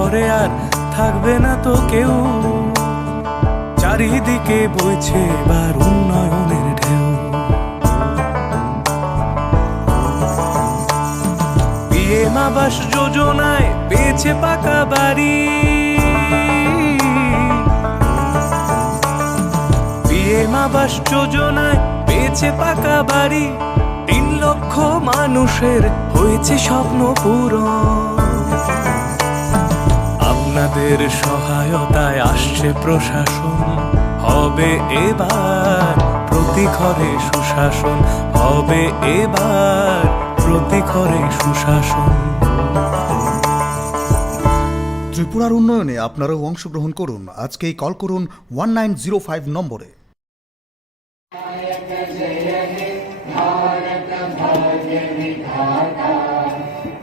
ঘরে আর থাকবে না তো কেউ। চারিদিকে বইছে এবার উন্নয়নের ঢেউ। পিএম আবাস যোজনায় পেয়েছে পাকা বাড়ি, পিএম আবাস যোজনায় পেয়েছে পাকা বাড়ি। 3 লক্ষ মানুষের হয়েছে স্বপ্ন পূরণ। আপনাদের সহায়তায় আসছে প্রশাসন, হবে এবার প্রতি ঘরে সুশাসন, হবে এবার প্রতি ঘরে সুশাসন। ত্রিপুরার উন্নয়নে আপনারাও অংশগ্রহণ করুন। আজকেই কল করুন 1905 নম্বরে।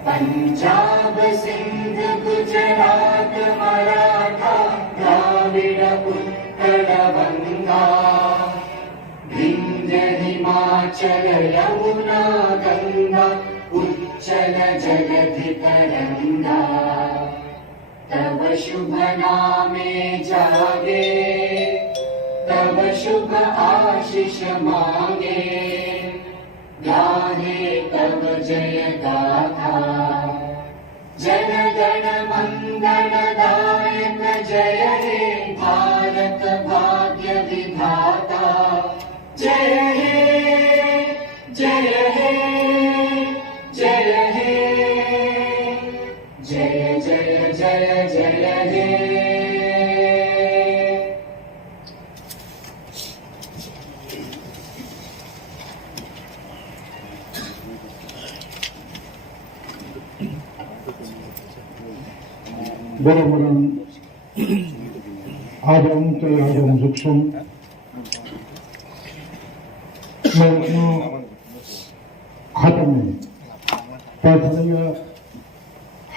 पंजाब सिंध गुजरात मराठा द्राविड उत्कल बंगा विंध्य हिमाचल यमुना गंगा उच्चल जलधि तरंगा। तव शुभ नामे जागे, तव शुभ आशीष मांगे, गाहे तव जय गाथा। जन गण मंगल दायक जय हे भारत भाग्य विधाता। जय हे जय हे जय हे जय जय जय जय हे। বড় আদম তাই আদম যুগসম খাতামে পাথরিয়া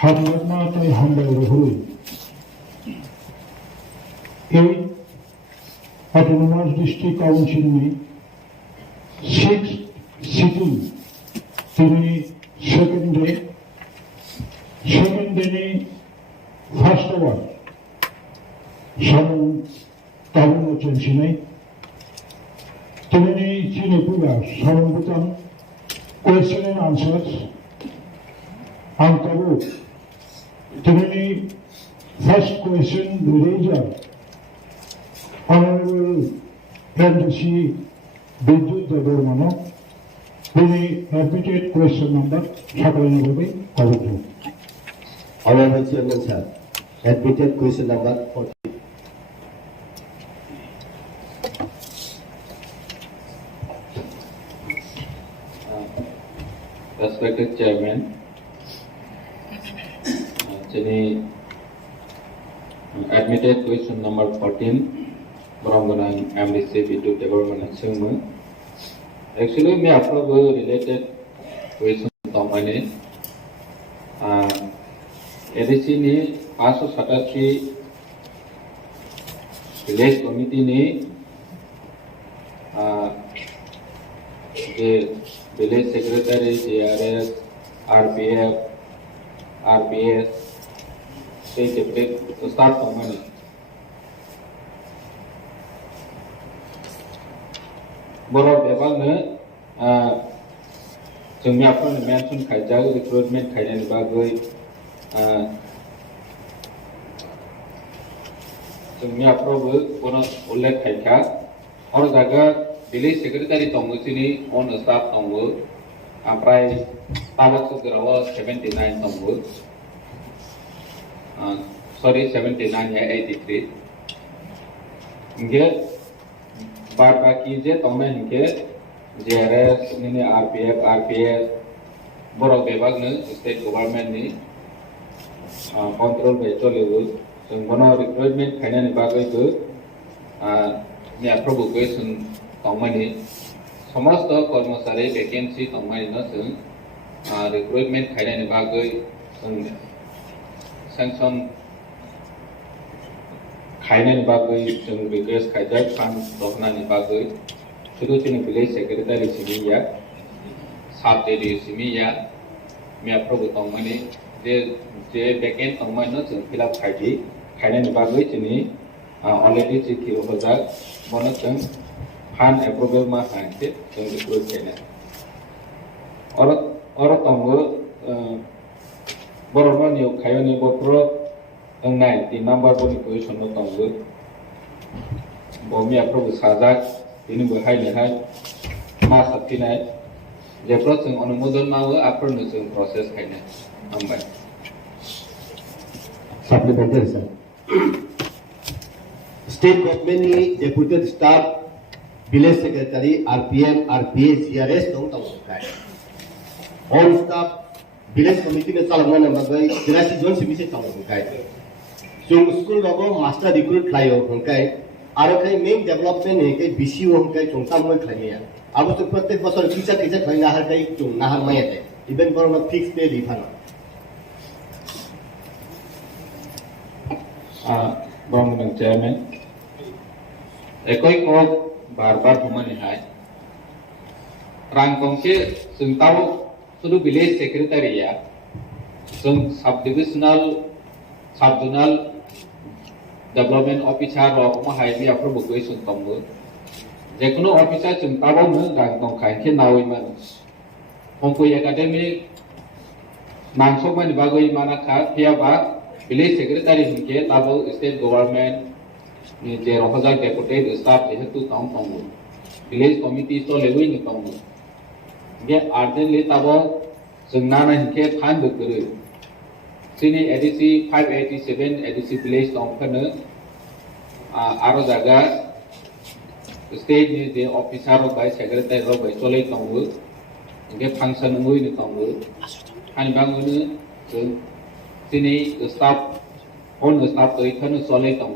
হামলানা তাই হামলা রহুই। এই অটোনোমাস ডিস্ট্রিক্ট কাউন্সিলনি 6 সিটি তিনি সেকেন্ডে ফার্স্ট ওয়ার সামন তাবন চেনছিনাই তিনি TRIPURA সামন বুতাম কোয়েশ্চেন এন্ড আনসার আনতাবো তিনি ফার্স্ট কোয়েশ্চেন রেজার অনারেবল এনডিসি বিদ্যুৎ দেববর্মন তিনি অ্যাডমিটেড কোয়েশ্চেন নাম্বার সাকালিনভাবে কবজ। Honorable Chairman Sir, admitted question number 40. Respected Chairman, admitted question number 14 from the MDC Bidu Development Assessment. Actually, me approve related question to money. ADC ने 587 village committee ने village secretary JRS RPF RPS से separate start करना बड़ा विभाग ने जोंनि आपन mention खायजाग recruitment खायनायनि बागै जोंनि आपरावबो कोनो उल्लेख खायखा और जागा विलेज सेक्रेटारि दंगोसिनि अन स्टाफ दंगो ओमफ्राय तालुक सोद्राव 79 दंगो सॉरी 79 या 83 इंगे बाद बाकी जे दंना हिंके JRS नि RPF RPS बर' विभागनो स्टेट गभर्नमेन्टनि कंट्रोल बाय चलेबो जों बनो रिक्रुटमेंट खायनायनि बागैबो नेफ्रावबो क्वेश्चन दंमानि समस्त कर्मचारी वैकेन्सी दंमानिनो जों रिक्रुटमेंट खायनायनि बागै जों सेंक्शन खायनायनि बागै जों रिक्वेस्ट खायजाक फान्ड दहनायनि बागै सुदुचिनि विलेज सेक्रेटारि सिमिया साब जेडि सिमिया मेफ्रावबो दंमानि जे बेकेन तंगमानो जों फिलआप खायनायनि बागै जोंनि अलरेडि चिठी होजाक बनो जों फान एप्रुवेल मा हांसे जों रिक्रुट खायनाय और तंगो बर'नो नियोग खायनि बप्रो नाय 3 नम्बर बनि पोजिशन तंगो बमी एप्रुवेल साजाक बिनि बहायनाय मा साबथिनाय जेब्ला जों अनुमोदन मावो आफोरनो जों प्रसेस खायनाय हामबाय Supplementary, sir. State government ni deputed staff, village secretary, RPM, RPA, CRS dong tahu kai. All staff village committee ne salah mana bagai 83 John sibise tahu kai. So school bago master recruit layo kai. Aro kai main development ne kai BCO kai chongta moi khai ya. Abo to pratek bosor teacher khai nahar kai chung nahar mai ate. Even for a fixed pay refund. Bang Chairman, ekoi ko bar humani hai. Rang kongke sung tahu sudu village secretary ya, sung subdivisional development officer rok ma hai bi apro bukoi sung tonggo. Jekono officer sung tahu nu rang kong khai ke nawi man. Hongkoi academic nangsok man bagoi mana kha pia ba village secretary hinke tabo state government ni je rohajak deputed staff jehetu tong village committee to lewui ni tong ge urgently tabo sungnana hinke phan bukuru sini ADC 587 ADC village tong phane aro jaga state ni je officer ro bai secretary ro bai cholei tong ge function ngui ni tong ani bangunu sini staff on staff to ikhano solai tong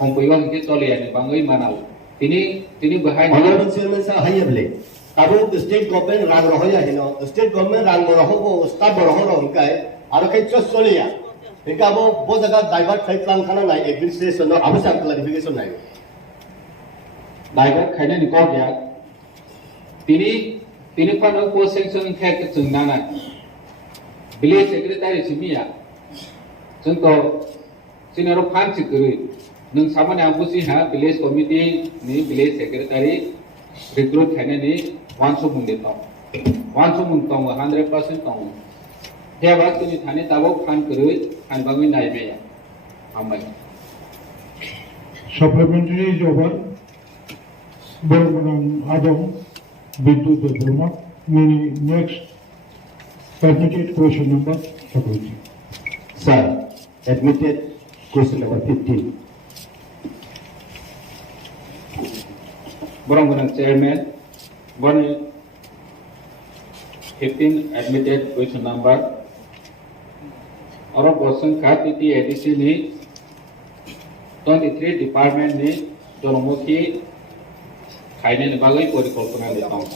hongpoiwa ke solai ani bangai manau tini bahai Honorable Chairman sir hayable. Tabo state government rang rohoya hino state government rang roho ko staff roho ro kai aro kai chos solia. Eka bo jaga divert khai plan khana nai administration no avasyak clarification nai. divert khaina ni ko ya tini pano ko sanction thek chungnana village secretary simia Contoh, sini orang fancy kiri, nung sama ni ambu sih ha village committee ni village secretary recruit kene ni 100 mung detong, 100 mung tong 100% tong. Dia waktu ni thani tabok fan kiri, fan bangun naik me ya, amai. Supplementary is over. Bermenang Adam Bintu Development. Next, admitted question number 17. Sir, admitted question number 15. Borong Chairman, 15 admitted question number. Orang person kati ADC ni 23 department ni joromuki kaine ni bagai porikalpana ni tong.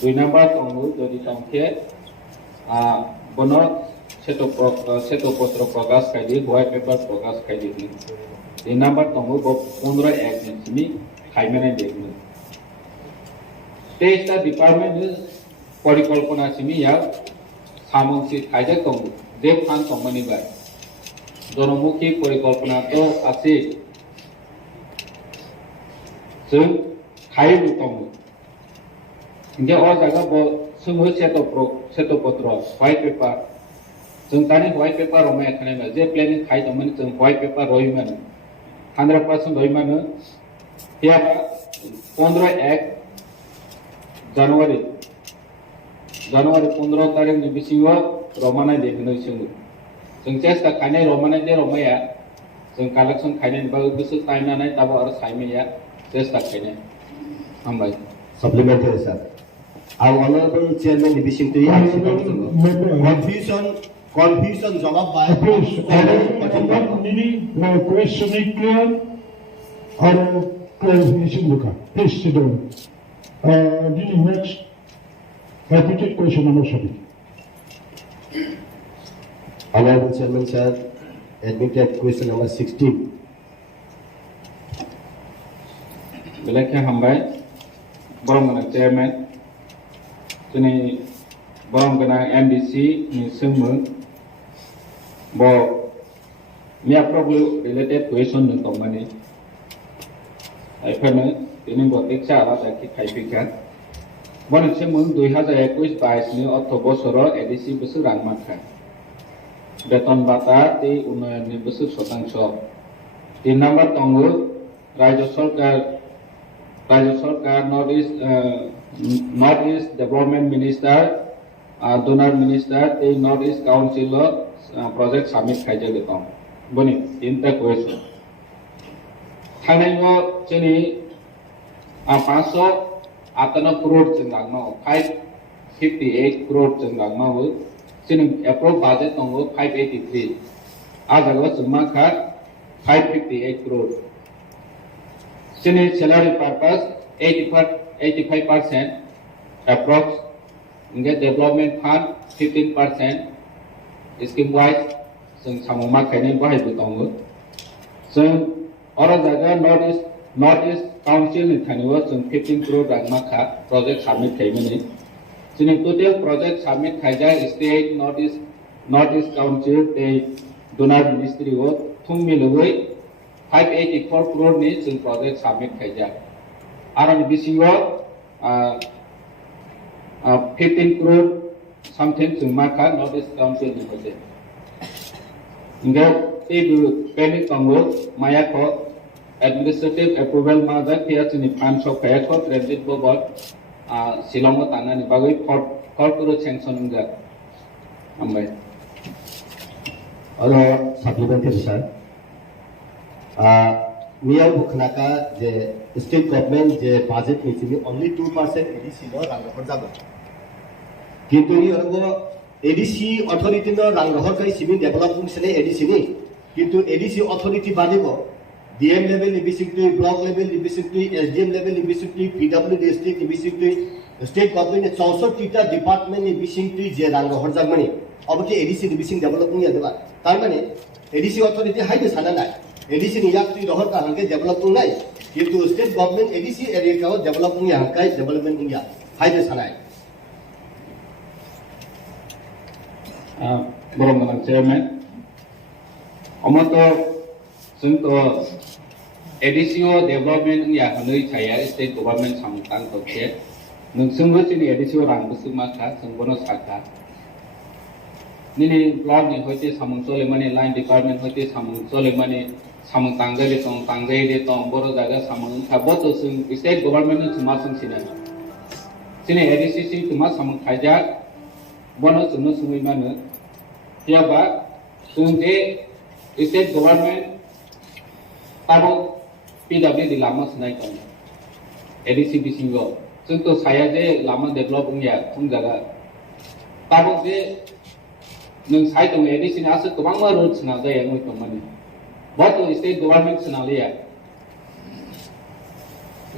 2 number tonggu jadi tongke bono seto potro progas kaidi white paper progas kaidi ni. 3 number tonggu 15 act ni kaimene dekni. State department ni porikalpana simi ya samungsi kaida tonggu de phan tongmani bai. Joromuki porikalpana to ase जों खायु तंगु इंगे और जगह बो सुंगु सेतो पत्र white paper जों तानि white paper रमे खने में जे प्लानिंग खाय तमन जों व्हाइट पेपर रय मन 100% रय मन या 15 जनवरी 15 तारिख नि बिसिङो रमानाय देखनो जों चेष्टा खायनाय रमानाय दे रमाया जों कलेक्शन खायनाय बागै गोसो टाइमनानै ताबो आरो सायमेया चेष्टा खायनाय हामबाय Supplementary, sir. Our honorable chairman wishing to confusion jawab by Please, question is clear or clarification luka. Please sit down. Next, admitted question number 7. honorable chairman, sir, admitted question number 16. Belakang hambai borong gana chairman sini borong gana MDC ni semua bo mia problem related question nung tong mani ai phane ini bo teksa ala ta ki khai pika bon chemung 2021-22 ni অর্থ বছর ADC বছর রাং মাখা বেতন ভাতা এই উন্নয়ন বছর শতাংশ 3 নম্বর তঙ্গ রাজ্য সরকার north east development minister DoNER minister এই north east council project submit খাইজে গেতম বনি তিনটা কোয়েশ্চন থানাইও চিনি 558 crore jengangno 558 crore jengangno sini approve budget tongo 583 ajago summa kha 558 crore sini salary purpose 85% approx inge development fund 15% scheme wise sing samuma khaini bahai bu tongo sing ora jaga North East Council ni thaniwa sing 15 crore rangma kha project submit khaimani sini total project submit khaija state North East Council te donor ministry wo thum miloi 584 crore ni sing project submit khaija aran bisiwa 15 crore something sing ma kha North East Council ni hoje inga te bu pending tongo maya ko administrative approval ma da kia chini fan shop kaya ko transit bobot silongo tanga ni bagoi for pro sanction nga ambai aro supplementary sir miyau bukhnaka je state government je budget ni chini only 2% ADC no rang rohor jago kintu ni aro ADC authority no rang rohor kai civil development sene ADC ni kintu ADC authority badibo DM level ni basically block level ni basically SDM level ni basically PW district ni basically state government ni 64 টা department ni basically je rang rohor jagmani obaki ADC ni basically development ya deba tar mane ADC authority haide sana nai ADC ni yak tu rohor ka hanke development nai kintu state government ADC area ka development ya hankai development ya haide sana borong manang chairman amato sungto ADCO development ya hanoi chaya state government samtang tokhe nungsungro chini ADCO rang busuma kha sungbono sakha nini block ni hoite samung chole mane line department hoite samung chole mane samung tangai de tong boro jaga samung kha boto sung state government ni suma sung sina sini ADC sing tuma samung khaja bono sunu sumui mane tiaba sungje state government tabo PWD lama senai kan ADC bisingo contoh saya je lama develop ya tung jaga tabo je nung sai tong ADC ni asal kebang ma road senal jaya ngoi tomani boto state government senal ya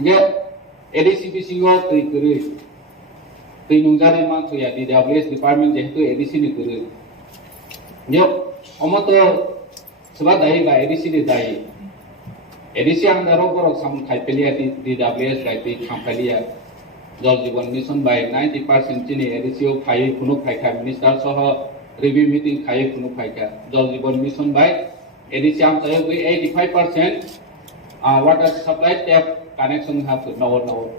nge ADC bisingo tui kuri tui nung jari ma tu ya di DWS department je tu ADC ni kuri nge omoto sebab dai ba ADC ni dai ADC angdaro borok samung khaipelia di DWS kaipi khampalia jal jibon mission by 90% chini ADC o khai khunu khaika minister soho review meeting khai khunu khaika jal jibon mission by ADC am tayo 85% water supply tap connection have no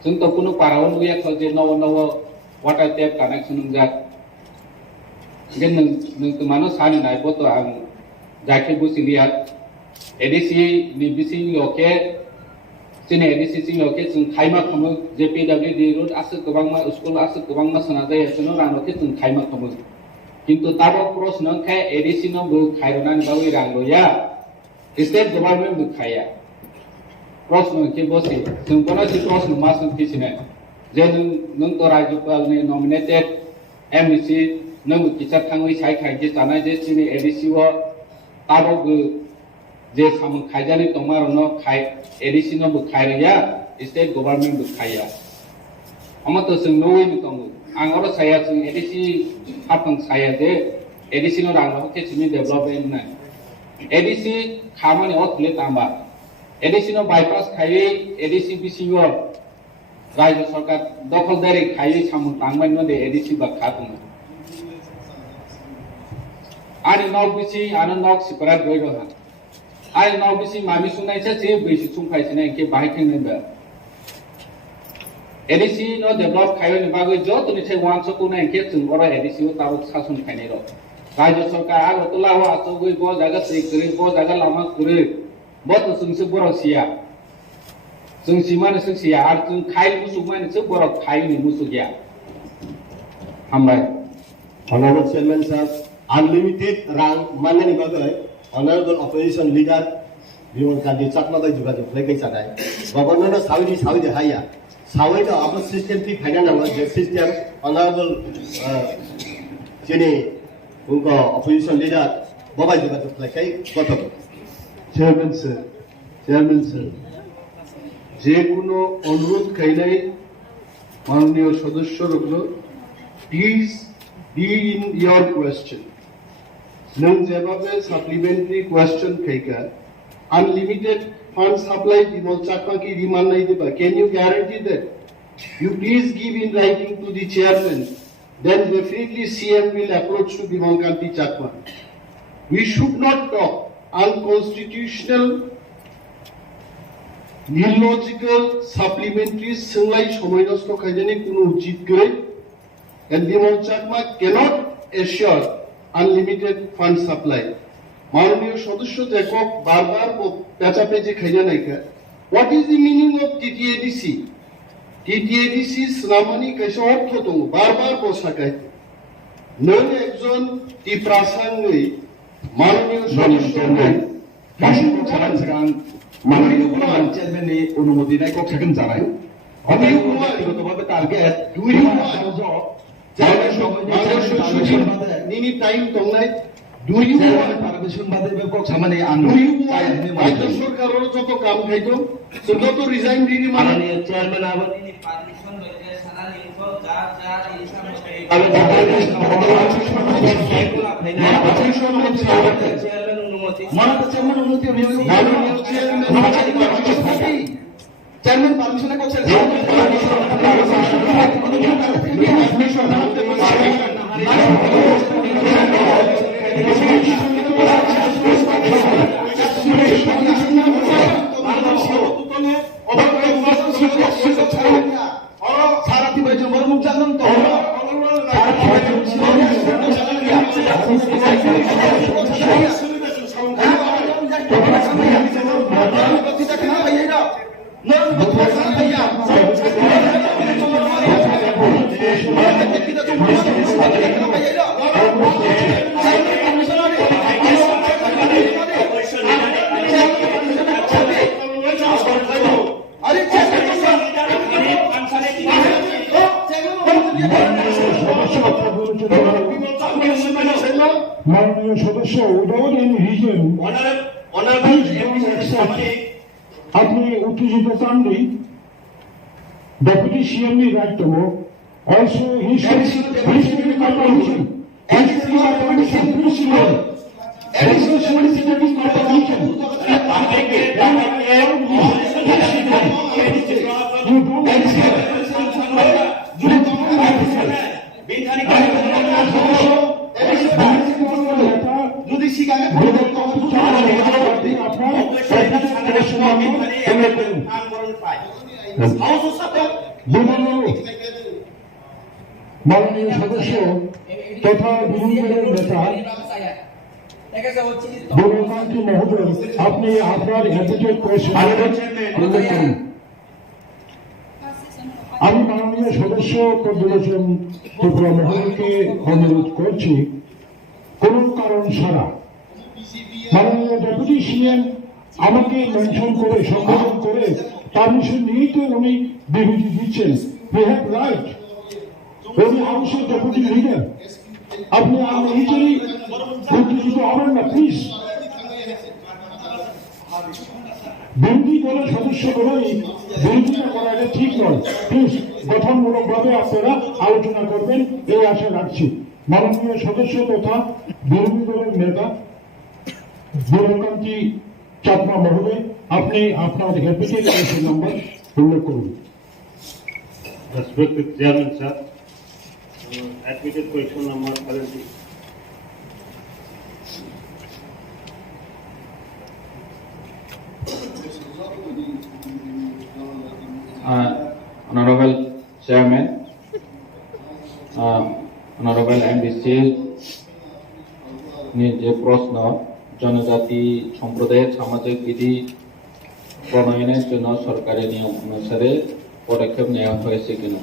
sung to khunu paraon uya khoje no water tap connection ja gen nung mano sani nai boto ang jake busilia ADC ni bising yoke sini ADC sing yoke sung khaima khamu JPWD road asuk kobangma school asuk kobangma sana jaya suno rang roke sung khaima khamu kintu tabo cross nang khai ADC no bu khairona ni bawi rang loya state government bu khaya cross no ke bosi sung bona si cross no masung kisine je nung to rajyapal ni nominated MEC nung kichak thangwi sai khai je sana je sini ADC wo tabo bu je samung khaijani tomar no khai ADC no bu khairya state government bu khaya amato sung noi ni tongu angoro saya sung ADC hapang saya je ADC no rang ho ke chimi development na ADC khamani otle tamba ADC no bypass khai ADC bisingo rajya sarkar dokhaldari khai samung tangmai no de ADC ba khatung Ani nog bisi ana nog separat doi rohan. Ani nog bisi mami sunai sa je bisi sungkai sini ke baik ni ba. EDC no develop khayo ni bagai jo tu ni chai wan so ku na ke chung ora EDC o taru sasun khai ni ro. Rajya sarkar aro tu lawa so goi bo jaga sei kure bo jaga lama kure bo tu sung se borok sia. Sung simana sung sia ar chung khai musuk mane se borok khai ni musuk ya. Hambai. Honorable Chairman sir, unlimited rang mana ni bagai Honorable Opposition Leader Bimon Kandi Chakma bai juga tu flag kaisa dai. Governor no Saudi haya. Saudi to apa system ti final nama je system Honorable sini unko Opposition Leader babai juga tu flag kai kota. Chairman sir যে কোনো অনুরোধ খাইলাই মাননীয় সদস্য রইল please be in your question নং যেভাবে supplementary question খাইকা unlimited fund supply Bimal Chakma কি রিমান্ড নাই দিবা can you guarantee that you please give in writing to the chairman then definitely CM will approach to Bimal Kanti Chakma. We should not talk unconstitutional, illogical, supplementary, singlai সময় নষ্ট খাইজানি কোনো উচিত করে and Bimal Chakma cannot assure unlimited fund supply. মাননীয় সদস্য দেখো বারবার পেঁচাপেচি খাইজা নাইকা what is the meaning of TTADC? TTADC শ্রামানি কাইসে অর্থ তো বারবার বসাকাই নন একজন টি প্রাসঙ্গে মাননীয় সদস্য মাননীয় প্রধান চেয়ারম্যানের অনুমতি নাই কক সেকেন্ড জানাই অতএব ব্যক্তিগতভাবে টার্গেট নিনি টাইম তংনাই Do you want পারমিশন বাদে কক সামনে আনু রাজ্য সরকারের যত কাম খাইতো যত রিজাইন দিনি মাননীয় চেয়ারম্যান আবনি পারমিশন হইতে সারা লিখো যা যা ইনসান চেয়ারম্যান অনুমতি মাননীয় চেয়ারম্যান অনুমতি মাননীয় চেয়ারম্যান পারমিশনে কক মাননীয় সদস্য উইদাউট এনি রিজন আপনি উত্তেজিত চাননি ডেপুটি সিএম নি right to also he should give my permission and give my permission principle additional solicitor is my permission you যদি শিকারে মাননীয় সদস্য তথা বিরোধী দলের নেতা বনকান্তি মহোদয় আপনি আপনার অ্যাডভোকেট কোয়েশ্চন উল্লেখ করুন আমি মাননীয় সদস্য কর্পোরেশন ত্রিপুরা মহোদয়কে অনুরোধ করছি কোন কারণ ছাড়া মাননীয় ডেপুটি সিএম আমাকে মেনশন করে সম্বোধন করে পারমিশন নিয়েই তো উনি বিবৃতি দিচ্ছেন উই হ্যাভ রাইট উনি হাউসের ডেপুটি লিডার আপনি নিজেরই উত্তেজিত হবেন না প্লিজ বিরোধী দলের সদস্য বলেই বিরোধিতা করা এটা ঠিক নয় প্লিজ গঠনমূলকভাবে আপনারা আলোচনা করবেন এই আশা রাখছি মাননীয় সদস্য তথা বিরোধী দলের নেতা বনকান্তি চাকমা মহোদয় আপনি আপনার অ্যাপ্লিকেশন কোয়েশ্চন নাম্বার উল্লেখ করুন Respected Chairman sir, admitted question number currently Chairman, honorable MBC, যে প্রশ্ন জনজাতি সম্প্রদায়ের সামাজিক বিধি প্রণয়নের জন্য সরকারি নিয়ম অনুসারে পদক্ষেপ নেওয়া হয়েছে কিনা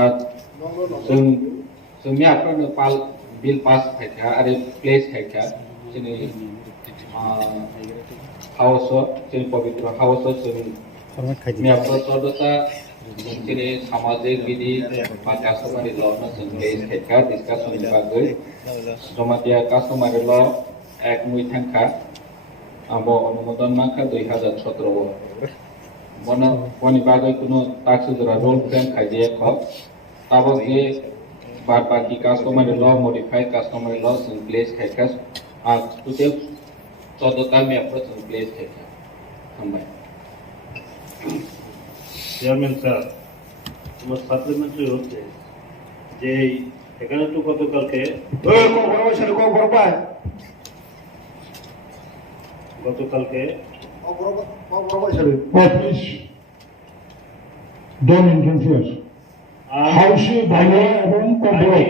আর जोंनि आखायावनो बिल पास खायखा आरो प्लेस खायखा जोंनि हाउसआव जोंनि पवित्र हाउसआव जोंनि आखायाव सदता जोंनि सामाजिक बिधि बा कास्टमारि ल'नो जों प्लेस खायखा डिसकासननि बागै जमातिया कास्टमारि ल' एक मुइ थांखा आबो अनुमोदन माखा 2017 बनि बागै कुनो ताक्सुदरा रोल फ्रेम खायदिया ख ताबो जे बाद बाकी कास्टमारि ल' मडिफाइड कास्टमारि ल' जों प्लेस खायखा আর টুটেল 14টা মেয়াদত जों प्लेस खायखा थांबाय চেয়ারম্যান স্যার আমার সাপ্লিমেন্টারি হচ্ছে যে এখানে তো গতকালকে গতকালকে হাউসে বাংলা এবং ককবরক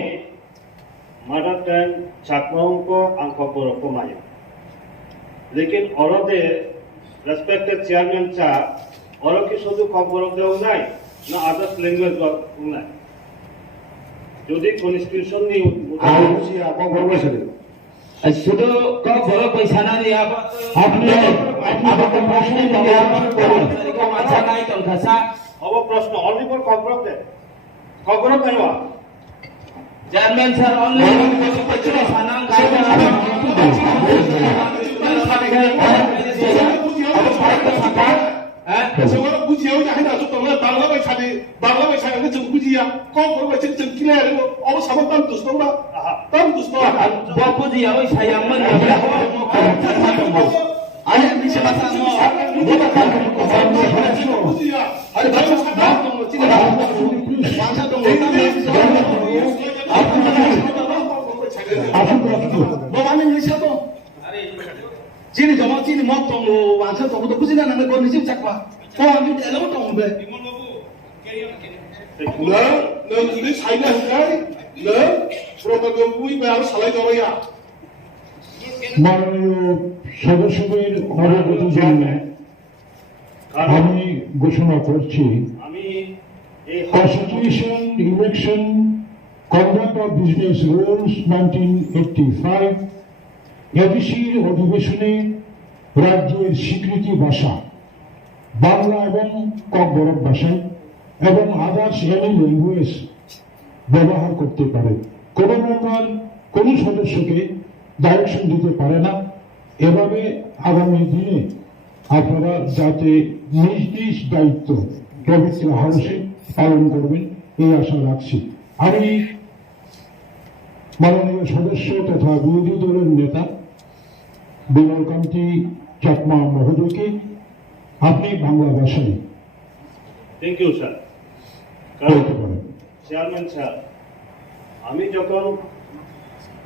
मदर टंग चाकमाओं को KOKBOROK को माया लेकिन औरों दे रेस्पेक्टेड चेयरमैन चा औरों की शुद्ध KOKBOROK दे उन्नाई ना अदर्स लैंग्वेज दे उन्नाई जो दी कॉन्स्टिट्यूशन नहीं हाउसिया KOKBOROK वैसे শুধু KOKBOROK पैसा ना दिया आपने प्रश्न दिया को माचा नहीं तो खासा अब प्रश्न ओनली फॉर KOKBOROक दे KOKBOROक नहीं हुआ Chairman sir only sanang kaya semua bujiau nya hina tu tolong bangla bai chani ke jeng bujia KOKBOROK bai jeng clear ni oh sama tam dus bapu dia oi sayang man ada di sebelah mo bujia ada Sini jamaah sini motong lo, wangsa tong tu sini nang kondisi cakwa. Kau ambil dalam tong be. Nang ini saya hendak, nang program bui bayar salai jawaya. মাননীয় সদস্যদের অবগতির জন্য আমি ঘোষণা করছি constitution election conduct of business rules 1985 এডিসির অধিবেশনে রাজ্যের স্বীকৃতি ভাষা বাংলা এবং KOKBOROK ভাষায় এবং আদার্স এনি ল্যাঙ্গুয়েজ ব্যবহার করতে পারে কোন মেম্বার কোন সদস্যকে ডাইরেকশন দিতে পারে না এভাবে আগামী দিনে আপনারা যাতে নিজ নিজ দায়িত্ব পবিত্র হাউসে পালন করবেন এই আশা রাখছি আমি মাননীয় সদস্য তথা বিরোধী দলের নেতা বিমলকান্তি চাকমা মহোদয়কে আপনি বাংলা ভাষায় thank you sir chairman sir আমি যখন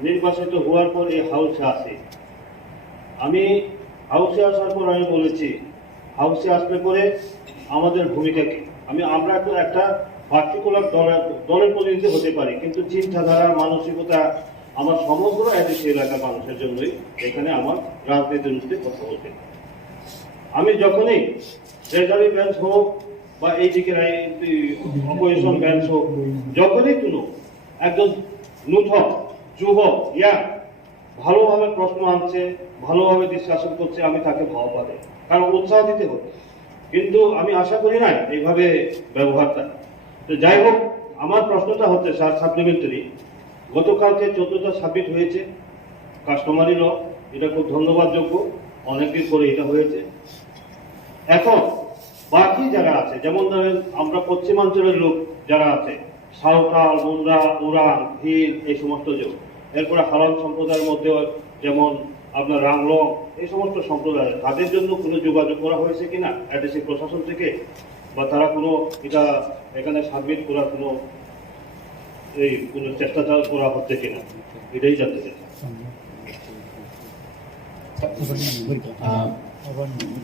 নির্বাচিত হওয়ার পর এই হাউসে আসি আমি হাউসে আসার পর আমি বলেছি হাউসে আসলে পরে আমাদের ভূমিকা কি আমরা তো একটা পার্টিকুলার দলের প্রতিনিধি হতে পারি কিন্তু চিন্তাধারা মানসিকতা আমার সমগ্র এদেশে এলাকার মানুষের জন্যই এখানে আমার রাজনীতির মধ্যে কথা বলতে আমি যখনই ট্রেজারি বেঞ্চ হোক বা এই দিকে অপোজিশন বেঞ্চ হোক যখনই কোনো একজন নূতন যুবক ভালোভাবে প্রশ্ন আনছে ভালোভাবে ডিসকাশন করছে আমি তাকে ভালো পাবে কারণ উৎসাহ দিতে হবে কিন্তু আমি আশা করি না এইভাবে ব্যবহারটা তো যাই হোক আমার প্রশ্নটা হচ্ছে স্যার সাপ্লিমেন্টারি গতকালকে 14টা সাবমিট হয়েছে কাস্টমারি ল এটা খুব ধন্যবাদযোগ্য অনেকদিন পরে এটা হয়েছে এখন বাকি যারা আছে যেমন ধরেন আমরা পশ্চিমাঞ্চলের লোক যারা আছে সাঁওতাল মুন্ডা উরাং ভিল এই সমস্ত লোক এরপরে হালাল সম্প্রদায়ের মধ্যে যেমন আপনার রাংলং এই সমস্ত সম্প্রদায় তাদের জন্য কোনো যোগাযোগ করা হয়েছে কিনা এদেশে প্রশাসন থেকে বা তারা কোনো এটা এখানে সাবমিট করার কোনো চেষ্টা করা হচ্ছে কিনা এটাই জানতে চাই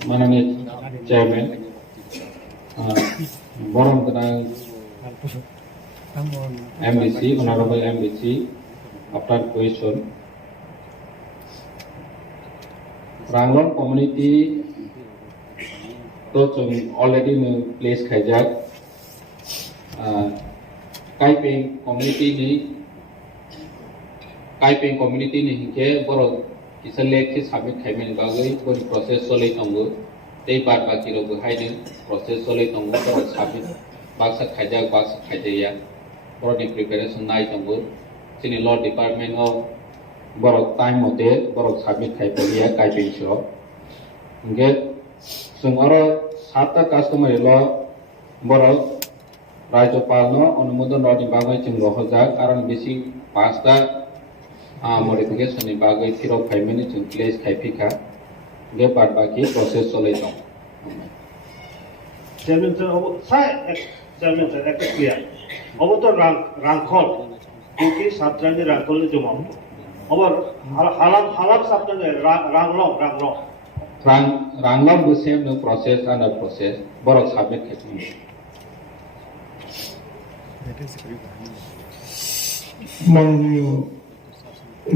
মাননীয় chairman Borong Ganang MBC, Honorable MBC, after question. Ranglong community to already in place Kajak. KOKPIN community ni hingke borok kisale ki submit khaimen bagai bori process solai tongo tei bar baki ro haiding process solai tongo borok submit baksa khaijaya borok ni preparation nai tongo sini law department of borok time mote borok submit khaipalia KOKPIN sho hingke sungaro 7ta customer lo borok রাজ্যপালনো অনুমোদন রনি বাগৈ जों রহজাক আরন বেশি 5টা মডিফিকেশনनि बागै थिरक फाइमेनि जों place खाइफिखा गे बाद बाकी process चलै दं চেয়ারম্যান স্যার চেয়ারম্যান স্যার একটা ক্লিয়ার অবত রাংখল কি সাতরানি রাংখল জমা আবার Halam সাতরানি Ranglong বসেম no process under process বড় সাবমিট খাইফিন মাননীয়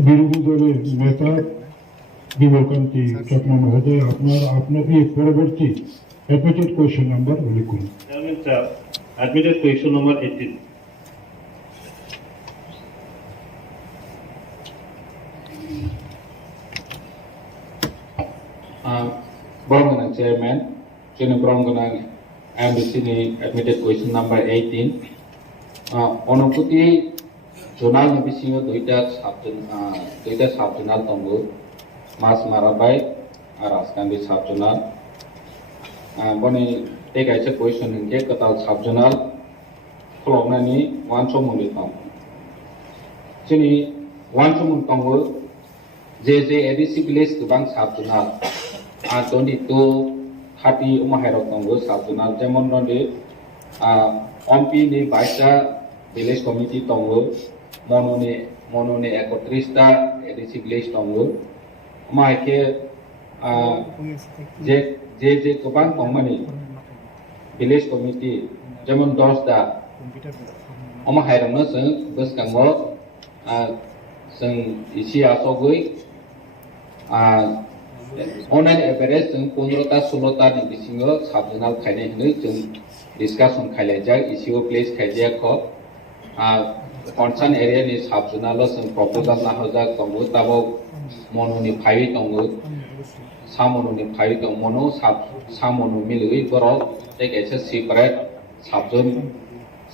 বিরোধী দলের নেতা বিমলকান্তি চাকমা মহোদয় আপনাকে পরবর্তী অ্যাডমিটেড কোয়েশ্চন নাম্বার উল্লেখ করুন। Chairman sir admitted question number 18 Borong Chairman, Chini Borong MBC ni admitted question number 18. Onokuti Jonal ni bisingo duita subjournal tongo Mas Marabai araskan di subjournal. Boni take aisa question hingke katal subjournal kolokna ni wansomuni tong. Chini wansomun tongo JJ ADC village kubang subjournal. 22 30 umahirok tongo subjournal jemon nonde OMPI ni 22টা village committee tongo monone 31টা ADC village tongo maike je kubang tongmani village committee jemon 10টা umahirokno जों boskango जों isi asogoi Online average जों 15टा 16टा नि बिसिङाव सबजोनाल खायनाय हिनै जों discussion खायलायजाक इसिओ place खायजायाख कनसार्न area नि सबजोनाल जों proposal नाहजाक दंगो Tabo मनोनि phi दंगो सामनोनि phi दं मनो सामनो मिलुइ बरक टेक एसे सेपारेट सबजोन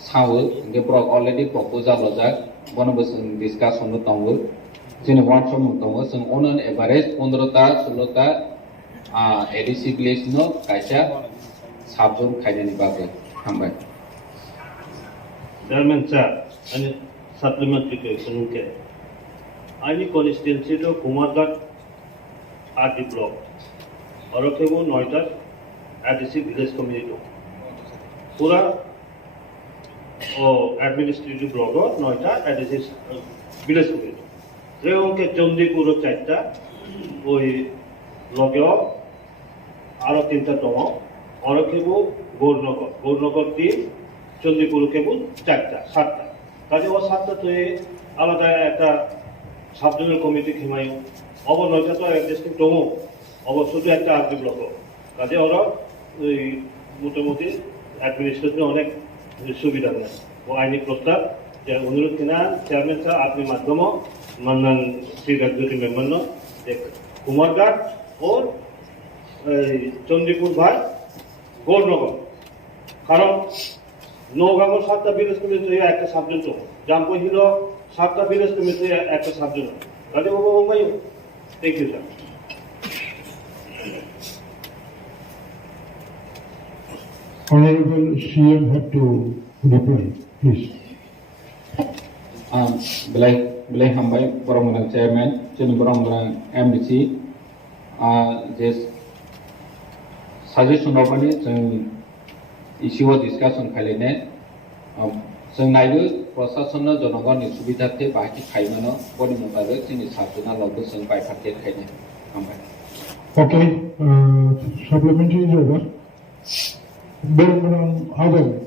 सावो इंगे बरक अलरेडी प्रपोजाल लजाक बनबो जों डिसकासन दंगो जोंनि वार्डसम दङ जों अन एभारेज 15टा 16टा ADC village नो कायसा सबजोन खायनायनि बागै हामबाय Chairman sir, any supplementary question okay. Any constituency to Khumulwng RD block. Orokebo 9টা ADC village community. Pura administrative block 9টা ADC village community. যেমনকে চন্দিপুরও 4টা ওই লগেও আরো 3টা দম অরকেবু গৌরনগর 3 চন্দিপুর কেবল 4টা 7টা কাজে ও 7টা তো আলাদা একটা সাবজেক্টাল কমিটি খেমায়ও অবর 9টা তো ডিস্ট্রিক্ট দম অবশ্যই একটা আরডি ব্লক কাজে ওরা ওই মোটামুটি অ্যাডমিনিস্ট্রেশনে অনেক সুবিধা নেয় ও আইনি প্রস্তাব যে অনুরোধ কিনা চেয়ারম্যান স্যার আপনি মাধ্যম মান্নান শ্রী এক্সিকিউটিভ মেম্বার নো কুমারঘাট ও চন্দিপুর ভাই গৌরনগর কারণ নৌগাঁও 7টা ভিলেজ কমিটি একটা সাবজেক্ট জাম্পো হিলো 7টা ভিলেজ কমিটি একটা সাবজেক্ট কাজে বাবা Mumbai thank you sir Honorable CM have to reply, please. Belai hambai Borong Chairman, Chini Borong MDC, J suggestion ofani जों इसिओ डिसकासन खालायनाय जों नायदो प्रशासन जनगणनि सुबिदाथे बाहायथि खायमानो बनि मुगाजों जोंनि साबजोनालावबो जों बायफारकेट खायनाय हामबाय Okay, supplementary is over. Borong Adam,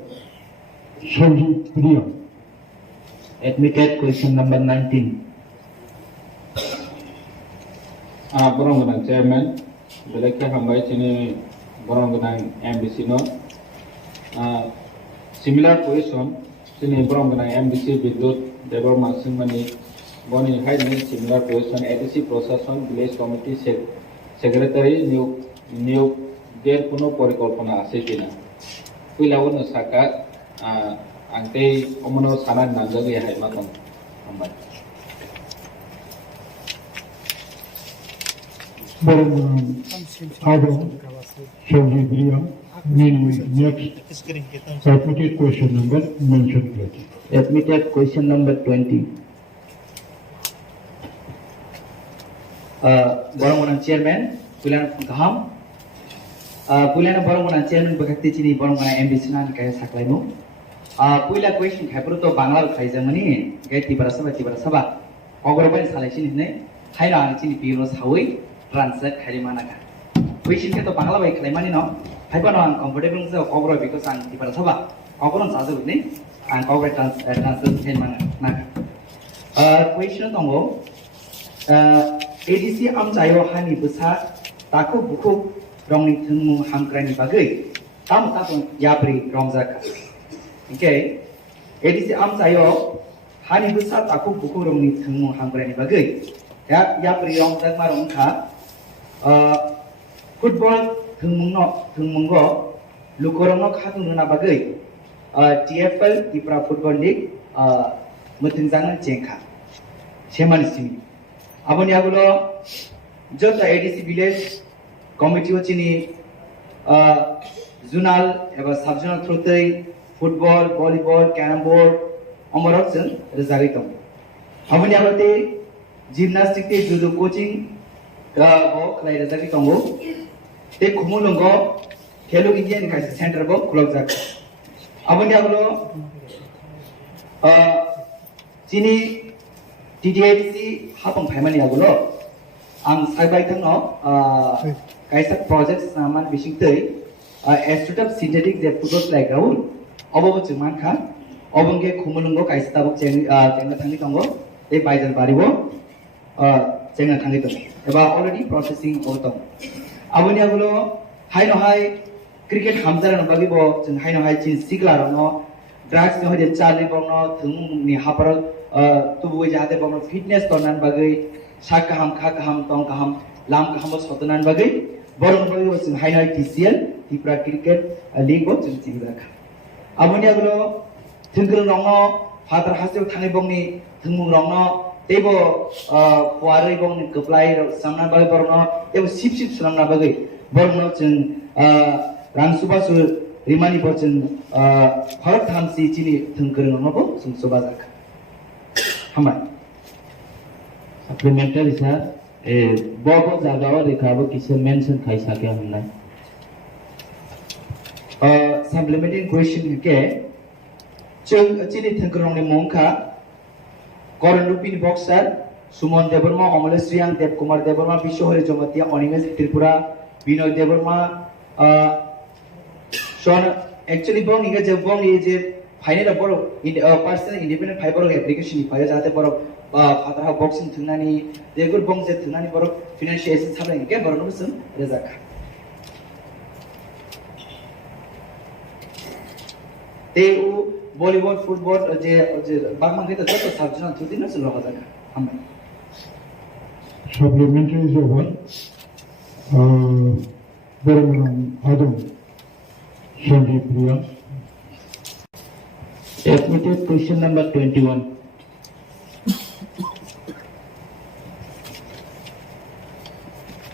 Sanjeev Priya. Admitted question number 19. Borong Gunang Chairman, Belakya Hambai Chini Borong Gunang MBC no. Similar question, Chini Borong Gunang MBC Bidut Debar Masing Mani, Boni High similar question, ADC Procession Village Committee Secretary New There Puno Porikolpona Asepina. We love no Saka, Ante Omono Sana Nanzagi Haimaton. Borong Adam, Sanjeev Priya. Next, admitted question number mentioned please. Admitted question number 20. Borong Chairman, Pulan Gaham. Pulan Borong Chairman Bakati Chini Borong MBC Nan Kaya Saklaimo. Pula question Kapruto Bangal Kaizamani, get Tibarasaba, Ogroban selection is name, Haina Chini Piros Hawi, translate Harimanaka. Question get the Bangla by Clemani no, Hypano uncomfortable of Ogro because I'm Tibarasaba, Ogron Saza with name, and Ogre translate Harimanaka. Question Tongo ADC Amzayo Hani Busa, Taku Buku, Romney Tumu Hamkrani Bagay, Tam Tapun Yabri Romzaka. Okay, ADC Amzayo Hani Busa, Taku Buku Romney Tumu Hamkrani Bagay, Yabri Romzak Marunka, football Tumungo, Lukoronok Hatununa Bagay, TFL, Tripura Football League, Mutinzana Chenka, Shemanisimi. Aboniagulo, just the ADC village committee chini zonal ever sub-zonal through football, volleyball, carom board, omoroksen resaritom. Aboniagote gymnastics te judo coaching bo klai resaritom bo. Te Khumulwng go Hello Indian Crisis Center bo close up. Aboniagulo chini TDADC hapang paimani agulo ang saibay tangno kaisa projects naman bising tei Institute of Synthetic Football Playground obo chungman kha obongge Khumulwng go kaisa tabuk chenga thangi tongo ei baijan baribo chenga thangi tong eba already processing otong aboni agulo haino hai cricket hamzara no bagi bo chung haino hai chin sigla no drugs no hoje chali bongno thung ni hapar tubuh jahate bangno fitness tonan bagai sak kaham kha kaham tong kaham lam kaham sotonan bagai borong bagai wasing hainai TCL Tripura Cricket League bo chung chingrak aboni agulo thungkrung rongno father haseu thani bongni thungmung rongno tebo puarei bongni keplai samna bagai borongno tebo sip samna bagai borongno chung rangsubasu rimani bo chung pharak thamsi chini thungkrung rongno bo chung sobajak. Supplementary sir, Bobo Zagawa Rekabo Kishan mention Kaisa Hamna. Supplementary question ke Chini Thinkrong Monka, Koran Lupin Boxer, Sumon Deborma, Omoles Riang, Deb Kumar Deborma, Bishohari Jomatia, Onimes Tripura, Bino Deborma, Sean actually Bong is final boro personal independent fiber application file jate boro fatah boxing thunani degur bong je thunani boro financial assistance sabla ke boro no sun rezak te u volleyball football je bagman ke to sabjana thudina sun lo jaka amma Supplementary is over. Borong Adam, Sanjeev Priya. Admitted question number 21.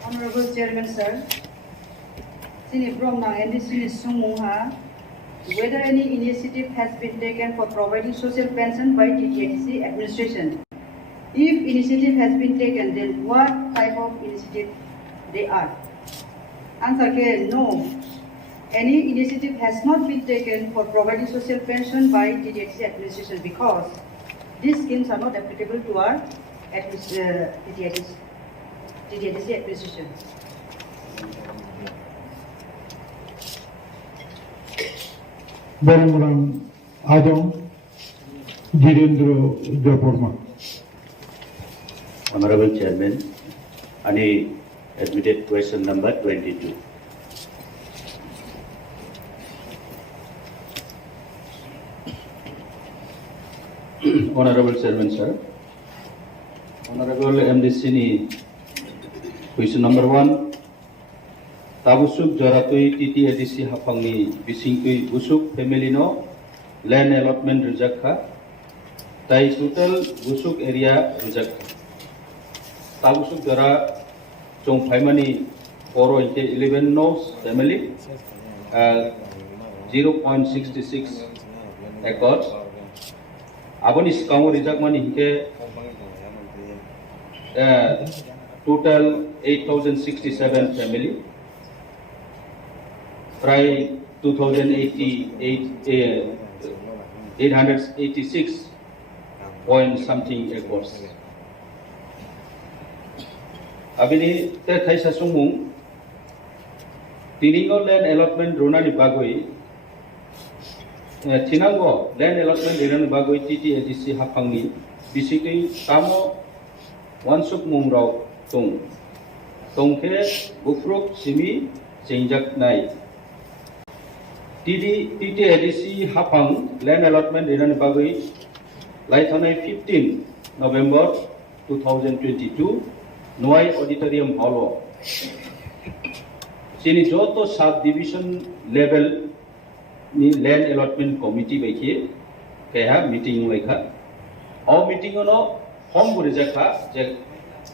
Honorable Chairman, sir, whether any initiative has been taken for providing social pension by TTADC administration? If initiative has been taken, then what type of initiative they are? Answer K, no. Any initiative has not been taken for providing social pension by TTADC administration because these schemes are not applicable to our TTADC administration. বরমরাং Adam Dhirendra Debbarma. Honorable Chairman, any admitted question number 22. Honorable Chairman, sir. Honorable MDC ni question number 1. Tabusuk Joratui TTADC hapangni bisingkui busuk family no land allotment rujakha. Tai total busuk area rujakha. Tabusuk Jora Chong Paimani Oro inte 11 knows family 0.66 acres. Aboni Skango Rijak Mani Hike total 8,067 family. Try 886 point something acres. Abini te thaisa sumung tiningo land allotment runani bagoi tinango land allotment runani bagoi TTADC hapangni basically tamo wansuk mungrau tongke bufruk simi chengjak nai TTADC hapang land allotment runani bagoi laitanai 15 November 2022 Noai Auditorium Hall. Sini joto subdivision level ni land allotment committee baiki kaya meeting laika. All meeting ono home burjaka je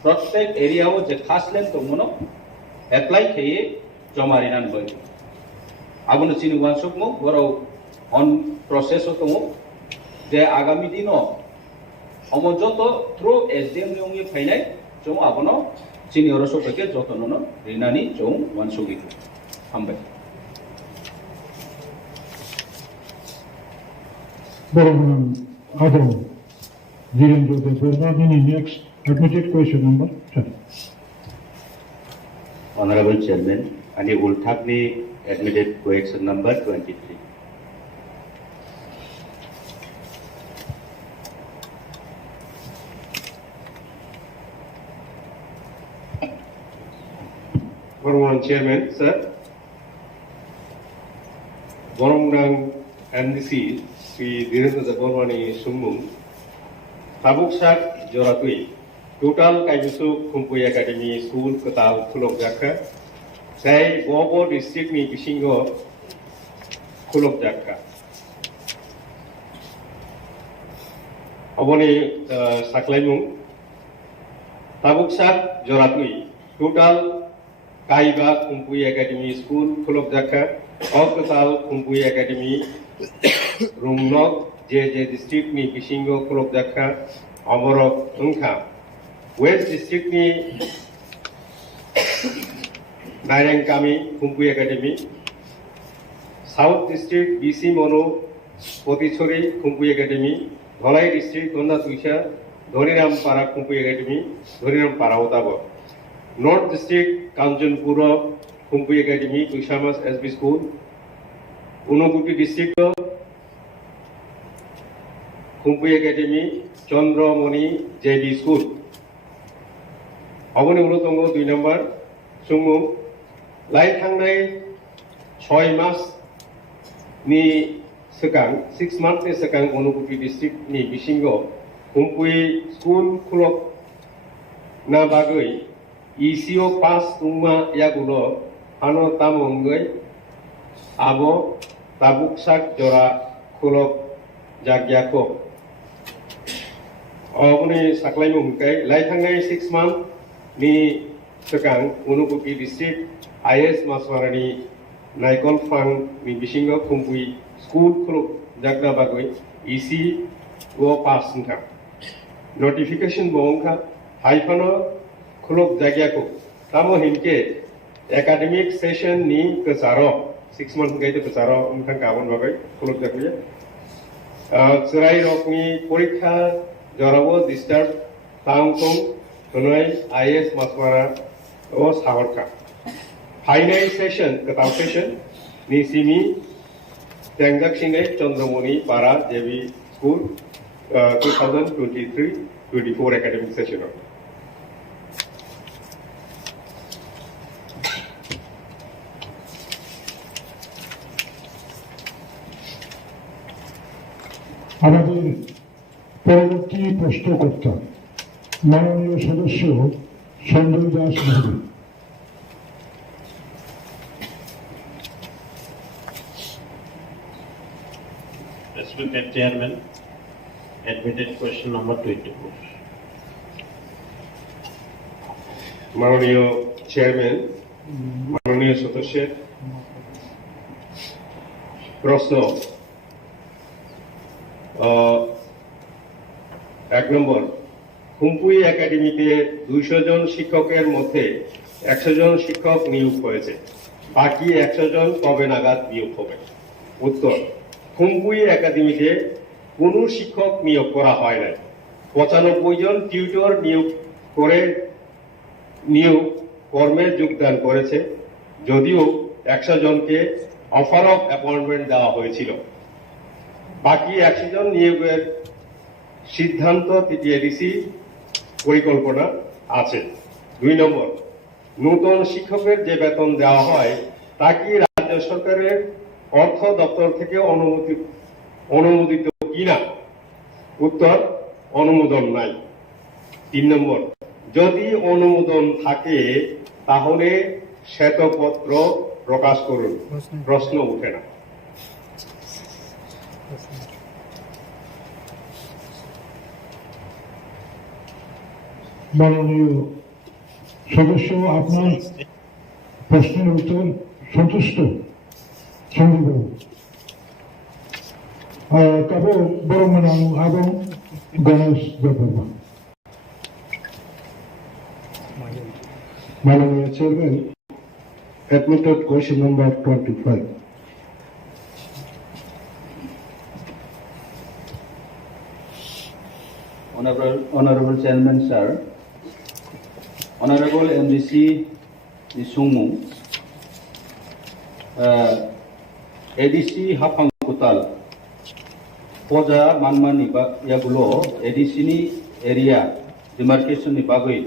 protect area o je khas land tomono apply kaya jomarinan baiki. Abono sini wansuk mo boro on process o tomo je agami dino omo joto through SDM yongi fainai Jom abono sini oroso peke jotonono rinani jom wansugi hambai. বরমরাং Adam Dhirendra Debbarma. Next admitted question number 10. Honorable Chairman, any Ulthakni admitted question number 23. Honorable Chairman, sir. Boromrang MDC Sri Dhirendra Debormani Sumung Tabuksak Joratui Total Kaibusu Kumpui Academy School Katal Kulok Jaka Sai Bobo District ni Bishingo Kulok Jaka Aboni Saklaimung Tabuksak Joratui Total Kaiba Kumpui Academy School Kulok Jaka Okatal Kumpui Academy Rumnok JJ District ni Bishingo Kulok Jaka Amorok Ungka West District ni Nairangkami Kumpui Academy South District BC Mono Potichori Kumpui Academy Dholai District Donna Tuisha Dhoniram Para Kumpui Academy Dhoniram Para Otabo North District Kanjanpura Kumpui Academy Tuishamas SB School Unoguti District Kumpui Academy Chandramani JB School Aboni Ulotongo 2 number Sumu Lai Thangnai 6 mas ni sekang 6 months ni sekang Unoguti District ni Bishingo Kumpui School Kulok na bagoi ECO pass tungma yagulo ano tamongai abo tabuksak jora kulok jagyako obuni saklai mungkai lai thangai 6 month ni sekang Unukupi District IS Maswarani Naikol Fang ni Bishingo Kumpui School Kulok jagda bagoi EC go pass nka notification bongka haifano Kulok Jagyako Tamo Hinke academic session ni Kesaro 6 months gaite Kesaro Umkan Kawon Bagai Kulok Jagya Serai Rokni Porikha Jorabo disturb Tangkong Tunai IS Maswara O Sawarka Final session Ketau session ni Simi ট্রানজাকশনে Chandramani পাড়া JB school 2023-24 academic session. আমাদের পরবর্তী প্রশ্নকর্তা মাননীয় সদস্য সঞ্জয় দাস মহোদয়। Respected Chairman, admitted question number 24. মাননীয় chairman, মাননীয় সদস্যের প্রশ্ন 1 নম্বর, খুমপুই একাডেমিতে 200 জন শিক্ষকের মধ্যে 100 জন শিক্ষক নিয়োগ হয়েছে, বাকি 100 জন কবে নাগাদ নিয়োগ হবে? উত্তর, খুমপুই একাডেমিতে কোনো শিক্ষক নিয়োগ করা হয় নাই। 95 জন টিউটর নিয়োগ কর্মে যোগদান করেছে, যদিও 100 জনকে অফার অফ অ্যাপয়েন্টমেন্ট দেওয়া হয়েছিল। বাকি 100 জন নিয়োগের সিদ্ধান্ত টিটিএডিসি পরিকল্পনা আছে। 2 নম্বর, নতুন শিক্ষকের যে বেতন দেওয়া হয় তা কি রাজ্য সরকারের অর্থ দপ্তর থেকে অনুমোদিত কিনা? উত্তর, অনুমোদন নাই। 3 নম্বর, যদি অনুমোদন থাকে তাহলে শ্বেতপত্র প্রকাশ করুন, প্রশ্ন উঠে না। মাননীয় সদস্য, আপনার প্রশ্নের উত্তর সন্তুষ্ট? সঞ্জীববাবু, তারপর বড় মাননীয় এবং গণেশ দেববর্মা। মাননীয় chairman, admitted question number 25. Honorable Chairman, sir, Honorable MDC Khumulwng, ADC Hapangkutal, Poja Manmani Yagulo, ADC ni area demarcation ni bagui,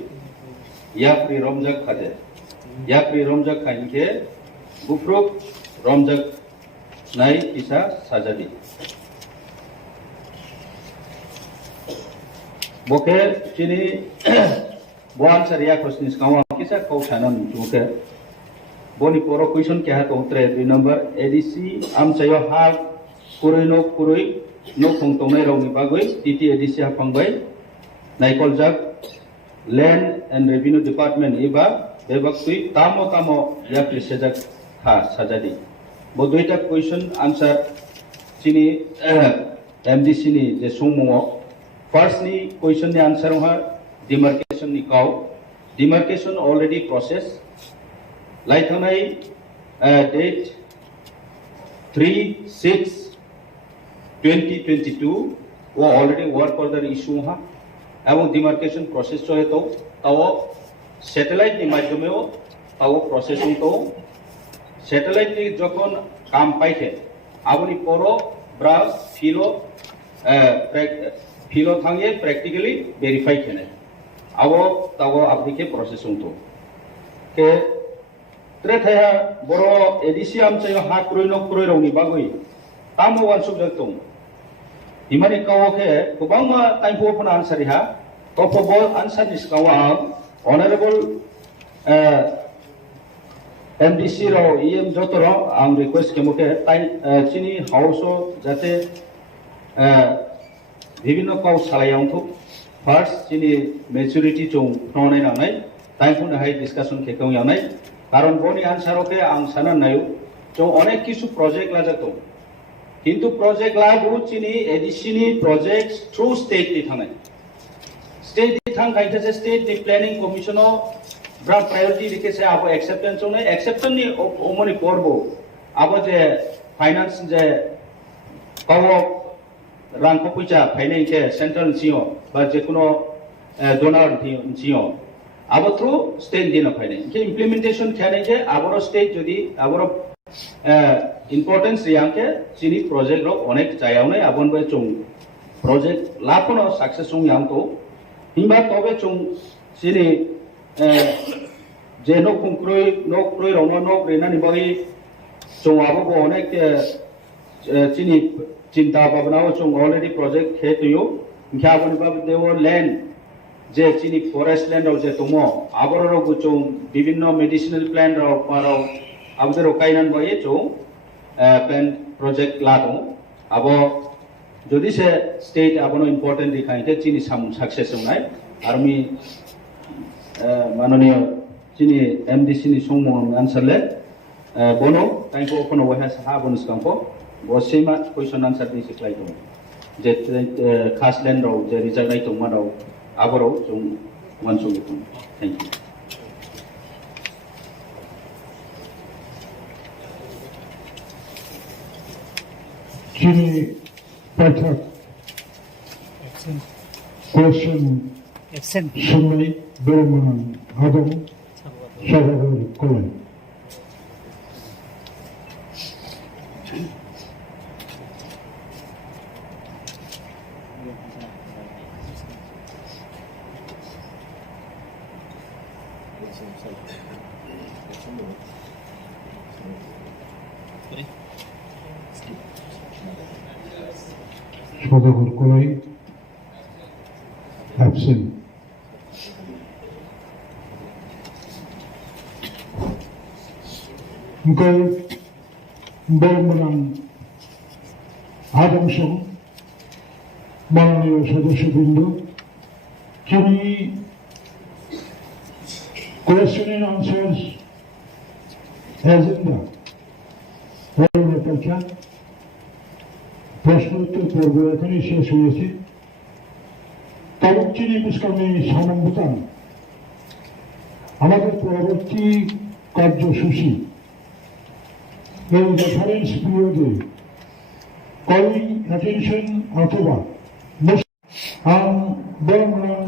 Yapri Romjak Khade, Yapri Romjak Khainke, Bufruk Romjak Nai Isa Sajadi. Boke chini boan saria questions kawa kisa kau sanan juke boni poro question kya to utre 2 number ADC am sayo ha kuroi no khong tongnai rong ni bagoi TT ADC ha pangbai naikol jak land and revenue department iba bebaktui tamo yakri sejak ha sajadi bo duita question answer chini MDC ni je sungmo. First ni question ni answer ha demarcation ni kau, demarcation already process, like hanai date 3/6/2022 wo already work order issue ha এবং demarcation process chohe to tawo satellite ni মাধ্যমেও tawo processing to satellite ni যখন কাম পাইছে আপনি পরো ব্রা ফিলো থাঙ্গে practically verify kene abo tawo apnike processing to ke trethaya boro ADC am chayo ha kuroi roni bagoi tamo wan subject tong imani kawo ke kubangma time po phana answer ha to po answer is kawo honorable MDC ro EM jotoro ang request ke moke tai chini house jate বিভিন্ন cow সালাইয়াং থুক first চিনি maturity চং ফ্রনাই নাंनाय টাইমफोन हाय discussion खेकाउ यानाय कारण बनि answer okay आं साना नायु जो अनेक किसु project लाजातो किंतु प्रोजेक्ट लागु चिनि एडिसिनि प्रोजेक्ट थ्रू स्टेट नि थांनाय स्टेट नि थां गाइते स्टेट नि प्लानिंग कमिशन ब्रा प्रायोरिटी रिकेसे आबो एक्सेप्टेंस ने एक्सेप्टेंस नि ओमनि करबो आबो जे finance J power rangko puja paine ke central cio ba jekuno donor cio abo through state dina paine ke implementation khane je aboro state jodi aboro importance riangke chini project ro onek jayawne abon bai chung project lapono success chung yang to himba tobe chung chini je no kroi rono no rena ni bagi chung abo bo onek chini cinta bhabna chung already project he tuyo kya bani bab dewo land je chini forest land ro je tomo aboro ro chung bibhinno medicinal plant ro paro abder okainan boye chung plan project lato abo jodi se state abono important dikhaite chini success nai army manoniyo chini mdc ni songmon answerle bono taiko okono waha saha bonus kampo bo sema question answer ni siklai to je khas land ro je result nai to mano aboro chung mansung thank you Chini Pathak question Sumai Berman Adam Shahar Kolan. Shahar Kolan absent. Mungkin Berman Adam Shah মাননীয় সদস্যবৃন্দ যিনি question and answers agenda অপেক্ষা প্রশ্নোত্তর পর্ব এখানেই শেষ হয়েছে তখন যিনি মুসকামী সামন ভুটান আমাদের পরবর্তী কার্যসূচি এই রেফারেন্স পিরিয়ডে calling attention অথবা Berman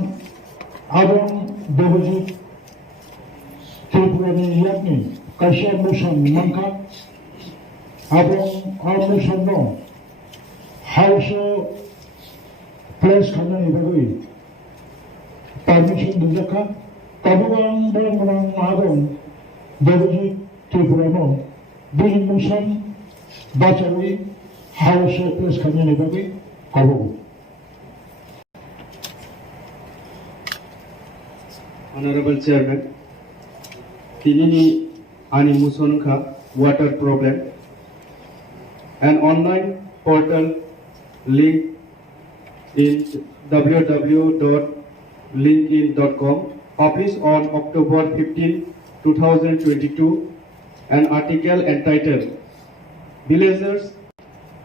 Adam Devajit Tripurani Yakni Kasha Musan Manka Abang Musan No House Place Kanani Bagui Permission Dujaka Kabuang Berman Adam Devajit Tripurano Bill Musan Bachawi House Place Kanani Bagui Kabu. Honorable Chairman, Tinini Ani Musonka water problem. An online portal link in www.linkedin.com published on October 15, 2022, an article entitled "Villagers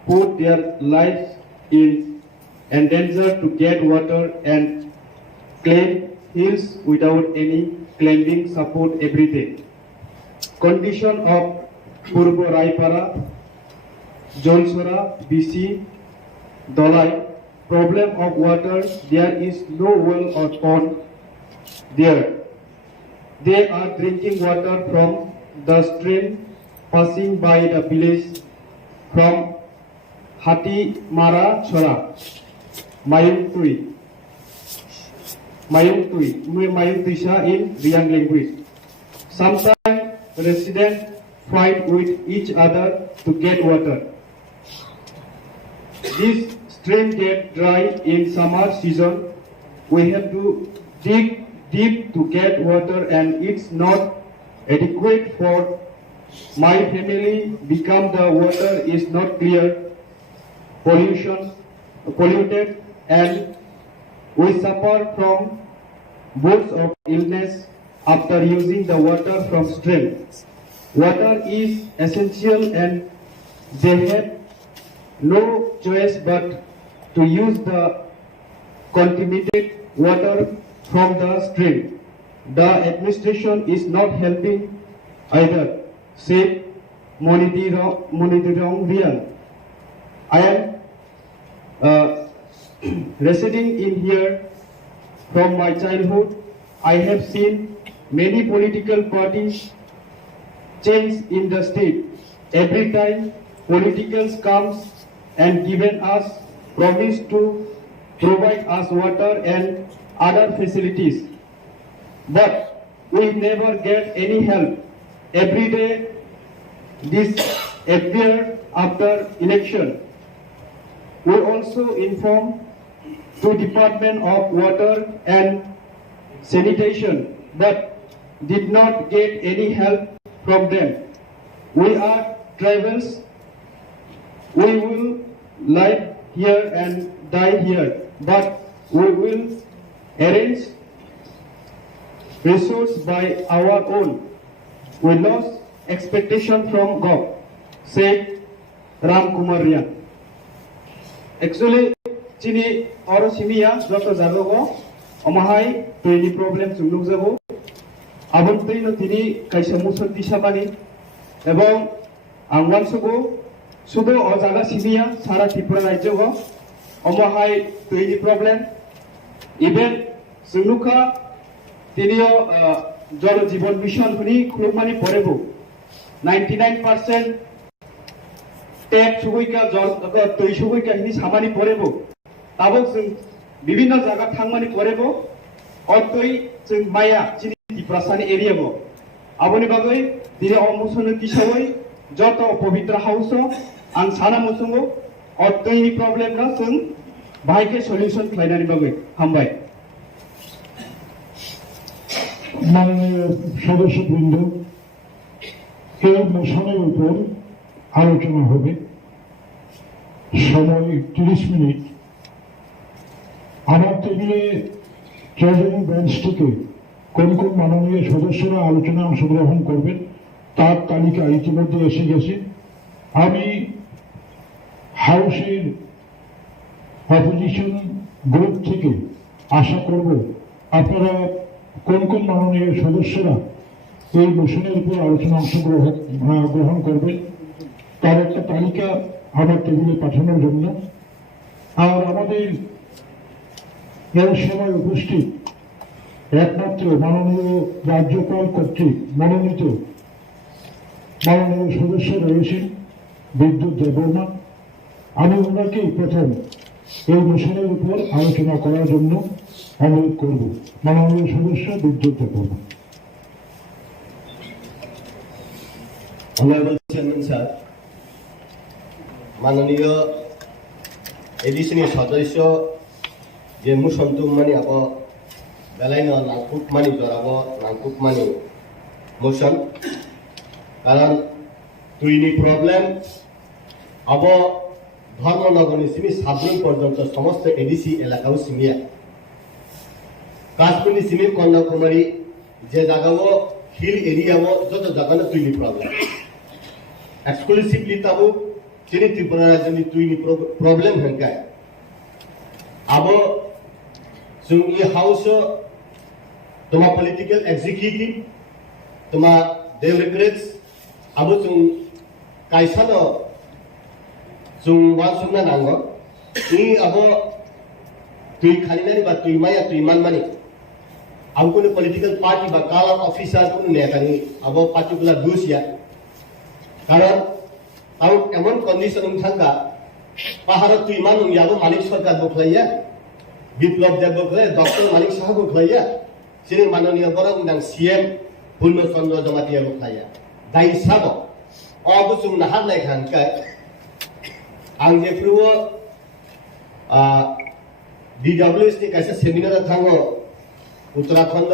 put their lives in danger to get water and claim hills without any claiming support everything. Condition of Purbo Raipara, Jolsora, BC, Dolai, problem of water, there is no well or pond there. They are drinking water from the stream passing by the village from Hati Mara Chora, Mayung Tisha in Riang language. Sometimes residents fight with each other to get water. This stream gets dry in summer season. We have to dig deep to get water and it's not adequate for my family become the water is not clear, polluted and we suffer from bouts of illness after using the water from stream. Water is essential and they have no choice but to use the contaminated water from the stream. The administration is not helping either. Said Monidong Rian. I am residing in here from my childhood. I have seen many political parties change in the state. every time politicals comes and given us promise to provide us water and other facilities. But we never get any help. Every day this appeared after election. We also inform to Department of Water and Sanitation, but did not get any help from them. We are tribals. We will live here and die here, but we will arrange resource by our own. We lost expectation from God, said Ram Khumulwng. Actually, chini oro simia joto jagogo omahai tini problem sungluk jabo abon tino tini kaisa muson tisabani ebong angwan sugo sudo o jaga simia sara Tripura rajyogo omahai tini problem even sungluka tinio jal Jeevan mission huni khulumani porebo 99% tap সুগৈকা জল তৈ সুগৈকা হিনি সামানি পরেবো তাবক जों বিভিন্ন জায়গা থাংমানি পরেবো অতৈ जों মায়া চিনি ত্রিপুরাসানি এরিয়াবো আবনি বাগৈ দিনে অমুসনে তিসাবৈ যত পবিত্র হাউস আং সানা মুসুঙ্গো অতৈনি প্রবলেম না जों ভাইকে সলিউশন খাইনানি বাগৈ হামবাই মাননীয় সদস্যবৃন্দ এই মোশনের উপর আলোচনা হবে সময় 30 মিনিট আমার টেবিলে ট্রেজারি বেঞ্চ থেকে কোন কোন মাননীয় সদস্যরা আলোচনায় অংশগ্রহণ করবেন তার তালিকা ইতিমধ্যে এসে গেছে আমি হাউসের অপোজিশন গ্রুপ থেকে আশা করব আপনারা কোন কোন মাননীয় সদস্যরা এই মোশনের উপর আলোচনা গ্রহণ করবেন তার একটা তালিকা আমার টেবিলে পাঠানোর জন্য আর আমাদের এর সময় উপস্থিত একমাত্র মাননীয় রাজ্যপাল কর্তৃক মনোনীত মাননীয় সদস্য রয়েছেন বিদ্যুৎ দেববর্মা আমি ওনাকেই প্রথম এই মোশনের উপর আলোচনা করার জন্য অনুরোধ করব মাননীয় সদস্য বিদ্যুৎ দেববর্মা Honorable Chairman Sir, মাননীয় এডিসিনি সদস্য যে মুসন্তুমানি আব বেলাইনো নাংকুকমানি জরাব নাংকুকমানি মোশন কারণ তুইনি প্রবলেম আব ধর্মনগরী সিমি সাবরিং পর্যন্ত সমস্ত এডিসি এলাকাও সিমিয়া কাশ্মীরি সিমি কন্যাকুমারী যে জায়গাও হিল এরিয়াও যত জায়গানো তুইনি problem exclusively tabu chini Tripura rajyani tuini problem hengkai abo sung i house toma political executive toma bureaucrats abo sung kaisa no sung wan sungna nango ni abo tui khaninani ba tui maya tui manmani abo kono political party ba kala officer kono nekani abo particular dues ya কারণ তাও এমন condition থাকা পাহাড় তুই মানুষ ইয়াবো মালিক সরকার বকলাইয়া Biplab Deb বকলাই doctor মালিক সাহা বকলাইয়া সিনি মাননীয় বরং নাং সিএম পূর্ণচন্দ্র জমাতিয়া বকলাইয়া দাই সাব অবসুম নাহার নাই খানকাই আং যেপ্রুব ডিডব্লিউএস नि কাছে সেমিনার থাঙ্গো উত্তরাখণ্ড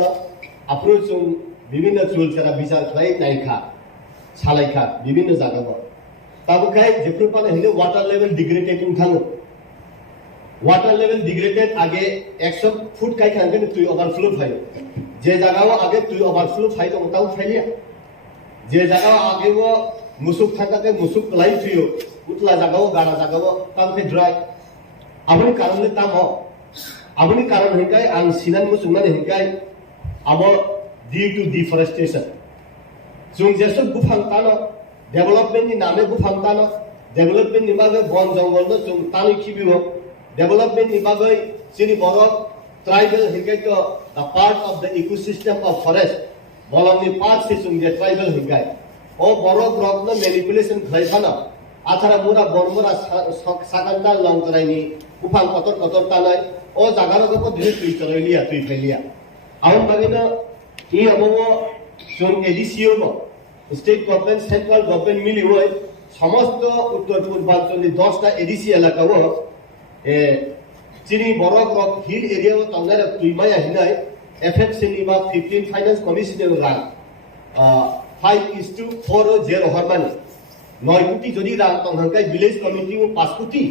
আপ্রুচুম বিভিন্ন চুলচারা বিচার খাই নাইখা সালাইখা বিভিন্ন জায়গা তাবুকাই যেপ্রুব পালে হিলে ওয়াটার লেভেল ডিগ্রেডেটিং থাঙ্গো ওয়াটার লেভেল ডিগ্রেডেড আগে 100 ফুট কাই খানকে তুই ওভারফ্লো ফাই যে জায়গাও আগে তুই ওভারফ্লো ফাই তো তাও ফাইলিয়া যে জায়গাও আগে ও মুসুক থাকাকে মুসুক লাই তুইও উতলা জায়গাও গাড়া জায়গাও তামকে ড্রাই আপনি কারণে তাম আপনি কারণ হিকাই আং সিনান মুসুকমানে হিকাই আবো ডিউ টু ডিফরেস্টেশন जों जेसो बुफां तानो डेभलपमेंट नि नामे बुफां तानो डेभलपमेंट नि बागै बन जंगल न जों तानि खिबियो डेभलपमेंट नि बागै सिनि बरक ट्राइबल हिकाय तो the part of the ecosystem of forest बलमनि पार्ट से जों जे ट्राइबल हिकाय o borok rok no manipulation khlaifana athara mura bormura sakanta long taraini upang kotor tanai o jagar ko dhiri tui chaloilia tui phailia aun bagina I abomo jon ADCO mo state government central government মিলি হয় সমস্ত উত্তর পূর্বাঞ্চলের 10টা ADC এলাকা ও চিনি বরক rock hill area ও তংনার তুইমায়া হিনাই এফএফসিনি বা 15 finance কমিশনের রাং 5:4 হরমানি 9 কোটি যদি রাং তংহাঙ্কাই ভিলেজ কমিটি ও 5 কোটি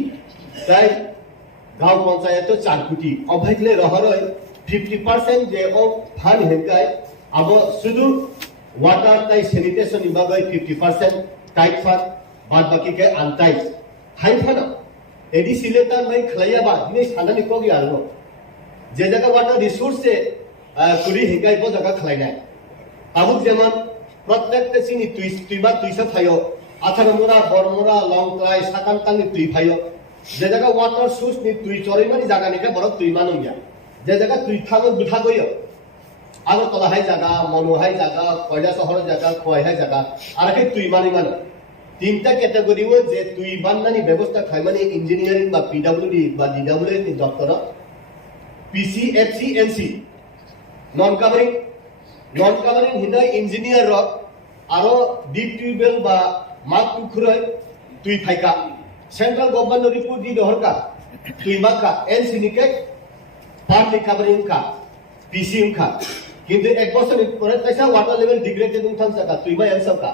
তাই গাঁও পঞ্চায়েত 4 কোটি অভাইলে রহরয় 50% যে ও ফান হেঙ্কাই আবো শুধু ওয়াটার তাই স্যানিটেশন ইবাগাই 50% টাইট ফান বাদ বাকি কে আনতাই হাইফানা এডিসি লেটার নাই খলাইয়াবা দিনে সানানি কোগি আরো যে জায়গা ওয়াটার রিসোর্সে কুরি হেঙ্কাই বো জায়গা খলাইনাই আবুক যেমন প্রত্যেকটা চিনি তুইবা তুইসা ফাইও আথারমুরা বরমুরা লংক্লাই সাকান্তানি তুই ফাইও যে জায়গা ওয়াটার সোর্স নি তুই চরিমানি জায়গা নিকে বড় তুই মানুয়া যে জায়গা তুই থানো বুঠা গইও আগরতলা হাই জায়গা মনোহাই জায়গা কয়লা শহর জায়গা খোয়াই জায়গা আর কে তুই মানি মানে তিনটা ক্যাটাগরি ও যে তুই বান্নানি ব্যবস্থা খাই মানে ইঞ্জিনিয়ারিং বা পিডব্লিউডি বা ডিডব্লিউএস নি দপ্তর পিসিএফসি এনসি নন কাভারিং হিনাই ইঞ্জিনিয়ার রক আরো ডিপ টিউবওয়েল বা মাক পুকুরয় তুই ফাইকা সেন্ট্রাল গভর্নমেন্ট রিপোর্ট দি দহরকা তুই মাকা এনসি নিকে পার্টলি কাভারিং কা পিসি কা কিন্তু এক বছর পরে তাইসা ওয়াটার লেভেল ডিগ্রেডেড উঠান সাকা তুই মা এনসব কা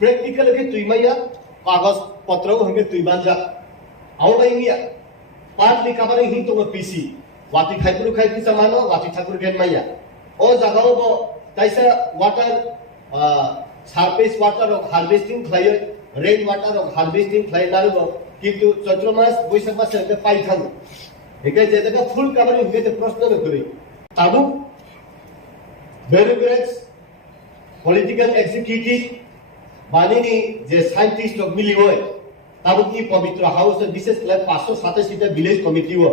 প্র্যাকটিক্যাল কে তুই মাইয়া কাগজ পত্র হঙ্গে তুই বানজা আওবাই মিয়া পার্টলি কাভারিং হি তো পিসি ওয়াটি খাইপুরু খাইতি সামানো ওয়াটি ঠাকুর গেন মাইয়া ও জাগাও ব তাইসা water surface water of harvesting খাইয় রেইন ওয়াটার অফ হারভেস্টিং খাই নারব কিন্তু চৈত্র মাস বৈশাখ মাসে কে পাই থাকো একে যে জায়গা ফুল কাভারিং হইতে প্রশ্ন ন করি তাবু bureaucrats political executive বানিনি যে সায়েন্টিস্ট অফ মিলি হয় তাবু কি পবিত্র হাউস বিশেষ করে 587 টা ভিলেজ কমিটি ও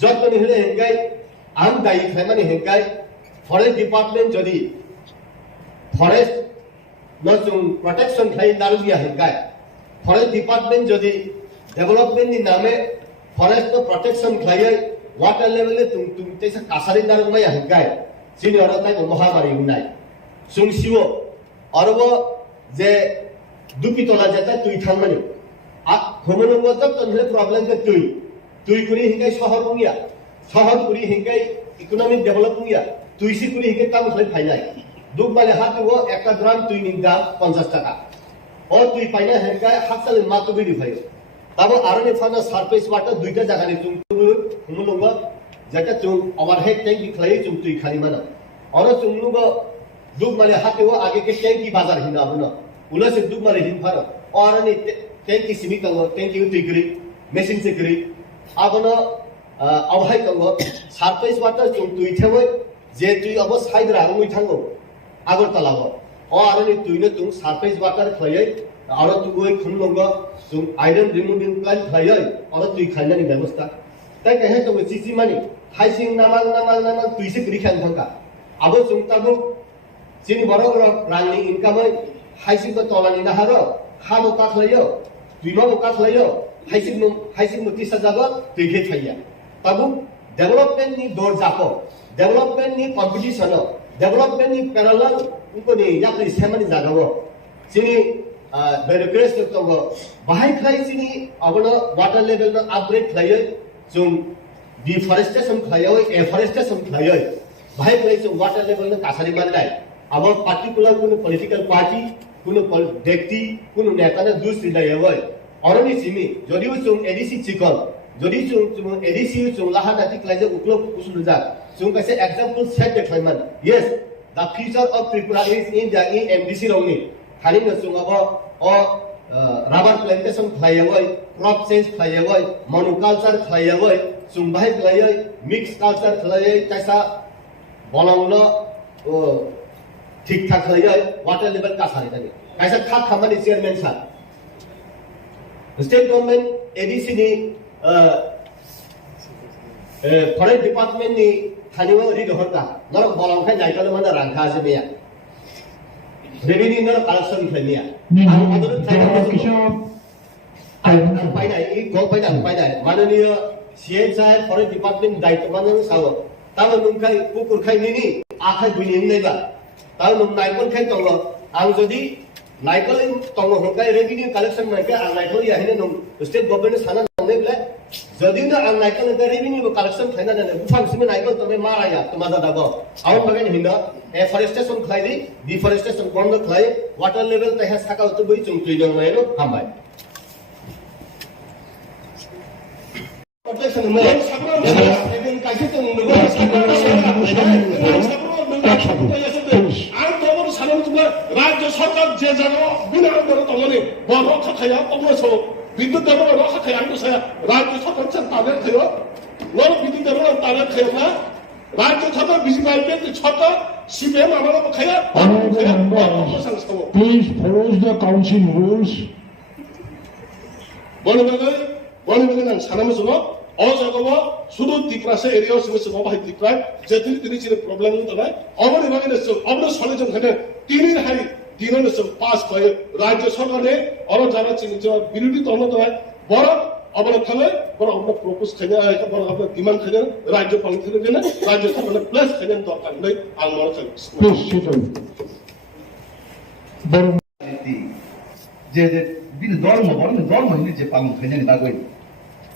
যতনি হলে হেঙ্গাই আম দায়ী খাই মানে হেঙ্গাই ফরেস্ট ডিপার্টমেন্ট যদি ফরেস্ট নতুন প্রোটেকশন খাই নারুবিয়া হেঙ্গাই ফরেস্ট ডিপার্টমেন্ট যদি ডেভেলপমেন্ট নি নামে ফরেস্ট প্রোটেকশন খাই ওয়াটার লেভেলে তুমি তেসা কাসারি নারুমায়া হেঙ্গাই চিনি অরতাই মহামারী উনাই সুংসিও অরব যে দুপিতলা যেটা তুই থানমানি খমুলুঙ্গ তনলে প্রবলেম কে তুই করি হিঙ্গাই শহর উনিয়া শহর করি হিঙ্গাই ইকোনমিক ডেভেলপ উনিয়া তুইসি করি হিঙ্গাই কাম খাই ফাইনাই দুক বালে হাত ও একটা গ্রাম তুই নিন দাম 50 টাকা ও তুই পাইনা হেঙ্গাই হাতসালে মাতো বিডি ফাইও তাবো আরনে ফানা সারফেস ওয়াটার দুইটা জায়গা নি তুই খমুলুঙ্গ যেটা তুই ওভারহেড ট্যাঙ্ক খাই তুই খালি মানা और चुंगलुग दुग माले हाथे वो आगे के टैंक की बाजार हिना बना उला से दुग माले हिन फार और ने टैंक की सीमित हो टैंक की उतरी मशीन से करी आबना अब हाय कंगो सरफेस वाटर चुंग तुई थेवे जे तुई अब साइड रा उई थांगो আগরতলা और ने तुई ने तुंग सरफेस वाटर खयै और तु ओइ खुमलंग तुंग आयरन रिमूविंग प्लांट खयै और तुई खाइनानि व्यवस्था ताई कहे तो सीसी मानि हाइसिंग नामाल तुई से करी खान थांगा আবো চুংতাবু চিনি বড় বড় রাংনি ইনকামে হাইসিং তো তলানি না হারো হামো কাখলাইও দুইমা কাখলাইও হাইসিং মুতিসা জাগো তুইকে থাইয়া তাবু ডেভেলপমেন্ট নি দর জাপো ডেভেলপমেন্ট নি কম্পিটিশন ডেভেলপমেন্ট নি প্যারালাল উকনি ইয়াকলি সেমানি জাগাবো চিনি বেরোক্রেস তো বাহাই খাই চিনি আবনো ওয়াটার লেভেল না আপগ্রেড খাইও জুম ডিফরেস্টেশন খাইও এফরেস্টেশন খাইও भाई प्लेस वाटर लेवल में कासारी मानलाय अब पार्टिकुलर कोनो पॉलिटिकल पार्टी कोनो व्यक्ति कोनो नेता ने दूसरी दाय होय अरनि सिमी जदिও जों एडीसी चिकन जदि जों एडीसी जों लाहा नाति क्लाइजे उक्लो कुसुल जा जों कासे एग्जांपल सेट देखलायमान yes the future of Tripura is in the MDC रंगनि खाली न जों अब अ राबार प्लांटेशन खायवय क्रॉप चेंज खायवय मोनोकल्चर खायवय जों बाहाय खायय मिक्स कल्चर खायय तैसा বলাউলো ও ঠিকঠাক হয়ে যায় ওয়াটার লেভেল কাছারি থাকে কাইসা খাত Khamenei chairman sir state government ADC নি ফরেস্ট ডিপার্টমেন্ট নি খানিও রি দহরকা নরক বলাউখাই যাইকালো মানে রাংখা আছে বেয়া revenue no collection khania পাইনাই এই গল পাইনাই মাননীয় সিএনসাই ফরেস্ট ডিপার্টমেন্ট দায়িত্ব মাননীয় সাগো তাও নুনখাই কুকুর খাই নিনি আখাই বুইনি নাইবা তাও নুন নাইকল খাই তল আং যদি নাইকল তল হকাই রেভিনিউ কালেকশন মাইকে আং নাইকল ইয়াহিনে নুন স্টেট গভর্নমেন্ট সানা ননেবলে যদি না আং নাইকল নে রেভিনিউ কালেকশন খাইনা না বুফাং সিমে নাইকল তবে মারায়া তোমাদা দাগো আউন বাগান হিন্দা এফরেস্টেশন খাইদি ডিফরেস্টেশন বন্ধ খাই ওয়াটার লেভেল তাহে সাকা তো বই চুম তুই দং নাইনো হামবাই protection mo even kaise to nugo আর খবর সাধারণ রাজ্য সরকার যে জানো বিনা করে তমনে বড় খায়া অবশ্য বিদ্যুৎ দেব রক্ষা খায়া আঙ্গুস রাজ্য সরকার তাদের খায় নর বিদ্যুৎ দেব তাদের খায় রাজ্য সরকার বিজেপি ছোট সিপিএম আমাদের খায়া please follow the council rules বলবেন সানামে শুনো অজাগব শুধু ত্রিপুরাসে এরিয়া সমস্যা বাবা ত্রিপুরা যে তিনি চিনে প্রবলেম তো নাই অবনি বাগানে অবন সলেজন খানে তিনি হাই দিনন পাস করে রাজ্য সরকারে অর যারা চিনি বিরোধী তন্ন তো বড় অবন খালে বড় অবন প্রপোজ খাইনা বড় অবন ডিমান্ড খাইনা রাজ্য পালন থেকে না রাজ্য সরকারে প্লাস খাইনা দরকার নেই আল মর খাই প্লিজ শিটন বড় যে বিন ধর্ম হিনে যে পালন খাইনানি বাগৈ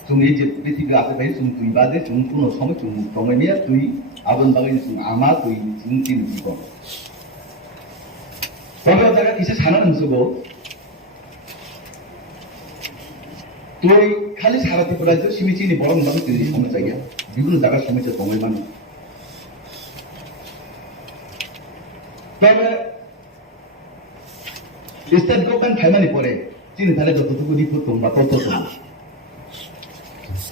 তুমি যে পৃথিবী আছে ভাই তুমি তুই বাদে তুমি কোনো সময় তুমি সময় নিয়ে তুই আবন বাগাই তুমি আমা তুই চিন্তি নি কর তবে জায়গা কিসে সানা নসগো তুই খালি সারা ত্রিপুরা যে সিমিচিনি বড় বাগাই তুই সমস্যা গিয়া বিভিন্ন জায়গার সমস্যা সময় মানে তবে স্টেট গভর্নমেন্ট ফাইনালি পরে চিনি তাহলে যতটুকু রিপোর্ট তোমরা তত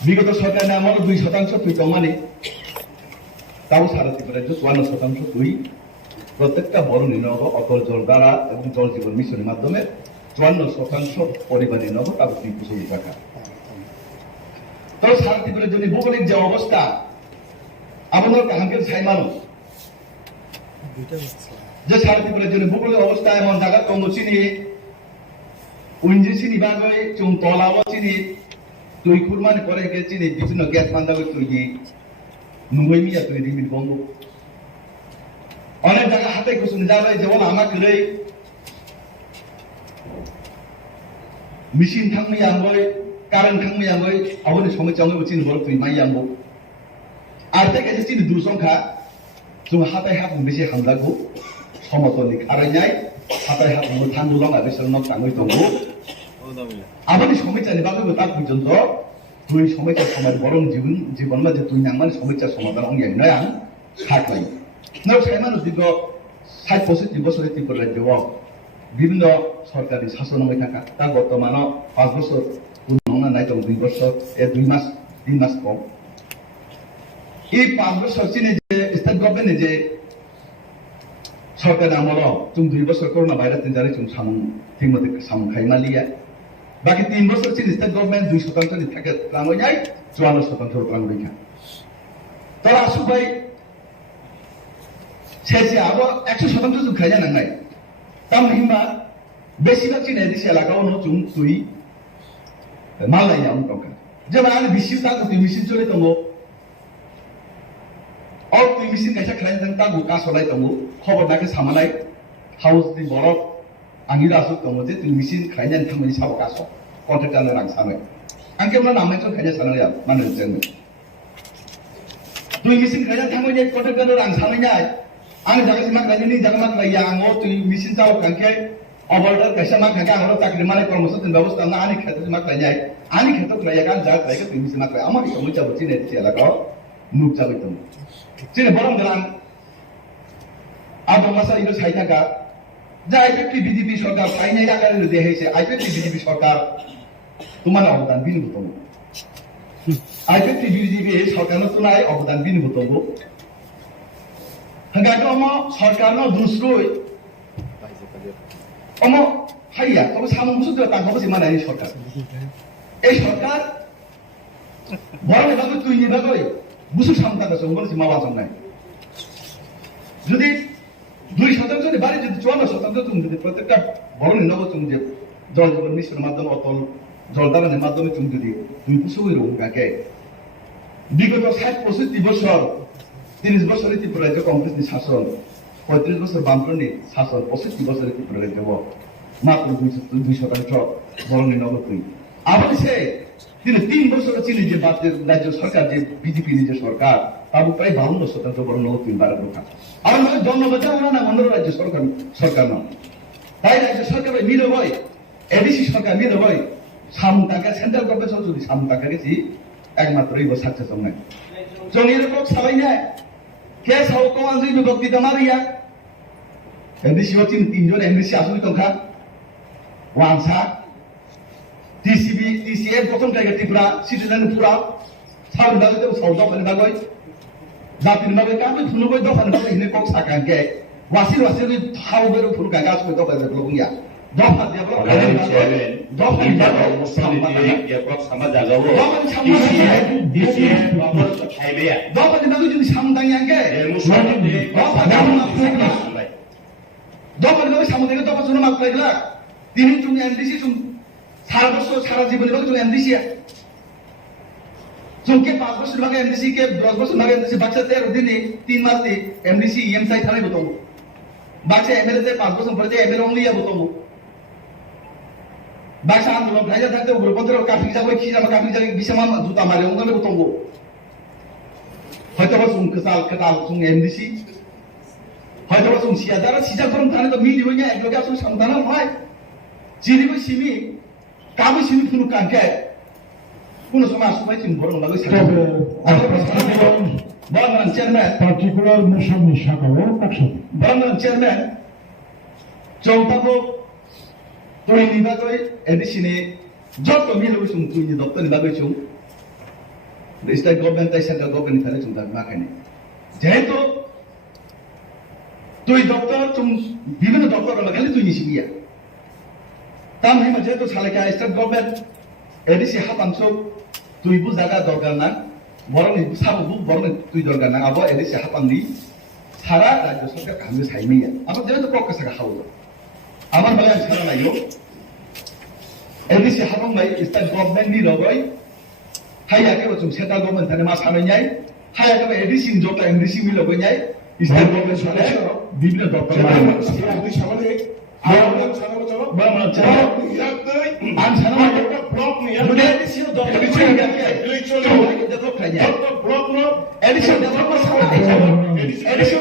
বিগত সরকার আমার 2% তুই কমানি তাও সারা ত্রিপুরা 54% তুই প্রত্যেকটা বড় নির্ণয় অটল জল দ্বারা এবং জল জীবন মিশনের মাধ্যমে 54% পরিবার নির্ণয় তাও তুই কুশলী টাকা তাও সারা ত্রিপুরার জন্য ভৌগোলিক যে অবস্থা আমাদের কাহাঙ্কের ছাই মানুষ যে সারা ত্রিপুরার জন্য ভৌগোলিক অবস্থা এমন জায়গা কম চিনি উইঞ্জি চিনি বাগৈ চুম তলাও চিনি তুই কুরবানি করে গেছি বিভিন্ন গ্যাস মান্দাবে তুই নুঙ্গই মিয়া তুই রিমিট বন্ধ অনেক জায়গা হাতে কুসুম যাবে যেমন আমাকে রে মেশিন থাকমি আনবই কারেন্ট থাকমি আনবই আবনি সময় চাঙ্গই চিনি বড় তুই মাই আনবো আর থেকে যে চিনি দূরসংখ্যা जों हाथाय हाथ बेसे हामलागौ समतलनि खारायनाय हाथाय हाथ थांदुलां बेसरनो थाङै दङ आबादनि समस्यानि बागैबो दा पର୍ଯ୍यন্ত তুই সমস্যা সমাজ বরং জীবন মাঝে তুই নাংমানি সমস্যা সমাধান অঙ্গিয়াই আং সাকলাই নাও সাই মানুষ দীর্ঘ 60-65 বছর ত্রিপুরা রাজ্যও বিভিন্ন সরকারি শাসন হয়ে থাকা তা বর্তমান 5 বছর উন্নয়ন নাই দং 2 বছর 2 মাস 3 মাস কম এই 5 বছর চিনে যে স্টেট গভর্নমেন্ট যে সরকার আমল তুমি 2 বছর করোনা ভাইরাস জারি তুমি সামন ঠিকমতো সামন খাইমালিয়া বাকি 3 বছর চিনে স্টেট গভর্নমেন্ট 2% নি থাকে লাঙ্গই নাই 54% লাঙ্গই খা তারা সুবাই শেষে আবার 100% জু খাইয়া নাঙ্গাই তাম হিমা বেশিরভাগ চিনে দেশে এলাকাও নো চুম তুই মালাই আম টকা যেমন আমি বিশির তাকে তুই মেশিন চলে দङ और तुई मिसिन कैसा खाइन जों तागु कासलाय दङ खबर नाके सामानाय हाउस नि बरफ आंनि रासु दङ जे तुई मिसिन खाइनान थांनि साब कास कन्ट्रेक्टर रां सानो आंके मन नामै जों खाइना सानया मानो जों तुई मिसिन खाइना थांनि कन्ट्रेक्टर रां साननाय आं जागा सिमा खाइनि नि जागा मा खाइया आङो तुई मिसिन चाव कांके अबर्डर कैसा मा खाइका आङो ताकि माने कर्मस दिन व्यवस्था ना आनि खेत मा खाइनाय आनि खेत खाइया गान जा खाइका तुई मिसिन मा खाइ आमानि समस्या बचि ने थियाला ग नुक जाबाय दङ চিনে বরং গেলাম আদম মাসা ইনো ছাই থাকা যা আইপিপি বিজেপি সরকার ফাইনাই আকারে দেখাইছে আইপিপি বিজেপি সরকার তোমার অবদান বিনিয়োগ করব আইপিপি বিজেপি সরকার তুলাই অবদান বিনিয়োগ করব হাঙ্গাটো অম সরকার ন দুসরই অম হাইয়া তবে সামন বুঝু দেওয়া তাঙ্ক বসে মানাই সরকার এই সরকার বড় এভাবে তুই নিভাবে বুঝু সামতা গেছে ওগুলো মাওয়া জন্নাই যদি 2% বাড়ি যদি 54% তুমি যদি প্রত্যেকটা বরণের নব তুমি যে জল জীবন মিশনের মাধ্যমে অতল জল দালানের মাধ্যমে তুমি যদি 2% রকম কাকে বিগত 60-65 বছর 30 বছরের ত্রিপুরা রাজ্য কংগ্রেসের শাসন 35 বছর বামফ্রন্টের শাসন 65 বছরের ত্রিপুরা রাজ্য মাত্র 2% বরণের নব তুমি আবার সে তিনি 3 বছর চিনি যে রাজ্য সরকার যে বিজেপি যে সরকার তার প্রায় 52% বরণ নব তুমি বাড়ার রক্ষা আমার মানে জন্মবাদে ওরা না অন্য রাজ্য সরকার না তাই রাজ্য সরকার মিলে হয় এডিসি সরকার মিলে হয় সামতাকা সেন্ট্রাল গভর্নমেন্ট যদি সামতাকা গেছি একমাত্র এই সাকসেস নাই जोंनि रकम सालायनाय केस हाव कमान जि बिभक्ति दामारिया एमडीसी व तीन जन एमडीसी आसुनि दंखा वानसा टीसीबी टीसीएफ गठन कायगा त्रिपुरा सिटिजेन पुरा साउन बागै तो साउथ अफ बागै जातिनि बागै काबो थुनुबै दफानि बागै हिने कक साकांके वासिल वासिल हाव बेरो फुल गागा आसुनि दफा लबुया दफा दियाब्ला दफा दियाब्ला sama jagawo DCM nomor Thailia दफा दिनागै जों सामदांयांके दफा दामना दफा दिनागै सामदांयांके दफा जों माखलायग्ला दिनै जों एमडीसी जों सारा बছর सारा জীবনের বাগै जों एमडीसी जों के 5 বছর বাগै एमडीसी के 10 বছর বাগै एमडीसी बाक्सा 13 दिनै 3 मास नि एमडीसी एमसाइ थानाय बतौ बाक्सा एमएलए ते 5 বছর পরে एमएलए ओनली बतौ बाक्सा आंदोलन राजा थाकते ग्रुपन्तर काफी जाबाय खिजामा काफी जाबाय बिसामा जुता मारे उंगाले बतौ हयतोबा जों कताल जों एमडीसी हयतोबा जों सियादारा सिजाफोरम थानाय तो मिलि होया एकलगे जों सामदाना होय जिनिबो सिमी काबो सिमी फुनु कांके কোনো সময় আসবে তুমি বড় লাগবে বর্তমান চেয়ারম্যান পার্টিকুলার মোশন নিশাকাও কাকসা বর্তমান চেয়ারম্যান চৌতাবো তুই নিবাগৈ এডিসিনে যত মিলবো সুম তুই দপ্তর নিবাগৈ সুম স্টেট গভর্নমেন্ট তাই সেন্ট্রাল গভর্নমেন্ট তাই সুম মাখানে যেহেতু তুই দপ্তর তুম বিভিন্ন দপ্তর লাগালে তুই নিছিবিয়া তাম হেমা যেহেতু সালেকা স্টেট গভর্নমেন্ট এডিসি হাতাংশ তুই বুজাগা দরকার না বরং সাবু বরং তুই দরকার না আবো এডিসি হাতাংনি সারা রাজ্য সরকার কামে সাইমিয়া আমার যেহেতু প্রকাশকা হাউলো আমার বাগান ছাড়া নাইও এডিসি হাতাং ভাই স্টেট গভর্নমেন্ট নি লগই হাইয়াকে রচুম সেন্ট্রাল গভর্নমেন্ট থানে মা সামাইনাই হাইয়াকে এডিসি জটা এমডিসি মি লগইনাই স্টেট গভর্নমেন্ট সালে বিভিন্ন দপ্তর আপনি সামনে আমরা ছাড়াবো চলো বাংলা ছাড়াবো আন ছাড়াবো একটা ব্লক নিয়ে এডিসি দপ্তর এডিসি ডেভেলপ খাইয়া ব্লক নো এডিসি ডেভেলপ করতে ADC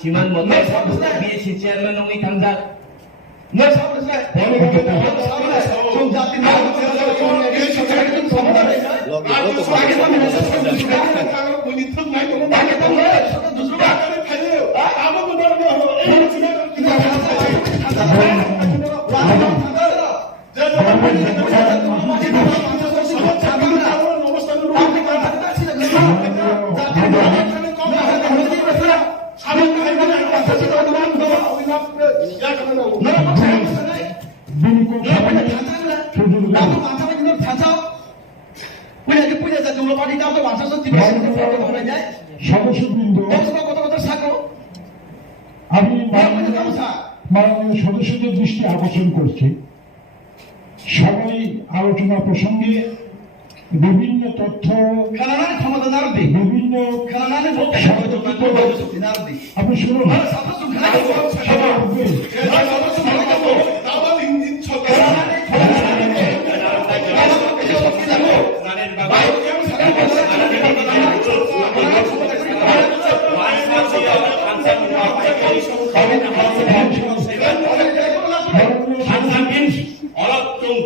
Siman motor BSC chairman nongi tangja no sabes la son jati na আমি মাননীয় সদস্যদের দৃষ্টি আকর্ষণ করছি সবাই আলোচনা প্রসঙ্গে বিভিন্ন তথ্য বিভিন্ন আপনি শুনুন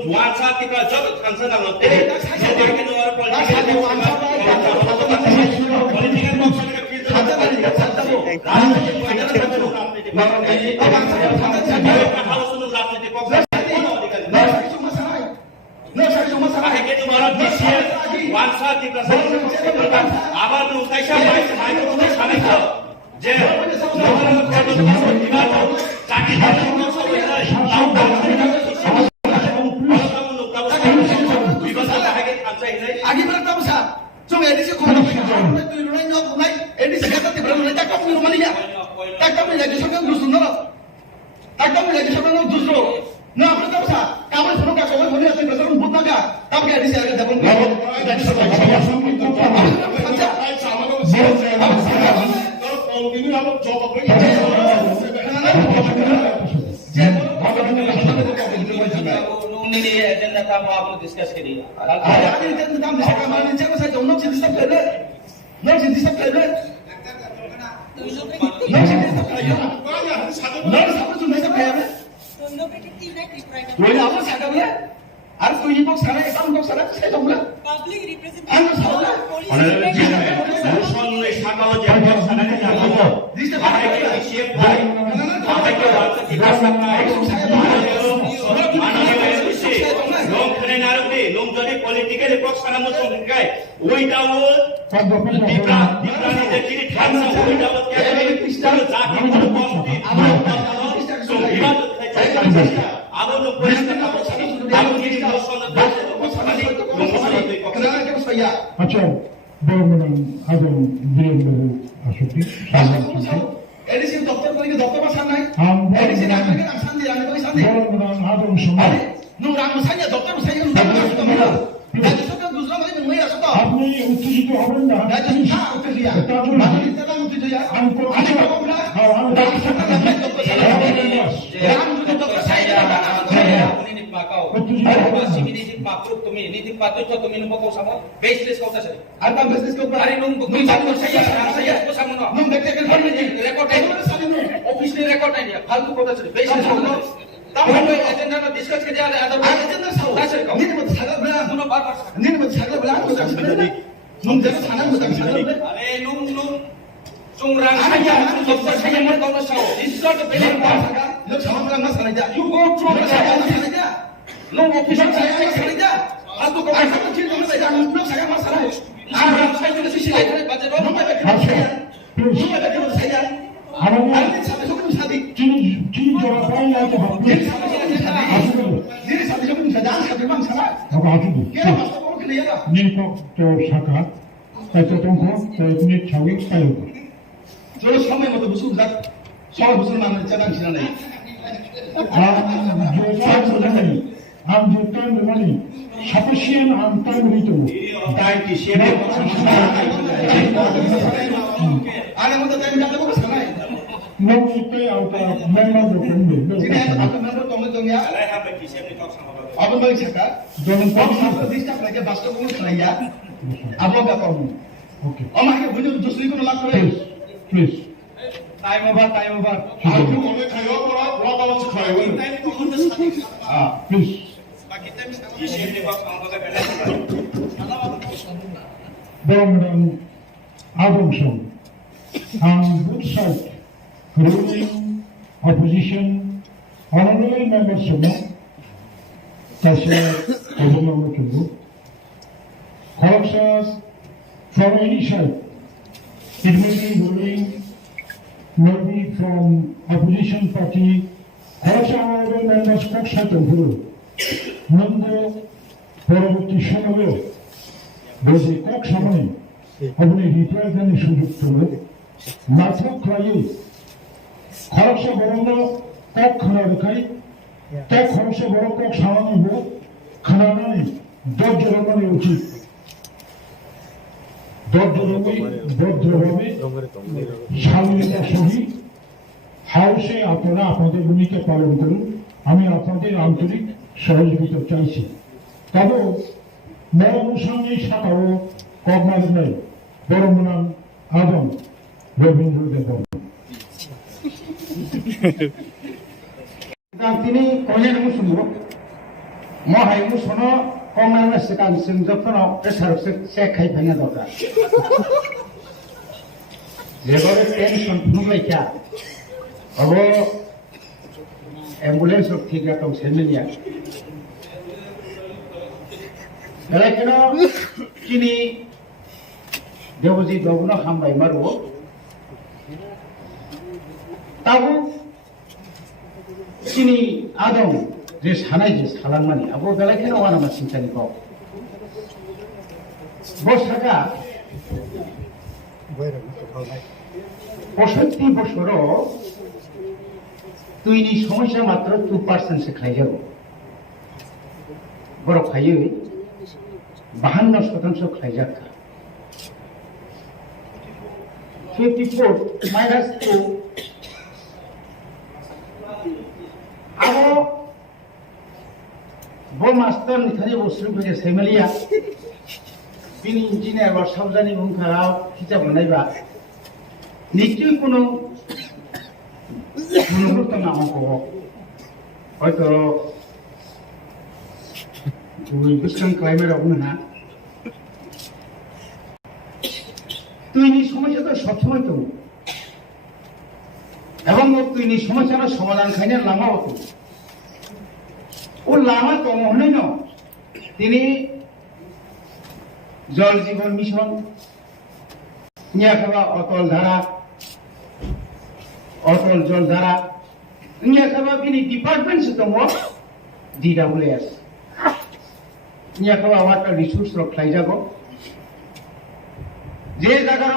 Juan saat kita jatuh kan sedang nanti, jadi kita orang politik আচ্ছা বর্মনান আদম বীরেন্দ্র আসুটি এডিসি দপ্তর করে দপ্তর ভাষা নাই এডিসি না করে শান্তি রাখতে কই শান্তি বর্মনান আদম সমাজ নো রাম সাইয়া দপ্তর সাইয়া নো রাস্তা মারা রাজ্য সরকার গুজরাট মানে মই আসতো আপনি উত্তেজিত হবেন না রাজ্য না উত্তেজিয়া মানে ইতারা উত্তেজিয়া আমি কোন আমি কম না রাম সরকার না দপ্তর সাইয়া রাম যদি দপ্তর সাইয়া আপনি নিপাকাও আর সিমিনি পাত্র তুমি নীতি পাত্র তো তুমি নবকো সামো বেসলেস কথা আছে আর তা বেসলেস কো আরে নুম তুমি পাত্র সাইয়া সাইয়া কো সামো না নুম দেখতে গেল রেকর্ড আই অফিস নে রেকর্ড আই ফালতু কথা আছে বেসলেস কো তাহলে এজেন্ডা না ডিসকাস করে আর এজেন্ডা সাউ আছে নীতি মত সাগা বলা নুম বারবার নীতি মত সাগা বলা কো আছে নুম দেখো সানা মত সাগা আরে num Sungrang saja, dokter saya mau kau tahu. This is not a basic saga. Lo sama orang mas saja. You go through the saga saja. Lo official saya saja. Aku kau akan kecil kamu saja. Lo saya mas saja. Orang saya juga sisi lain. Baca dong. Nomor berapa saya? Nomor berapa saya? Ada sampai suku sadi. Cini jawaban yang tu apa? Jadi sampai sini sadi. Jadi sampai suku sadi. Jangan sampai bang salah. Apa itu? Kira mas tu kau kena ya? Ni kau tu saka. Itu tunggu. Itu ni cawi kayu. 저는 처음에 뭐도 무슨 서울 무슨 마음을 짜당 지나네. I'm the time money. Sufficient and time little. Time to share. 아니 뭐도 time 잡고 살아요. No pay out member of the family. 지금 아까 member 동료동이야. 아버님 뭐 있을까? 저는 법사로 디스타프 나게 바스터 보고 살아야. 아버가 또. Okay. 엄마가 먼저 조수이 거 놀라 그래. Please. Time over. 아주 오늘 가요. 돌아가면서 가요. Please. Borobudur Adamson on good side, ruling, opposition, honorable members of the corruptions from any side. It may be ruling, maybe from opposition party, also honorable members Kokshaten Guru, Nando, পরবর্তী সময়ে বলছি cock সামনে আপনি রিপ্রেজেন্টের সুযোগ তুলে মাথা খাইয়ে খরচা বরং কক খানা রেখাই তা খরচা বড় কক সামান্য খানা নাই দশ জনমানে উচিত ভদ্রভাবে স্বাধীনতা সহিত হাউসে আপনারা আপনাদের ভূমিকা পালন করুন আমি আপনাদের আন্তরিক সহযোগিতা চাইছি তবে মরমুসাঙ্গী সাকারও কগমাজ নেই বরমনাম আদম রবীন্দ্রদেব তিনি কলের মুসুমু মহাই মুসুনো কমনানা সিকান সিংজফনো প্রেসার সে খাই ভাঙা দরকার যেভাবে tension ফুলাইকা Abo ambulance of tiga tong semilia. Kalau kena kini deposit dono hambai maru. Tahu kini adong jes hanai jes halan mani. Abo kalau kena wana masing cari kau. Bos harga. 65 বছরও তুইনি সমস্যা মাত্র 2% সে খাই যাব বড় খাইয়ে 52% খাই যাক 54 minus 2 আবো বো মাস্টার নিথানি বসরু ফেজে সেমেলিয়া বিনি ইঞ্জিনিয়ার বা সাবজানি মুখারাও হিসাব বানাইবা নিশ্চয়ই কোনো গুরুত্ব না অঙ্ক হয়তো বুঝলাম ক্লাইমেট হবে না তুই নি সমস্যা তো সবসময় তো এবং তুই নি সমস্যার সমাধান খাইনে লামা হতো ও লামা তো মনে ন তিনি জল জীবন মিশন নিয়া খাওয়া অতল ধারা অটল জল ধারা নিয়া খাওয়া বিনি ডিপার্টমেন্ট সে তো DWS নিয়া খাওয়া ওয়াটার রিসোর্স রক্ষাই যাব যে জায়গার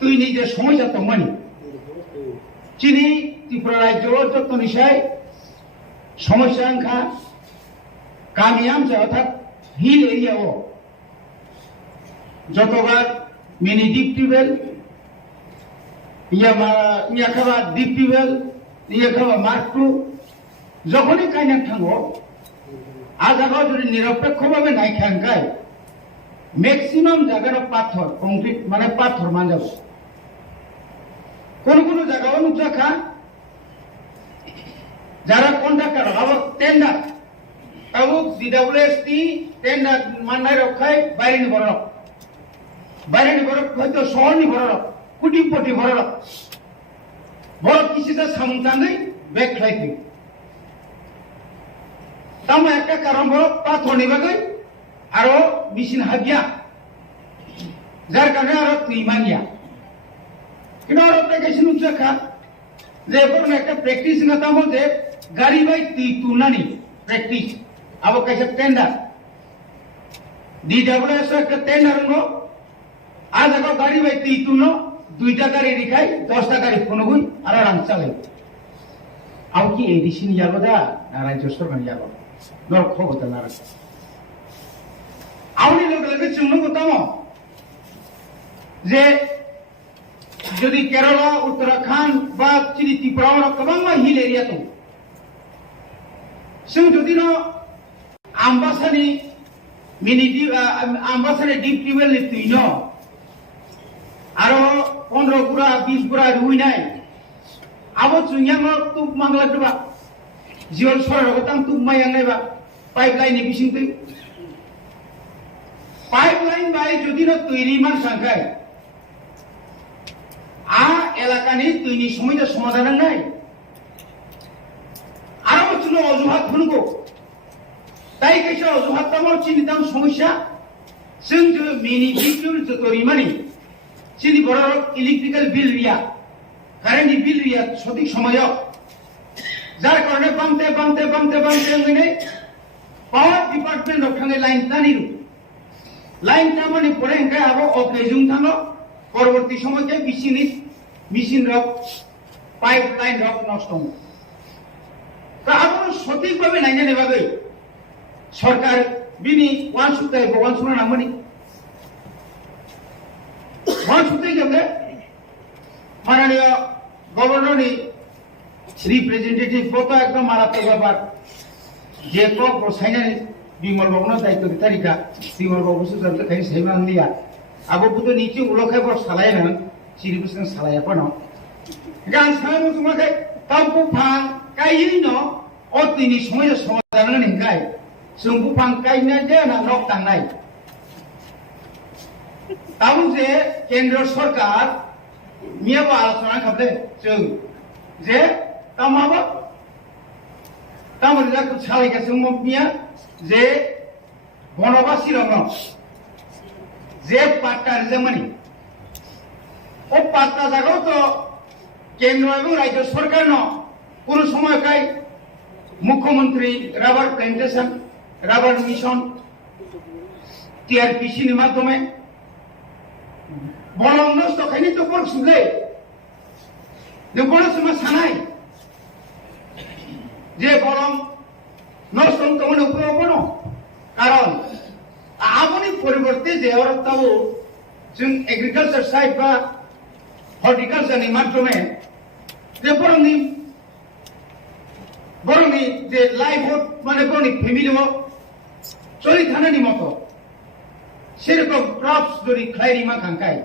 তুই নিজের সমস্যা তো মানি চিনি ত্রিপুরা রাজ্য যত নিশায় সমস্যা আঙ্খা কামিয়াম যে অর্থাৎ হিল এরিয়াও যতবার মিনি ডিপ টিউবওয়েল ইয়া খাওয়া ডিপ টিউবওয়েল ইয়া খাওয়া মার্ক 2 যখনই কাইনা থাকবো আজ আগাও যদি নিরপেক্ষভাবে নাই খাঙ্কায় ম্যাক্সিমাম জায়গার পাথর কংক্রিট মানে পাথর মানজাব কোন কোন জায়গাও নুকসাখা যারা কন্ট্রাক্টর আবার টেন্ডার তাও DWS টেন্ডার মান্নায় রক্ষায় বাইরে বড় বাইরে বড় হয়তো শহরনি বড় কোটিপতি বড় বড় কিছুটা সামুতাঙ্গই ব্যাগ খাইতে তাম একটা কারণ বড় পাথর নিবাগৈ আরো মেশিন হাবিয়া যার কারণে আরো তুই মানিয়া কিন্তু আরো প্যাকেজ নুকসাখা যে কোনো একটা প্র্যাকটিস না তাম যে গাড়ি বাই তুই তুলনানি প্র্যাকটিস আবো কাছে টেন্ডার DWS একটা টেন্ডার হলো আজ আগে গাড়ি বাই তুই তুলো 2টা গাড়ি রেখাই 10টা গাড়ি ফোন হই আর আরাম চালাই আও কি এডিসি নিয়ে যাবো দা না রাজ্য সরকার যাবো নর খবর না আউনি লোক লাগে চুন্ন গতম যে যদি কেরালা উত্তরাখণ্ড বা চিনি ত্রিপুরা গোबां হিল এরিয়া दं जों যদি आम्बासानि मिनि आम्बासानि डिप टिउबवेल नि तुइन आरो 15 गुरा 20 गुरा रुइनाय आबो चुंयाङ तुक मांगलादबा जिवल सररगो तां तुक मायांनायबा पाइपलाइन नि बिसिंतै पाइपलाइन बाय যদি তৈরি মান সংখ্যায় आ এলাকানি তুইনি সমস্যা সমাধান নাই আরো ছিল অজুহাত খুনগো তাই কেসে অজুহাত তামো চিনিতাম সমস্যা जों जो मिनि बिल जतरि मानि চিনি বড় ইলেকট্রিক্যাল বিল রিয়া কারেন্ট বিল রিয়া সঠিক সময় যার কারণে বামতে মানে পাওয়ার ডিপার্টমেন্ট ওখানে লাইন টানিরু লাইন টামানি পরে এঙ্কা আবো অকেজুং থানো পরবর্তী সময়কে machine rock pipe line rock নষ্ট তা আবার সঠিকভাবে লাইনে নেবাগৈ সরকার বিনি ওয়ান সুতাই ভগবান শুনা নামনি ওয়ান সুতাই গেলে মাননীয় গভর্নরনি রিপ্রেজেন্টেটিভ কত একদম মারাত্মক ব্যাপার যে কক বসাইনানি বিমল বাবুর দায়িত্ব তারিখা বিমল বাবু সুজানতে খাই সেইমান দিয়া আবো বুতো নিচে উলখাই বড় সালাই না সিরিকুসন সালাইয়া পানো গান সামু তোমাকে তাম্পু ফাং কাইনি ন অতিনি সময় সমাধান নিগাই जोंबु फां काइना दे ना नक तांनाय ताउ जे केंद्र सरकार मियाबो आलोचना खाबदे जों जे तामाबा तामर जाको सालायगासिनो मम्पिया जे बनबासि रंग जे पाट्टा रिजामानि ও পাত্তা জায়গাও তো কেন্দ্র এবং রাজ্য সরকার কোন সময়কাই মুখ্যমন্ত্রী rubber plantation rubber mission TRPC এর মাধ্যমে বলং নষ্ট খাইনি তো বড় সুলে যে বড় সময় সানাই যে বলং নষ্ট তোমার উপরে কোনো কারণ আপনি পরিবর্তে যে ওরা তাও जों एग्रीकालचार साइड बा हर्टिकालचारनि माध्यमे जे बरंनि जे लाइभहुड माने बरंनि फेमिलियाव चलि थानायनि मतो सेरकम क्रप्स যদি খাইরি মা খাंखाय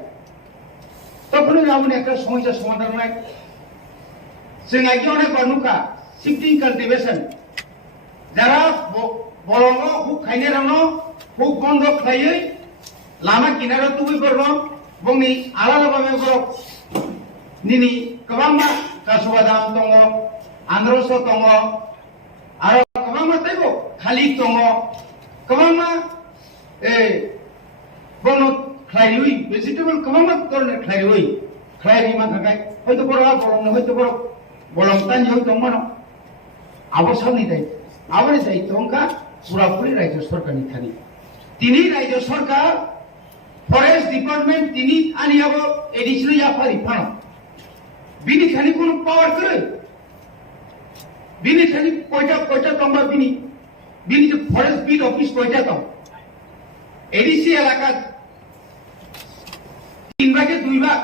তখন আমরা একটা সমস্যা সমাধান হয় जों আগে অনেক বানুকা শিফটিং কাল্টিভেশন যারা বলং হুক খাইনে রানো হুক বন্ধ খাইयै लामा किनारा तुबी बरनो बंनि आलादा बाबे बरक निनि गोबांमा कासुबादाम दङ आन्द्रस दङ आरो गोबांमा ताइबो खालि दङ गोबांमा बनो खाइरुइ भेजिटेबल गोबांमा दरने खाइरुइ खाइरि मा थाखाय हयतो बरहा बलंनो हयतो बर बलं तानि हय दङ न आबो सामनि दाय आबोनि दाय दंका पुरापुरि राज्य सरकारनि थानि तिनि राज्य सरकार फरेस्ट डिपार्टमेंट तिनी आणि अब एडिशनल याफारी फानो बिनि खानि कोन पावर करे बिनि खानि कोइटा तंबा बिनि जो फरेस्ट बीट ऑफिस कोइटा तम एडिसी एलाका 3 भागे 2 भाग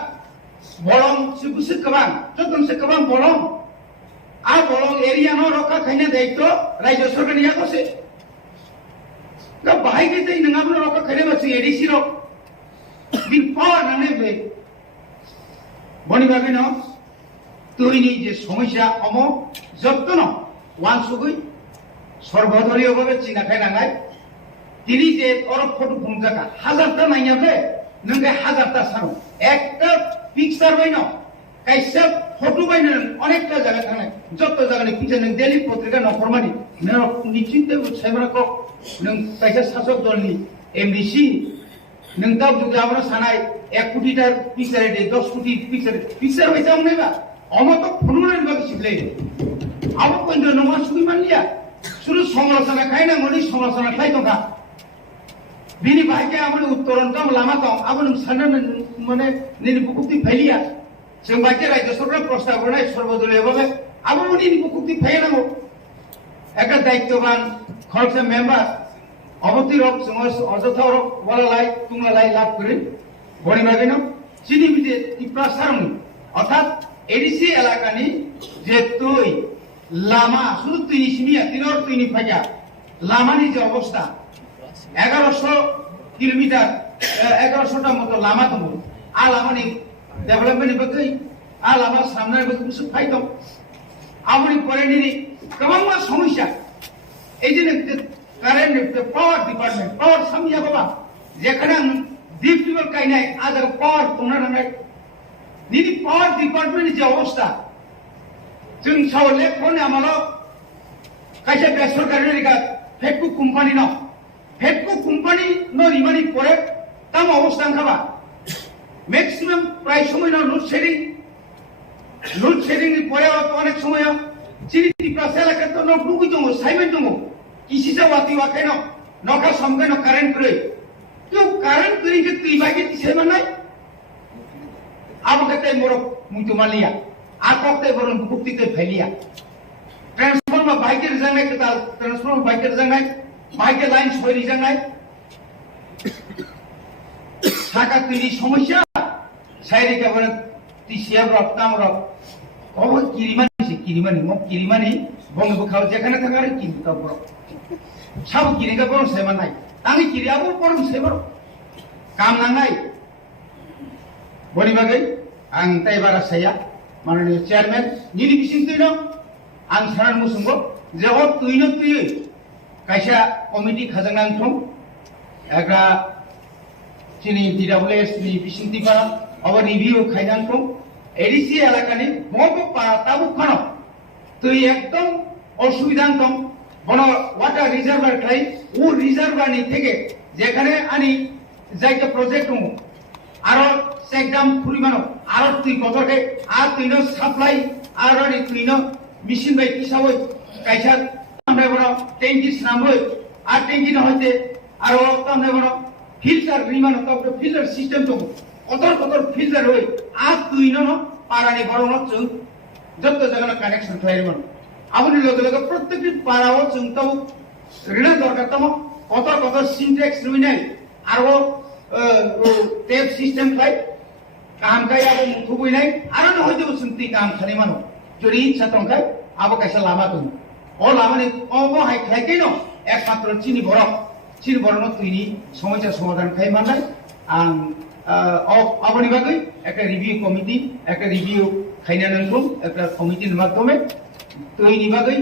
बलम सिबुसे कबां जतनसे कबां बलम आ बलम एरिया न रखा खाइने दायित्व राज्य सरकारनि याकसे दा बाहायगे जै नङाबो रखा खाइने बसे एडिसी रो बिन पावर नाने बे बनि भागे न तैनि जे समस्या अम जत्न वानसुगै सर्वधरीय भावे चिनाखाय नांगाय तिनि जे अरब फटो बुंजाका हाजारता नायनाबे नंगे हाजारता सानो एकटा पिक्चार बायन कायसा फटो बायन अनेकटा जायगा थांनाय जत्त जायगानि पिक्चार नों डेली पत्रिका नखरमानि नों निश्चिन्ते सायमाराखौ नों कायसा शासक दलनि एमडीसी नों दाव जुदि আমরা সানাই 1 কোটিটার পিকচার দে 10 কোটি পিকচার হইছে আমনেবা অমত ফুনুরের বাকি শিখলে আবো কইন্দ নমা সুই মানলিয়া শুরু সমালোচনা খাইনা মনি সমালোচনা খাই তোকা বিনি ভাইকে আমনে উত্তরণ কাম লামা কাম আবো নম সানন মানে নিনি বুকুতি ফাইলিয়া जों बायके राज्य सरकार प्रस्ताव बनाय सर्वदलीय भावे आबो निनि बुकुति फाइनांगो একটা দায়িত্ববান খরচা মেম্বার অবতিরক সমাজ অযথারক বলালাই তুমলালাই লাভ করে বড়ি ভাগেন চিনি বিদে টিপ্রাসারং অর্থাৎ এডিসি এলাকানি যে তুই লামা শুধু তুই সিমিয়া তিনর তুইনি ফাইয়া লামানি যে অবস্থা 1100 কিলোমিটার 1100টা মতো লামা দङ आ लामानि डेभलपमेन्टनि बागै आ लामा सामनाय बागै কিছু ফাইদं आबोनि परेनिनि गोबां समस्या এই যে কারেন্ট পাওয়ার ডিপার্টমেন্ট পাওয়ার সামিয়া বাবা যেখানে ডিপ টিউবওয়েল কাইনাই আদার পাওয়ার তোমরা নামে নিনি পাওয়ার ডিপার্টমেন্টের যে অবস্থা जों सावले कोन आमालो कायसे बेसरकारि रिगा फेटकु কোম্পানি न फेटकु কোম্পানি न रिमानि परे ताम अवस्था खाबा मैक्सिमाम प्राय समय न लोड शेडिं नि परे अनेक समय चिनि टिप्रासा एलाका तो न डुबि दङ साइमेन दङ किसिसा वाति वाखाय न नखा समगे न कारेन्ट करे तो कारेन्ट करि के तुइ बागे तिसे मानाय आबो कते मोर मुतु मालिया आ कते बरन बुकुतिते फैलिया ट्रांसफार्मर बाइकेर जानाय कता ट्रांसफार्मर बाइकेर जानाय बाइके लाइन सयरि जानाय साका तुइनि समस्या साइरि केबल तिसिया रक्ताम रक अब किरिमानि म किरिमानि बंग बखाव जेखाने थांगार किरिका बर साब किरिका बर सेमानाय आंनि किरियाबो बर सेबर काम नांनाय बनि बागै आं ताइबारा साया माननीय चेयरमैन निनि बिसिंतैनो आं सानान मुसुंगो जे अ तुइनो तुइ कायसा कमिटि खाजांनां थं एग्रा चिनि DWS नि बिसिंतिबा अब रिभिउ खायनां थं एडीसी এলাকানি বড় পাড়া তাবু খানো তুই একদম অসুবিধা দম বড় ওয়াটার রিজার্ভার খাই ও রিজার্ভারনি থেকে যেখানে আনি যাইতে প্রজেক্ট দङ আরো একদম পরিমাণ আরো তুই কতকে আর তুই ন সাপ্লাই আর তুই ন মেশিন বাই হিসাবে কাইসা আমরা বড় ট্যাঙ্কি নামই আর ট্যাঙ্কি না হইতে আরো আমরা বড় ফিল্টার রিমান তো ফিল্টার সিস্টেম দङ কত ফিল্টার হই আর তুই ন পারানি বড় হচ্ছে যত জায়গা কানেকশন খাইমান আপনি লগে লগে প্রত্যেকটি পাড়াও চিন্তাও ঋণের দরকার তম কত সিনটেক্স রুই নাই আরো টেপ সিস্টেম খাই কাম খাই আবো মুখুবই নাই আর না হইতে চিন্তি কাম খালি মানো যদি ইচ্ছা তংখাই আবো কাইসা লামা দङ ও লামানি অব হাই খাইকে ন একমাত্র চিনি বড় তুইনি সমস্যা সমাধান খাই মানাই আং আবনি বাগৈ একটা রিভিউ কমিটি একটা রিভিউ খাইনা নাंगौ একটা কমিটির মাধ্যমে তৈরি বাগৈ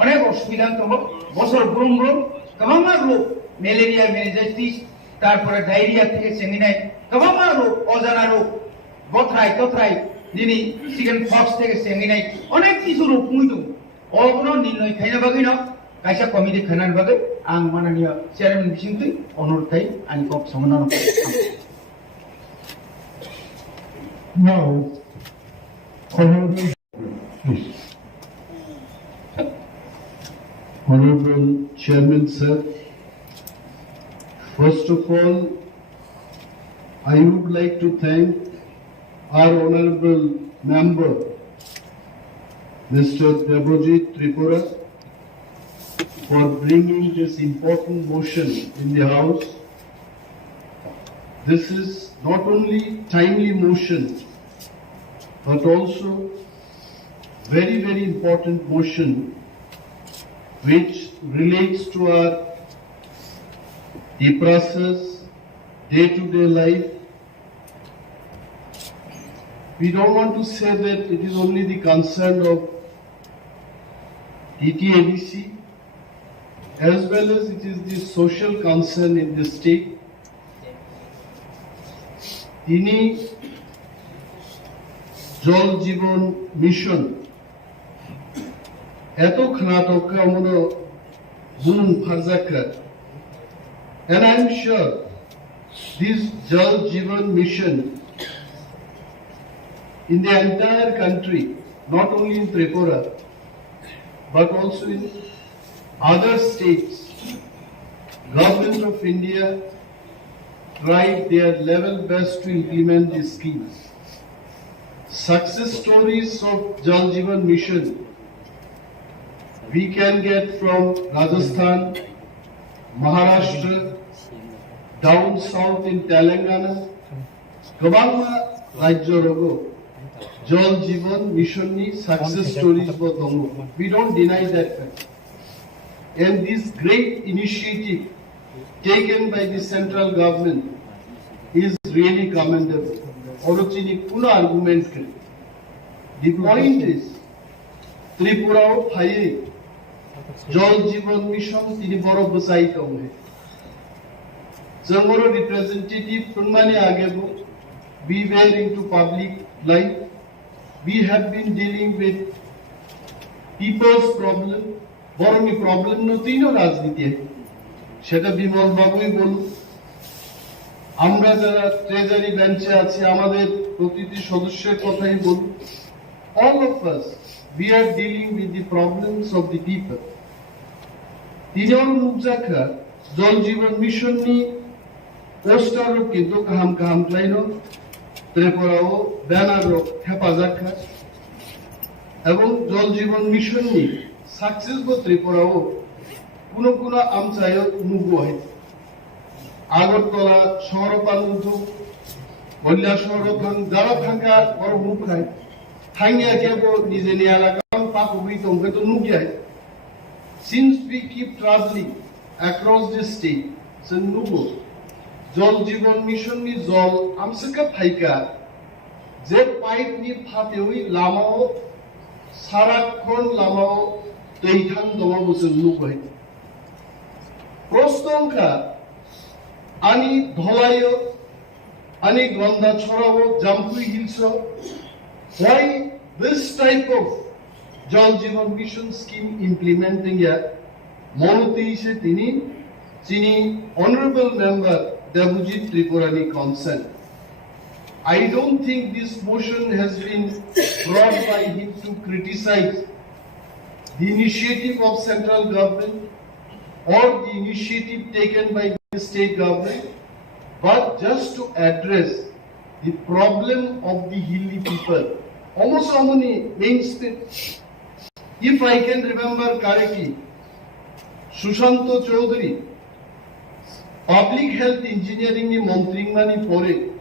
অনেক অসুবিধা দङ বছর ব্রম গোबां রোগ ম্যালেরিয়া মেনিঞ্জাইটিস তারপরে ডায়রিয়া থেকে চেঙ্গিনাই গোबां রোগ অজানা রোগ বথরাই দিনি চিকেন পক্স থেকে চেঙ্গিনাই অনেক কিছু রোগ মুই দङ অবনো নির্ণয় খাইনা বাগৈ ন কাইসা কমিটি খাইনাन বাগৈ आं माननीय चेयरमैन बिसिंतै अनुरोध खाई आंनि कप समाधान Now, Honorable, please. Honorable Chairman, sir, first of all, I would like to thank our honorable member, Mr. Debojit Tripura, for bringing this important motion in the House. This is not only timely motion, but also very, very important motion which relates to our TRIPURA's day-to-day life. We don't want to say that it is only the concern of TTADC, as well as it is the social concern in the state. তিনি জল Jeevan mission এত খানাতকা মনো বুন ফাজাকা and I'm sure this Jal Jeevan mission in the entire country, not only in Tripura but also in other states, Government of India tried their level best to implement these schemes. Success stories of Jal Jeevan mission we can get from Rajasthan, Maharashtra, down south in Telangana, গোबां রাজ্যরগো Jal Jeevan mission ni success stories bo dong. We don't deny that fact. And this great initiative taken by the central government is really commendable. Orochini kuna argument kare. The point is, Tripura o phai Jal Jeevan mission tini boro basai tonghe. Jangoro representative tunmani agebo. We were into public life. We have been dealing with people's problem. Boroni problem no tino rajniti. সেটা বিমল বাবুই বলুন, আমরা যারা treasury বেঞ্চে আছি আমাদের প্রতিটি সদস্যের কথাই বলুন, all of us we are dealing with the problems of the people. তিনজন মুখজাখা জল জীবন মিশন নি পোস্টারও কিন্তু কাহাম ক্লাইনো ত্রিপুরাও ব্যানারও হেফাজাখা এবং জল জীবন মিশন নি সাকসেস বো ত্রিপুরাও কোনো আমচায় নুগুয় আগরতলা শহর পালুধু বল্লা শহর যারা থাকা বড় মুখ নাই থাইয়া কেব নিজে এলাকা পাক হই তো নুগিয়ায় since we keep travelling across the state so নুগো জল জীবন মিশন নি জল আমসকা ফাইকা যে পাইপ নি ফাতে হই লামাও সারাক্ষণ লামাও তৈথান দমা বসে নুগয় প্রস্তংখা আনি ধলায় ani Gonda Chorao, Jampui Hilso. Why this type of Jal Jeevan Mission scheme implementing a Monoti Tini, Chini Honorable Member Devujit Tripurani consent. I don't think this motion has been brought by him to criticize the initiative of central government or the initiative taken by the state government, but just to address the problem of the hilly people. Almost how many mainstream? If I can remember correctly, Sushanto Chaudhary, public health engineering in Montringmani Pore,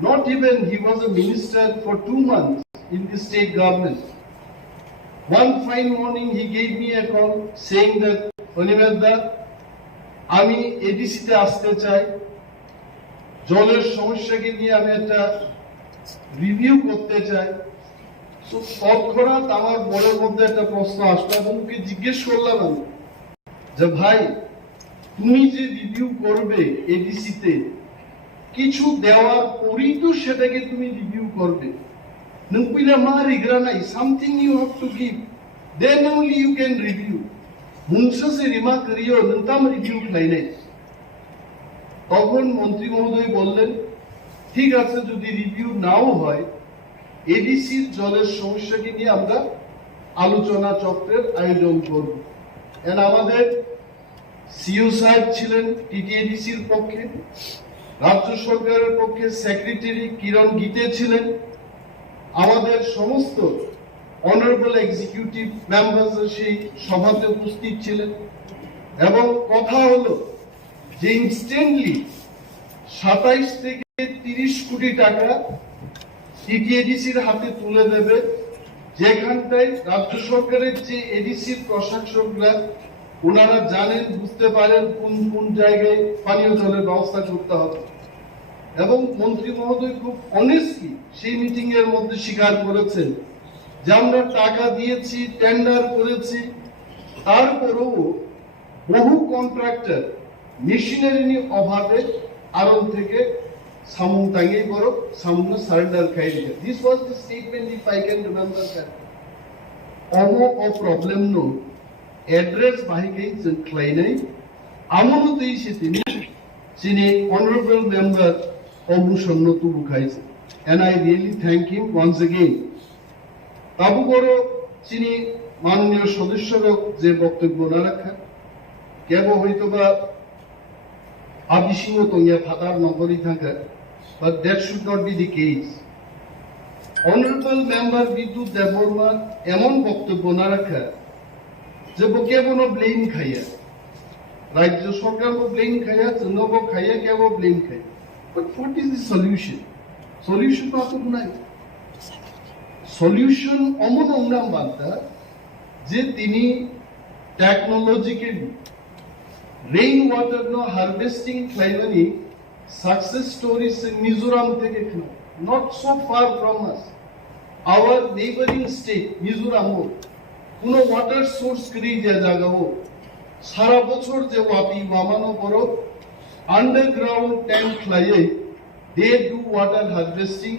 not even he was a minister for 2 months in the state government. One fine morning he gave me a call saying that, Onivedda, আমি এডিসিতে আসতে চাই, জলের সমস্যাকে নিয়ে আমি একটা review করতে চাই। তো তৎক্ষণাৎ আমার মনের মধ্যে একটা প্রশ্ন আসলো এবং ওকে জিজ্ঞেস করলাম আমি যে ভাই তুমি যে রিভিউ করবে এডিসিতে কিছু দেওয়ার পরেই তো সেটাকে তুমি রিভিউ করবে। নং কইলা মা রিগ্রা নাই, something you have to give, then only you can review. মুনসা সে রিমা করিও নন্তাম রিভিউ খাইলে। তখন মন্ত্রী মহোদয় বললেন ঠিক আছে, যদি রিভিউ নাও হয় এডিসির জলের সমস্যাকে নিয়ে আমরা আলোচনা চক্রের আয়োজন করব। এন্ড আমাদের সিও সাহেব ছিলেন টিটিএডিসির পক্ষে, রাজ্য সরকারের পক্ষে সেক্রেটারি কিরণ গীতে ছিলেন, আমাদের সমস্ত অনারেবল এক্সিকিউটিভ মেম্বার্স সেই সভাতে উপস্থিত ছিলেন এবং কথা হলো যে ইনস্ট্যান্টলি 27 থেকে 30 কোটি টাকা টিটিএডিসির হাতে তুলে দেবে, যেখানটায় রাজ্য সরকারের যে এডিসির প্রশাসকরা ওনারা জানেন, বুঝতে পারেন কোন কোন জায়গায় পানীয় জলের ব্যবস্থা করতে হবে। এবং মন্ত্রী মহোদয় খুব অনেস্টলি সেই মিটিং এর মধ্যে স্বীকার করেছেন যে আমরা টাকা দিয়েছি, টেন্ডার করেছি, তারপরেও বহু কন্ট্রাক্টর মেশিনারি অভাবে আরন থেকে সামুং টাঙ্গেই বড় সামুং সারেন্ডার খাই দিকে। This was the statement if I can remember that. অমো ও প্রবলেম নো এড্রেস বাহিকেই ক্লাইনাই আমনতেই সে তিনি অনারেবল মেম্বার অমুসন্ন তুবু খাইছে। And I really thank him once again. তাবু বড় তিনি মাননীয় সদস্যরা যে বক্তব্য না রাখা কেবল হয়তো বা আবিসিংহ তৈয়া ফাদার নগরী থাকা, but that should not be the case. Honourable member বিদ্যুৎ দেববর্মা এমন বক্তব্য না রাখা যে কেবল ব্লেম খাইয়া রাজ্য সরকার ব্লেম খাইয়া চন্দ্রব খাইয়া কেবল ব্লেম খাই। But what is the solution? Solution তো আসলে নাই। সলিউশন অমন অঙ্গাম বার্তা যে তিনি টেকনোলজিক্যালি রেইন ওয়াটার নো হারভেস্টিং ক্লাইমানি সাকসেস স্টোরিজ মিজোরাম থেকে not so far from us, our neighbouring state মিজোরামও কোনো ওয়াটার সোর্স করেই যে জায়গাও সারা বছর যে ওয়াপি ওয়ামানো বড় আন্ডারগ্রাউন্ড ট্যাঙ্ক লাইয়ে they do water harvesting,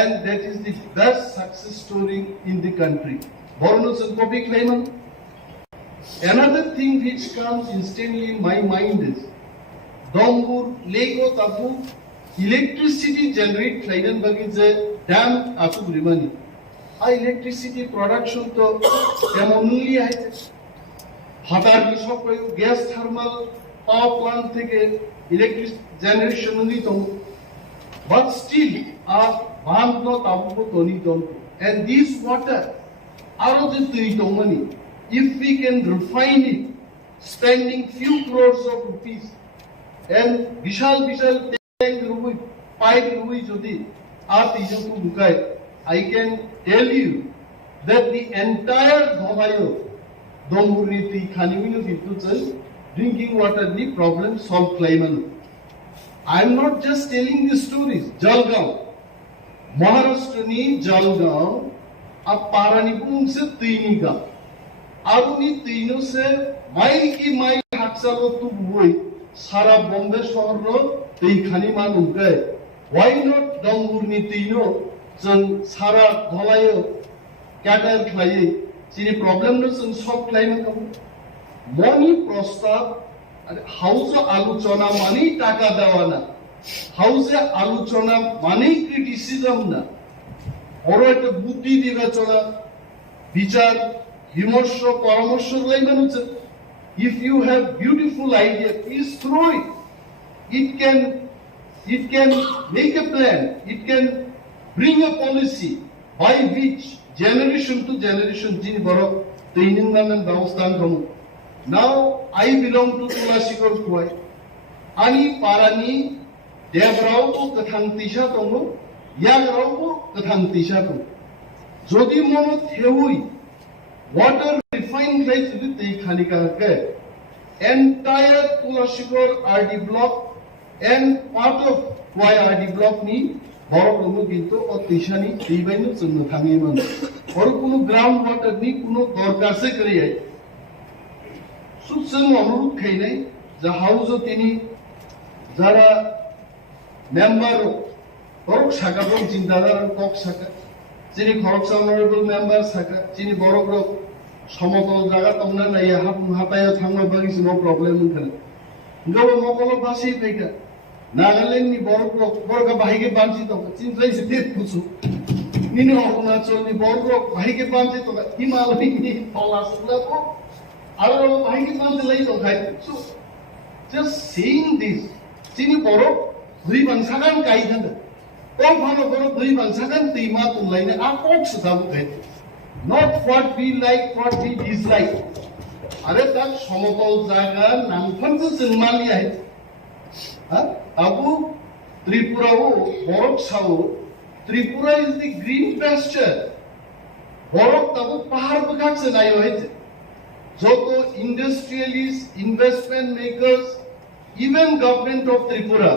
and that is the best success story in the country. Bornos and Kopi Klaiman. Another thing which comes instantly in my mind is Dombur, Lego, Tapu, electricity generate Klainan Bagidze dam Atu Rimani. Electricity production to Yamonuli Hite Hatar Bishop gas thermal power plant থেকে electric generation only to, but still are and this water money, if we can refine it, spending few crores of rupees and vishal tank pipe jodi I can tell you that the entire Dholayo Domburiti Khanimino drinking water the problem solved Klaiman. I am not just telling the stories. Jalgaon, Maharashtra ni Jalgaon, ab Parani Pung se Tini ga. Aruni Tino se mile ki mile haksalo tu boi, Sara Bombay Shahar Tei Khani Manum gaye. why not dongurni tino जों सारा धलायो cater खाई जिनि problem न जों solve खालामनो दं मनि प्रस्ताव house आलोचना माने टाका देवाना हाउस आलोचना माने क्रिटिसिज्म ना और একটা বুদ্ধি বিবেচনা বিচার বিমর্ষ পরামর্শ লাইমান হচ্ছে if you have beautiful idea please throw it can make a plan, it can bring a policy by which generation to generation jini borok training namen ব্যবস্থান দম now I belong to Tulashikor Kuai ani parani debrao ko kathang tisha tomo yagrao ko kathang tisha to jodi mono theui water refined right to the khanika ke entire Tulashikor RD block and part of why RD block ni borok romu kintu o tishani dibainu chunno thangi man or kono ground water ni kono dorkar se kariye সুতরাং অনুরোধ খাইনাই যে house তিনি যারা member বড় শাখা এবং চিন্তাধারা cock শাখা যিনি খরচ অনারেবল মেম্বার শাখা যিনি বড় বড় সমতল জায়গা তোমরা নাই হাতায় থামনো বাগিস নো প্রবলেম ওখানে গো মকল বাসি পেকা নাগাল্যান্ড নি বড় বড় বাহিকে বাঞ্চিত চিন্তাইছে তেত কুছু নিনি অরুণাচল নি বড় বাহিকে বাঞ্চিত হিমালয় নি পলাশলা তো আরো বাহিকে বাঞ্চিত লাই তো খাই সো জাস্ট সেইং দিস যিনি বড় দুই বাংসাগান কাই থাকে ও ভালো বড় দুই বাংসাগান তিমা তুলাইনে আপক সুদাবু খাই not what we like what we dislike আরে তার সমতল জায়গা নামফান তো জন্মালি আছে হ্যাঁ আবু ত্রিপুরা ও বরক সাও Tripura is the green pasture Borok তাবু পাহাড় বগাছে নাই হয়েছে যত industrialist investment makers even government of Tripura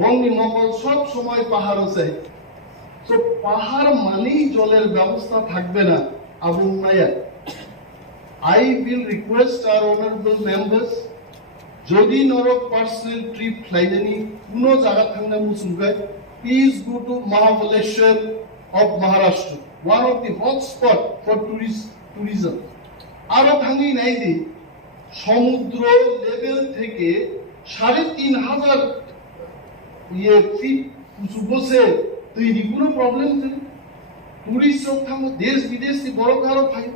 বঙ্গি মকল সব সময় পাহাড় আছে তো পাহাড় মানেই জলের ব্যবস্থা থাকবে না আবু মায়া I will request our honorable members যদি নরক পার্সোনাল ট্রিপ লাইনি কোনো জায়গা থাকলে মুসুমগায় please go to Mahabaleshwar of Maharashtra one of the hot spot for tourism আরো থাঙ্গি নাই দি সমুদ্র লেভেল থেকে ৩৫০০ ফিট উঁচু বসে তৈরি কোনো প্রবলেম নেই টুরিস্ট সব থাকো দেশ বিদেশ বড় কারো ভাই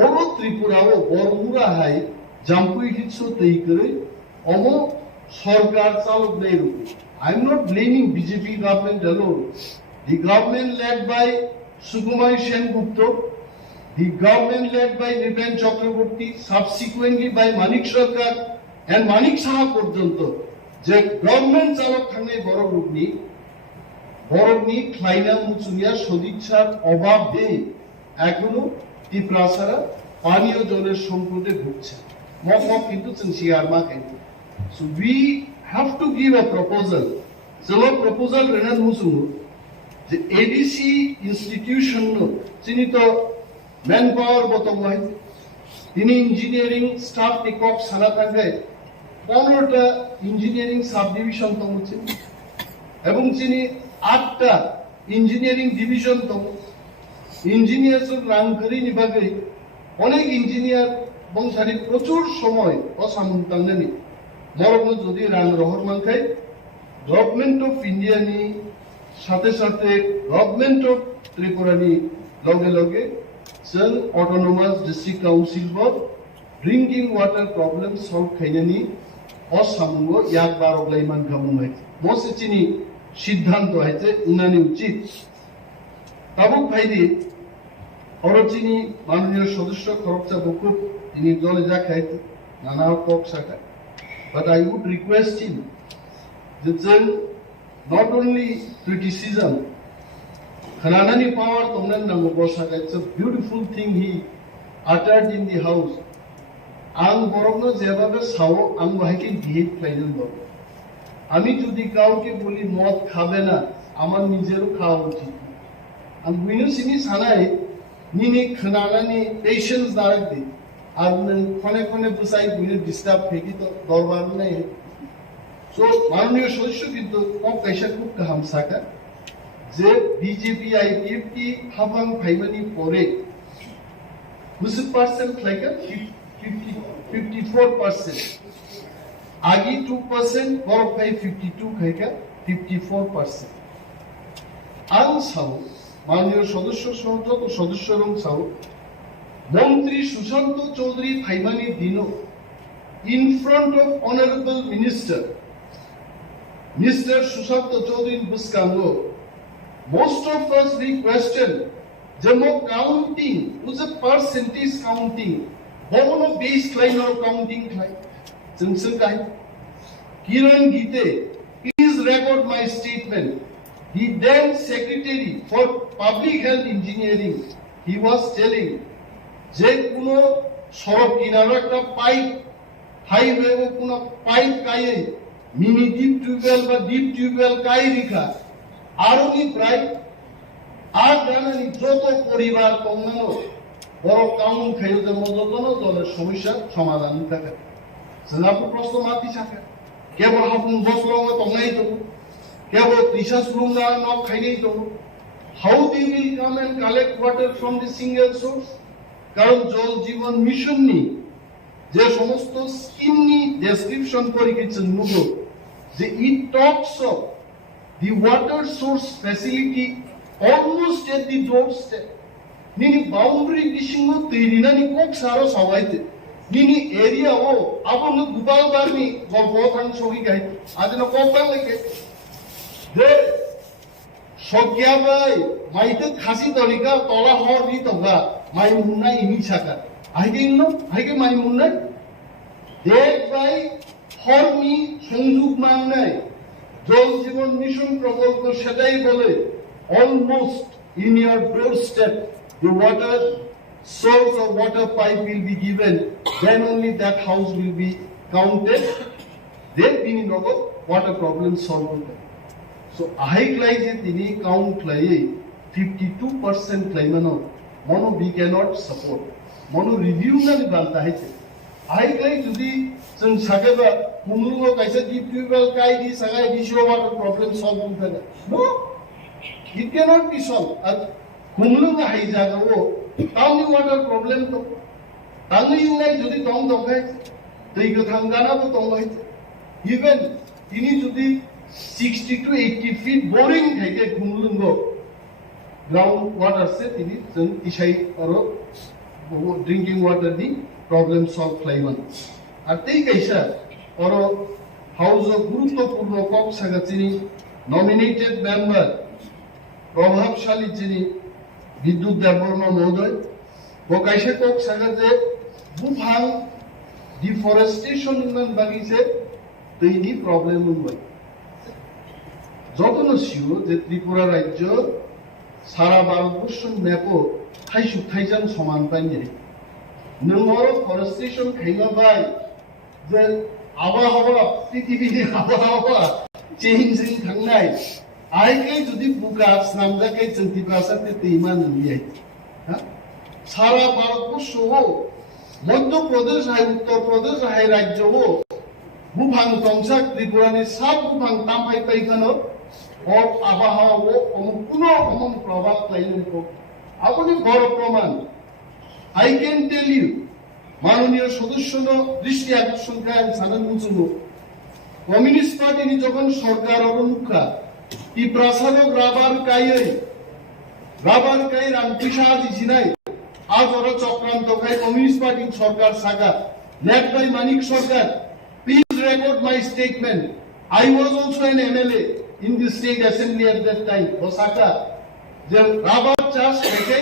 অর ত্রিপুরা ও বড়মুরা হাই জাম্পুই হিটসো তৈ করে অম সরকার চালক নেই রূপে I am not blaming BJP government alone the government led by Sukumar Sengupta the government led by Nipen Chakraborty subsequently by Manik Sarkar and Manik Saha পর্যন্ত যে গভর্নমেন্ট চালক থাকলে বড় রূপ নি বরফনি ক্লাইনা মুচুনিয়া সদিচ্ছার অভাবে এখনো ত্রিপুরা পানীয় জলের সংকটে ভুগছে মক কিন্তু সিয়ার মা কিন্তু so we have to give a proposal চলো প্রপোজাল রেনান মুচু যে এডিসি ইনস্টিটিউশন যিনি তো ম্যান পাওয়ার বতম হয় তিনি ইঞ্জিনিয়ারিং স্টাফ টিকক সানা থাকে 15টা ইঞ্জিনিয়ারিং সাব ডিভিশন তো হচ্ছে এবং যিনি 8টা ইঞ্জিনিয়ারিং ডিভিশন তো ইঞ্জিনিয়ার্স রাং করি নিবাগে অনেক ইঞ্জিনিয়ার বংশারি প্রচুর সময় অসামন্তাঙ্গনি মরম যদি রাং রহর মানখাই গভর্নমেন্ট অফ ইন্ডিয়া নি সাথে সাথে গভর্নমেন্ট অফ ত্রিপুরা নি লগে লগে जों অটোনোমাস ডিস্ট্রিক্ট কাউন্সিল ব ড্রিঙ্কিং ওয়াটার প্রবলেম সলভ খাইনানি অসামঙ্গ ইয়াক বারগলাই মান খামুমাই মসে চিনি সিদ্ধান্ত হয়েছে উনানি উচিত তাবুক ভাইদি অরচিনি মাননীয় সদস্য খরচা বকুব তিনি দলে যা খাইতে নানা কক শাখা but I would request him যে जों নট অনলি ক্রিটিসিজম খানানি পাওয়ার তোমরা নাঙ্গো বসাকা it's a beautiful thing he uttered in the house আং বরং যেভাবে সাও আং বাহাইকে বিহেভ ফাইনাল বল আমি যদি কাউকে বলি মদ খাবে না আমার নিজেরও খাওয়া উচিত আমি বুঝিনো সিনি সানাই নিনি খানানি পেশেন্স দাঁড়াক দি আর ক্ষণে ক্ষণে বসাই বুঝে ডিস্টার্ব ফেকি তো দরবার নাই So माननीय सदस्य किंतु कम कैसा कुछ काम साका जे बीजेपी आईपीएफ की हाफांग फाइमानी पोरे कुछ % लाइक 54%, आगे 2% और भाई 52 खाएगा 54%. आं साउ माननीय सदस्य संसद सदस्य रंग साउ मंत्री सुशांत चौधरी फाइमानी दिनो in front of honorable minister Mr. Sushant Chaudhary Buskango, most of us we question Jamo counting, who's a percentage counting, bono baseline or counting like Sinsukai. Kiran Gite, please record my statement. The then Secretary for Public Health Engineering, he was telling, Je kuno sorok kinara ekta pipe, highway o kuno pipe kaye, mini deep tubewell বা deep tubewell কাই রেখা আরো নি প্রায় আর জানানি যত পরিবার কমনানো বড় কাউন খাইও যে মজতন দলের সমস্যা সমাধান থাকে সেনাপু প্রশ্ন মাতি থাকে কেবল হাপুন বসলং তংনাই তো কেবল ত্রিশা সুলুংনা ন খাইনেই তো how they will come and collect water from the single source কারণ জল জীবন মিশন নি যে সমস্ত স্কিম নি ডেসক্রিপশন করে গেছেন মুগো যে it talks of the water source facility almost at the doorstep. Nini boundary dishingo tirina ni kok saro sawaite. Nini area o abon gubal barni golpothan shogi gai. Adino kokpan leke. De shogya bai maite khasi dolika tola hor ni toga mai munna ini chaka. Aige inno aige mai munna দেখ ভাই হরনি সংযোগ মান নাই জল Jeevan mission প্রকল্প সেটাই বলে almost in year door step the water source of water pipe will be given, then only that house will be counted, then তিনি নগদ water problem solve হবে. So I claim যে তিনি count claye 52% claim no mono we cannot support mono review na ni balta haite I claim যদি जों सागेबा खुमुलुंग कायसे deep टिউबवेल काई di sagai di show water problem solve হবে না. No, it cannot be solved. আর खुमुलुंग হাই জায়গা ও তাওনি water problem তো তাওনি ইউনাই যদি দং দখাই তৈ গথাং গানা তো দং হইছে ইভেন তিনি যদি 60 to 80 feet boring থেকে खुमुलुंग গ্রাউন্ড ওয়াটার সে তিনি जों ইসাই আরো drinking water the problem solve ক্লাইমান আর তেই কাইসা আর হাউস অফ গুরুত্বপূর্ণ কক্সাগা যিনি নমিনেটেড মেম্বার প্রভাবশালী যিনি বিদ্যুৎ দেববর্মা মহোদয় ও কাইসা কক্সাগা যে বুফাং ডিফরেস্টেশন মান বাগিছে তৈনি প্রবলেম হই যতন সিও যে ত্রিপুরা রাজ্য সারা ভারতবর্ষ ম্যাপও থাইসু থাইজান সমান পাইনি नोंगोर फरेस्टेशन खाइबाय जे आबहावा पृथ्वीनि आबहावा चेंजिं थांनाय आइकै जुदि बुकास नामजाकै जोंति भाषाते दैमा नलियै सारा भारतबर्षआव मध्य प्रदेश हाय उत्तर प्रदेश हाय राज्यआव बुफां तंसा त्रिपुरानि सात बुफां तामफाय पाइखानो और आबहावाव अनुकूल अमन प्रभाव लायनखौ आपनि बड़ प्रमाण I can tell you, মাননীয় সদস্য দৃষ্টি আকর্ষণ করেন সাধারণ মুচুমু কমিউনিস্ট পার্টি নি যখন সরকার অরুণুখা ই প্রাসাদক রাবার কাই রামকৃষ্ণ দিছিনাই আজ ওরা চক্রান্ত খাই communist party Sarkar Saga led by Manik Sarkar please record my statement I was also an MLA in the state assembly at that time Osaka যে রাবার চাষ থেকে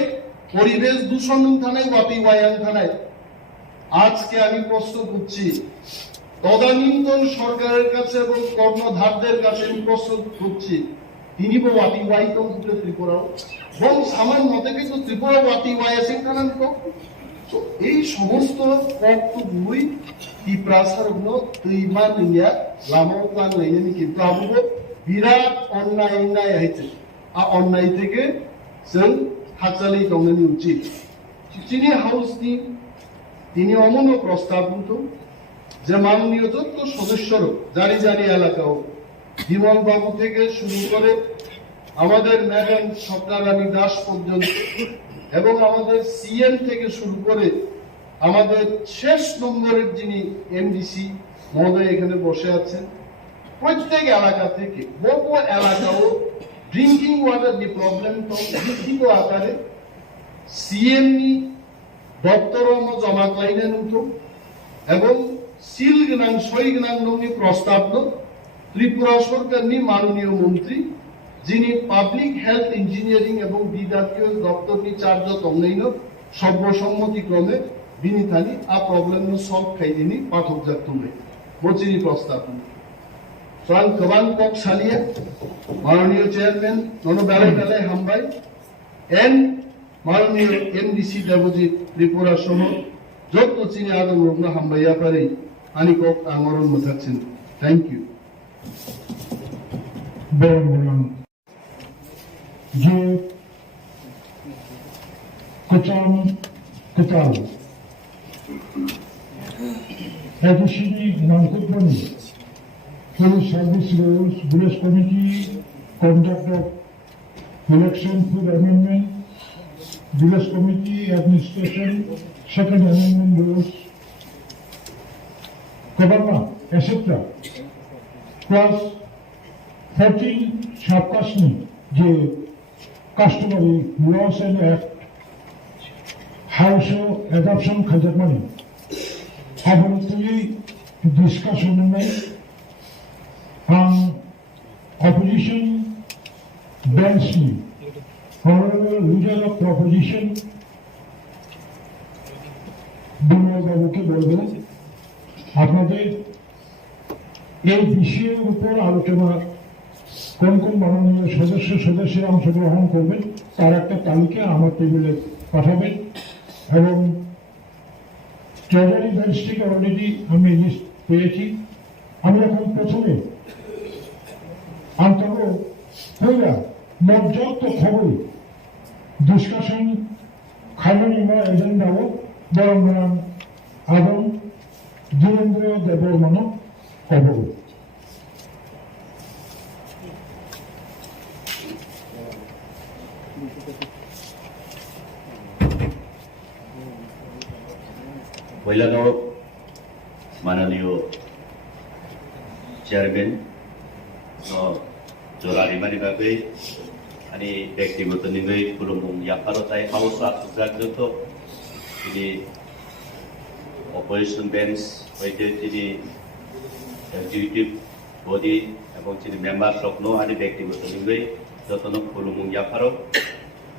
পরিবেশ দূষণ থানায় ওয়াপি ওয়ায়াং থানায় আজকে আমি প্রশ্ন করছি তদানীন্তন সরকারের কাছে এবং কর্ণধারদের কাছে আমি প্রশ্ন করছি তিনি ওয়াপি ওয়াই তো ত্রিপুরাও এবং আমার মতে কিন্তু ত্রিপুরা ওয়াপি ওয়াইসিং থানান তো এই সমস্ত কর্তব্যই ত্রিপ্রাসারগ্ন তৈমান ইন্ডিয়া লামাও প্লান লাইনে কিন্তু আবুব বিরাট অন্যায় হয়েছে আর অন্যায় থেকে जों हाजालि दंनि उचित चिनि हाउसनि তিনি অমন প্রস্তাব কিন্তু যে মাননীয় যত সদস্যর জানি জানি এলাকাও বিমল বাবু থেকে শুরু করে আমাদের ম্যাডাম স্বপ্নারানী দাস পর্যন্ত এবং আমাদের সিএম থেকে শুরু করে আমাদের শেষ নম্বরের যিনি এমডিসি মহোদয় এখানে বসে আছেন, প্রত্যেক এলাকা থেকে বহু এলাকাও ড্রিঙ্কিং ওয়াটার নি প্রবলেম তো লিখিত আকারে সিএম নি দপ্তরম জমা ক্লাইনেন উঠো এবং সিল গনাং সই গনাং নংনি প্রস্তাব ত্রিপুরা সরকারনি মাননীয় মন্ত্রী যিনি পাবলিক হেলথ ইঞ্জিনিয়ারিং এবং বিভাগীয় দপ্তরনি চার্জ তংনাইন সর্বসম্মতিক্রমে বিনিথানি আ প্রবলেম সলভ খাইদিনি পাঠক জাতুমে মচিনি প্রস্তাব সাং কবান কক সালিয়া মাননীয় চেয়ারম্যান ননো বেলে বেলে হামবাই এন মাননীয় এমডিসি দেবজিৎ ত্রিপুরা সহ যত চিনি আদম রগ্ন হামবাইয়া পারে আনি কক আমরণ মথাচ্ছেন। Thank you. যে কোচাম কোচাল এডিসিবি নামকুটবনি police service rules village committee conduct of election food amendment village committee administration second amendment rules government etcetera plus 14 সাবকাশনি যে customary laws and act house adoption khajamani abundantly discussion on opposition densely however leader of proposition Bimal বাবুকে বলবেন আপনাদের এই বিষয়ের উপর আলোচনা কোন কোন মাননীয় সদস্যরা অংশগ্রহণ করবেন তার একটা তালিকা আমার টেবিলে পাঠাবেন এবং ট্রেজারি বেঞ্চ থেকে অলরেডি আমি লিস্ট পেয়েছি। আমি এখন প্রথমে অন্তর্গত হইয়া মর্যাপ্ত খবর ডিসকাশন খাইনিমা এজেন্ডাও বরং আদম ধীরেন্দ্র দেববর্মন খবর पहिलानो माननीय चेयरमैन जोरारिमानि बागै अनि व्यक्तिगत निगै खुलुमबुं याफारताय हाउस आसुजागजोंथ दिनै अपोजिशन बेंच बायदि दिनै एक्जिक्यूटिव बडी এবং दिनै मेम्बार्स रखनो अनि व्यक्तिगत निगै जतनो खुलुमबुं याफारो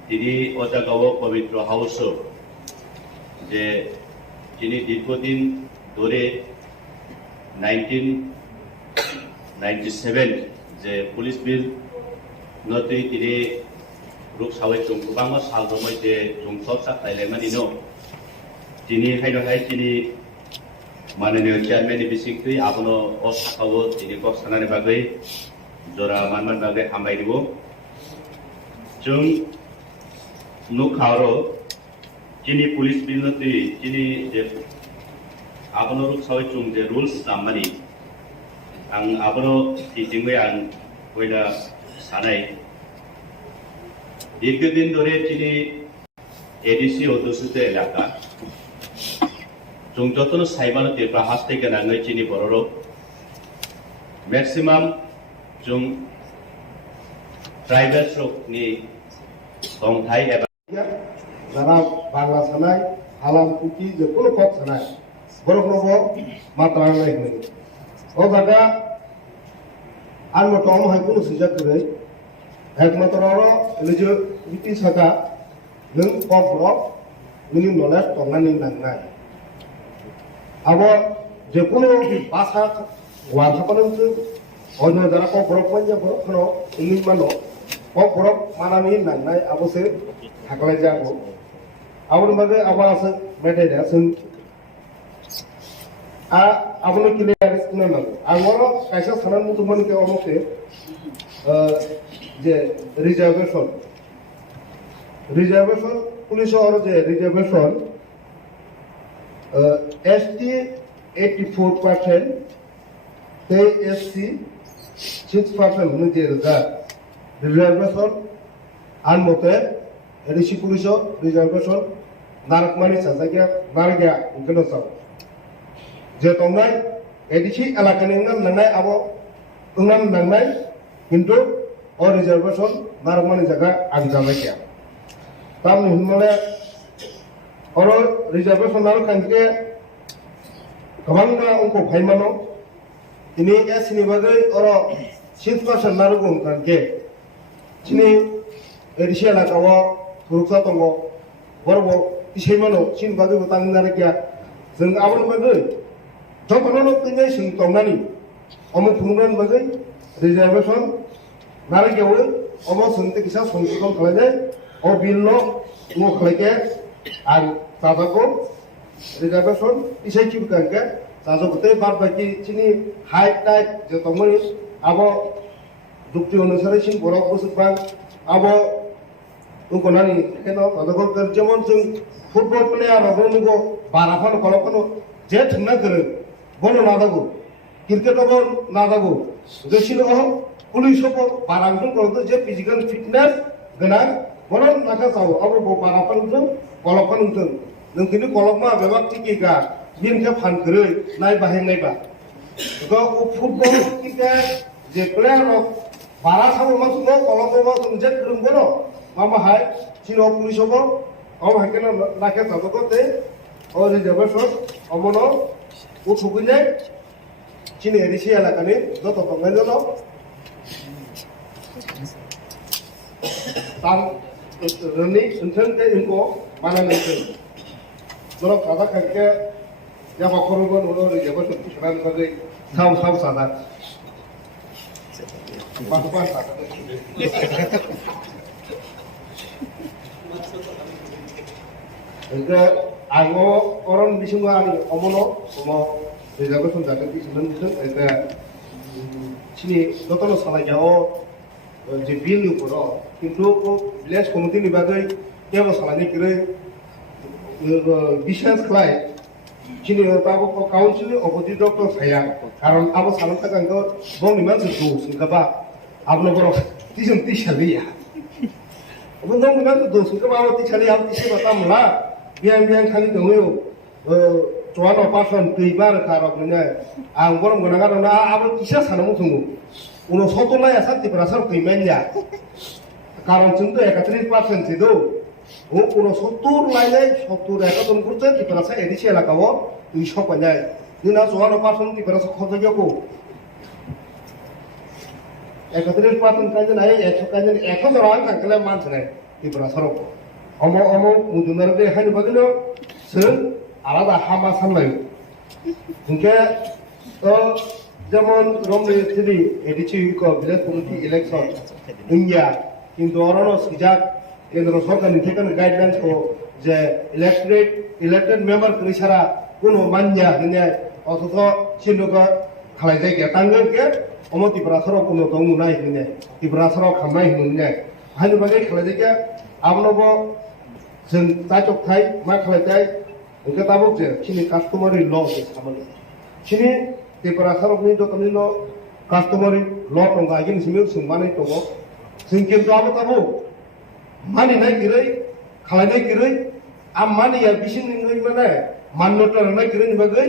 दिनै अजागाव पवित्र हाउस जे যিনি দীর্ঘদিন ধরে 1997 যে পুলিশ বিল নতুন তিনি রূপ সাবাই গোबां সালদमै যে জংসব সাকलायलायमानि न তিনি हाय তিনি माननीय चेयरमैन बिसिंखै आबनो अ साखाव তিনি गसानानि बागै जरा मानमान बागै हामबायदिबो जों नुखारो যিনি পুলিশ বিলনতি যিনি যে আবনো রূপ সাবাই চুং যে রুলস নামানি आं आबनो टिचिंगै आं কইলা সানাই দীর্ঘদিন ধরে তিনি এডিসি অধ্যুষিত এলাকা जों जतनो साइबानो तेब्रा हास्ते गोनाङै चिनि बर'राव मैक्सिमाम जों ट्राइबेल रकनि दंथाय एबा যারা বাংলা সানাই আলাম কুকি যে কোনো কক সানাই বড় বড় মাত্রা নাই হই ও জায়গা আর মত অম হয় কোনো সুযোগ করে একমাত্র এই যে ইতি সাকা নং কক ব্রক মিনি নলেজ তংনানি নাংনাই আবো যে কোনো ভাষা ওয়ার্কশপের অন্য যারা কক ব্রক মানে কোনো ইংলিশ মানো কক ব্রক মানানি নাংনাই আবসে থাকলে যাবো আবার মাঝে আবার আছে মেটাই আছে আবনো ক্লিয়ার না না আমারও কাইসা সানান মতো মনে কে অমকে যে রিজার্ভেশন পুলিশ আর যে রিজার্ভেশন এসটি 84%, they SC 6% হচ্ছে রিজার্ভেশন আর মতে ঋষি পুলিশ রিজার্ভেশন নারকমানি সাজাগিয়া নারগিয়া ইনকেনো সাও যে তংনাই এডিসি এলাকানি নাংনাই আবো তংনাম নাংনাই কিন্তু ও রিজার্ভেশন নারকমানি জায়গা আগে যাবে কিয়া তাম হিমলে और रिजर्वेशन नारो कांके गोबां अंक फाइमानो इनि एसनि बागै और 6% नारो गुं कांके चिनि एडिसियाला गावा थुरुखा दङ बरबो इसेमानो चिन बागै बतां नारो किया जों आबन बागै जतनो तिनै सिं तंनानि अमु फुंगन बागै रिजर्वेशन नारो गेवो अमु संते किसा संशोधन खालायनाय अ बिलनो नो खालायके আর তাজাকো রিজার্ভেশন ইসাই কি কাঙ্কে তাজাকতে বাদ বাকি চিনি হাই টাইট যে তমনি আবো যুক্তি অনুসারে চিন বড় বসুবা আবো উকনানি কেন তাজাকো যেমন जों ফুটবল প্লেয়ার হবো বারাফান কলকনো যে থুনা করে বনো নাদাগো ক্রিকেট হবো নাদাগো দেশিল হবো পুলিশ হবো বারাংজন করতে যে ফিজিক্যাল ফিটনেস গোনাं বড় নাকা চাও আবো বারাফান kolokkan untung nungkini kolokma bebak tikika binke phankere nai bahengnaiba go football kika je player of bara sabo masuno kolokma sungje krungbono mama hai chino police hobo om hakena nake tabokote o reservation omono o thugine chini erisi elakani joto tongajono tam roni untente inko mana nonton jolo kada kakke jaba korugo nulo jaba soti sanan bagai saw sada apa sada enggak ayo orang bisunga ani omono omo jaba son jaka bisungan bisun enggak sini jotono sala jao je bill ni poro কিন্তু village committee ni bagai কেবল সালানি করে বিশেষ ক্লাই চিনি তাবো council opposite doctor ছায়া কারণ আবো সালানটা কাঙ্গ বংনি মানসি দো সিনকাবা আবনো বড় তিজন তিসালিয়া অবন দং মানসি দো সিনকাবা আবো তিসালি আবো তিসে বাতামলা বিয়াং খালি দङो চুয়ানো পার্সন দুইবার কারক নে আং বরম গনাগার না আবো কিসা সানামু থুমু উনো সতলায়া সাতিপ্রা সার কইমাইয়া কারণ কিন্তু 31% ছিল ও কোন 70 লাইনে 70 একজন করতে ত্রিপুরা এডিসি এলাকাও 200 পায় দিনা 54% ত্রিপুরা খোঁজগো 31% কাজে নাই 100 কাজে 100 রান কাকলে মানছ নাই ত্রিপুরা সরক অম মুজুনার দে হানি বগলো সর আলাদা হামা সামলাই ইনকে তো যেমন রমনি থ্রি এডিসি কো ভিলেজ কমিটি ইলেকশন ইন্ডিয়া কিন্তু অরনো সিজাক কেন্দ্র সরকার থেকে গাইডলাইন্স কো যে ইলেক্টেড মেম্বার করি সারা কোনো মানজা হিনে অথচ সিন্ধুক খালাই যায় কে টাঙ্গের কে অমতি ব্রাসর কোনো দং নাই হিনে তি ব্রাসর খামাই হিনে হানি বাগে খালাই যায় কে আমনব जों ताचक थाय मा खालाय जाय ओंके ताबक जे खिनि कास्टमारि ल जे सामने खिनि ত্রিপুরা सरकनि दतनि ल कास्टमारि ल दं गागिन सिमिल सुंमानै दङ जों किन्तु आबो ताबो मानिनाय गिरै खालायनाय गिरै आम मानिया बिसिन निङै माने मान्यता होनाय गिरै बागै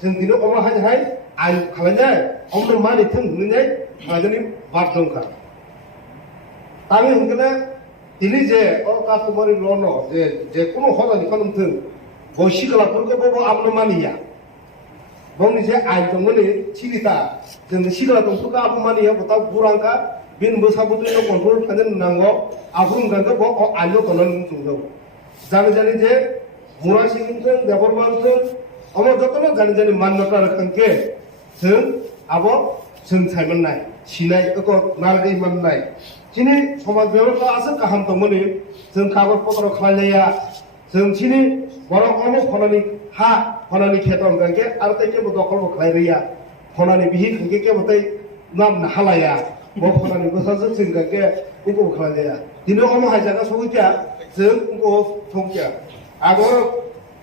जों दिनो अमा हाय आइ खालायनाय अमनो मानि थों होनाय खालायनि बात दंखा तानि होनगोना दिनै जे अ कास्टमारि ल न जे कोनो हदानि खालामथों गयसिगलाफोरखौ आमनो मानिया बंनि जे आइ दंमोन सिलिता जों सिगला दंफोरखौ आबो मानिया बता बुरांका बिन बोसाबुद्रिनो कन्ट्रोल फानन नांगौ आबुं गांगो ब आइलो कनन जुंगौ जानि जानि जे मुरा सिंगिंजों देबरबांजों अमर जतनो जानि जानि मान्यता रखंके जों आबो जों साइमननाय सिनाय एको नारगै माननाय दिनै समाज बेबस्था आसो गाहाम दंमोन जों कागज पत्र खालायनाया जों दिनै बर' अमुक खनानि हा खनानि खेतन गांके आरो तेकेबो दखल खालायरिया खनानि बिहि खांके केबोतै नाम नाहालाया ब खनानि गोसाजों जों गांके उनको खालायनाया दिनै अम हाजागा सौइया जों उनको संख्या आगर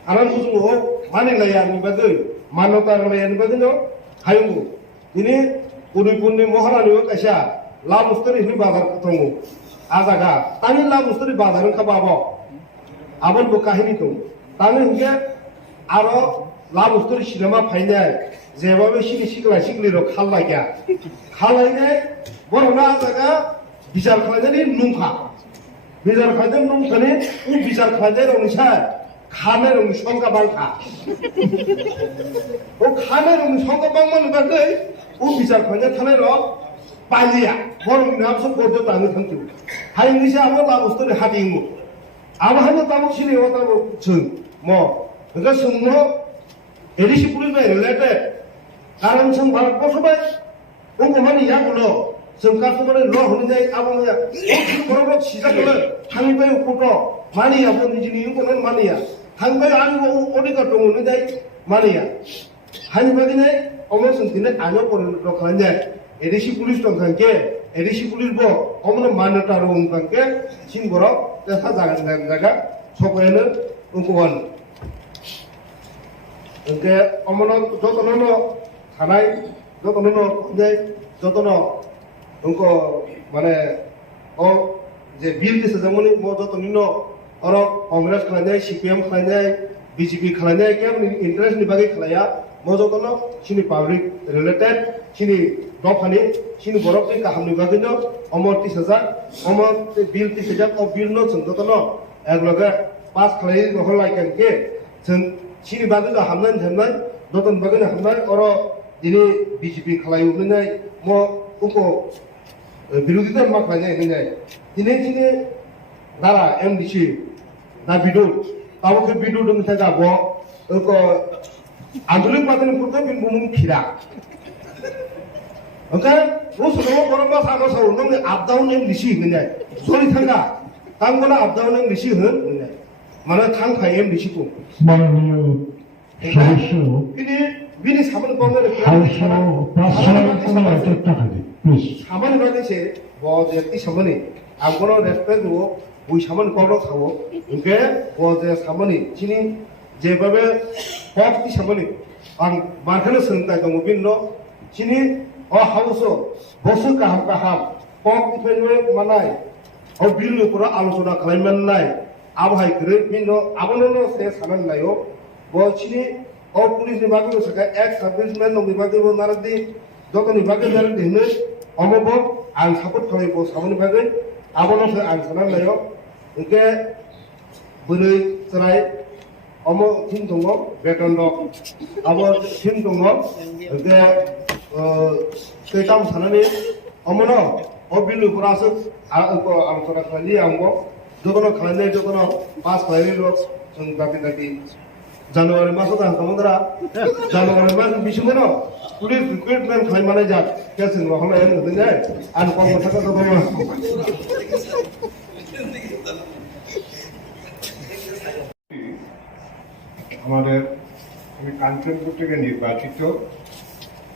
आराम बुजुङो मानिलाया नि बागै मान्यता होनायनि बादिनो हायंगु दिनै उदयपुरनि महारानियाव कायसा ला मुस्तरिनि बाजार दङ आजागा तानि ला मुस्तरि बाजार खाबाबो आबन बो काहिनी दं तानि हिंगे आरो ला मुस्तरि सिनेमा फाइनाय जेबाबो सिनि सिगला सिगलिरो खालाया खालायनाय बरना आजागा बिचार खालायनायनि नुंखा बिचार खालायनाय नुंखानि उ बिचार खालायनाय रंसा खानाय रं संगा बांखा ও খানায় রং সংখ্যা বাংমান বাকে ও বিচার খানে থানায় র পালিয়া বড় নাম সব করতে তানে থাকতে হাই নিছে আমো লা বস্তু হাতিমু আমা হানো তামো সিনি ও তামো ছুন ম গা সুন্ন এডিসি পুলিশ বাই রিলেটেড কারণ সং ভারতবর্ষ বাই ও কোমানি ইয়াগুলো जों कास्टमार ल होननाय आबोया बरबो सिजाखौनो थांबाय फट' मानिया बन्दिजिनि कोन मानिया थांबाय आं अधिकार दङ होननाय मानिया हानि बादिने अमो सोंथिने आनो परिणत खालामनाय एडिसि पुलिस दं खांके एडिसि पुलिस बो अमनो मान्यता दं खांके सिन बरक देखा जागोन जागा सबायनो उनकोन ओंके अमनो जतनो थानाय जतनो जे जतनो उनको माने ओ जे बिल के जमनि मो जतनो और कांग्रेस खालायनाय सीपीएम खालायनाय बीजेपी खालायनाय के इंटरेस्ट नि बागै खालाया मो जतनो सिनि पब्लिक रिलेटेड सिनि दफानि सिनि बरकनि काहामनि बागैनो अमर 30000 अमर बिल 30000 ओ बिल न जों जतनो एकलगे पास खालाय रहलाय के जों सिनि बागै हामनाय थानाय जतन बागै हामनाय और दिनै बीजेपी खालायनाय मो उनको বিরোধিতা मा खालायनाय होननाय दिनै दिनै दारा एमडीसी ना बिदुर तावके बिदुर दं थागा बो उनको आंदोलन पातन पुरते बिन बुमुं फिरा ओंका वो सुनो बरबा सानो साव नों आप डाउन एमडीसी होननाय सरि थागा तांगोना आप डाउन एमडीसी होननाय माने थां फाय एमडीसी को माननीय सदस्य बिनि बिनि सामने बंदर हाउसआव पार्सोनाल কোনো একটা থাকে প্লিজ सामने बागैसे बो जेति सामने आंगोनो रेसपेक्ट हो उइ सामने करो खावो ओंके बो जे सामने चिनि जेबाबे पक्ति सामने आं मारखनो सोंताय दङ बिनो चिनि अ हाउसो बसु काहाम काहाम पक्ति फैनो मानाय अ बिल पुरो आलोचना खालामनाय आबहाय करे बिनो आबोनो से सामने नायो बो चिनि अ पुलिस नि बागै सका एक सर्विसमेन नि बागै बो नारदि जतनि बागै नारदि होनो अमबो आं सापर्ट खालामो सामने बागै आबोनो से आं साननाय नायो ओंके बोरै सराय अम थिन दङ बेतन दं आबो थिन दङ ओंके कैताम साननानै अमनो अ बिलु पुरासो आलोचना खालामि आंबो जतनो खालामनाय जतनो पास खालामनाय जों दाबि दाबि जानुवारि मासाव थांखांदरा जानुवारि मास बिसिमनो पुलिस रिक्रुटमेन्ट खालामनाय जा केसजों माखानाय होनदों आं कम थाखा दङ আমাদের আমি কাঞ্চনপুর থেকে নির্বাচিত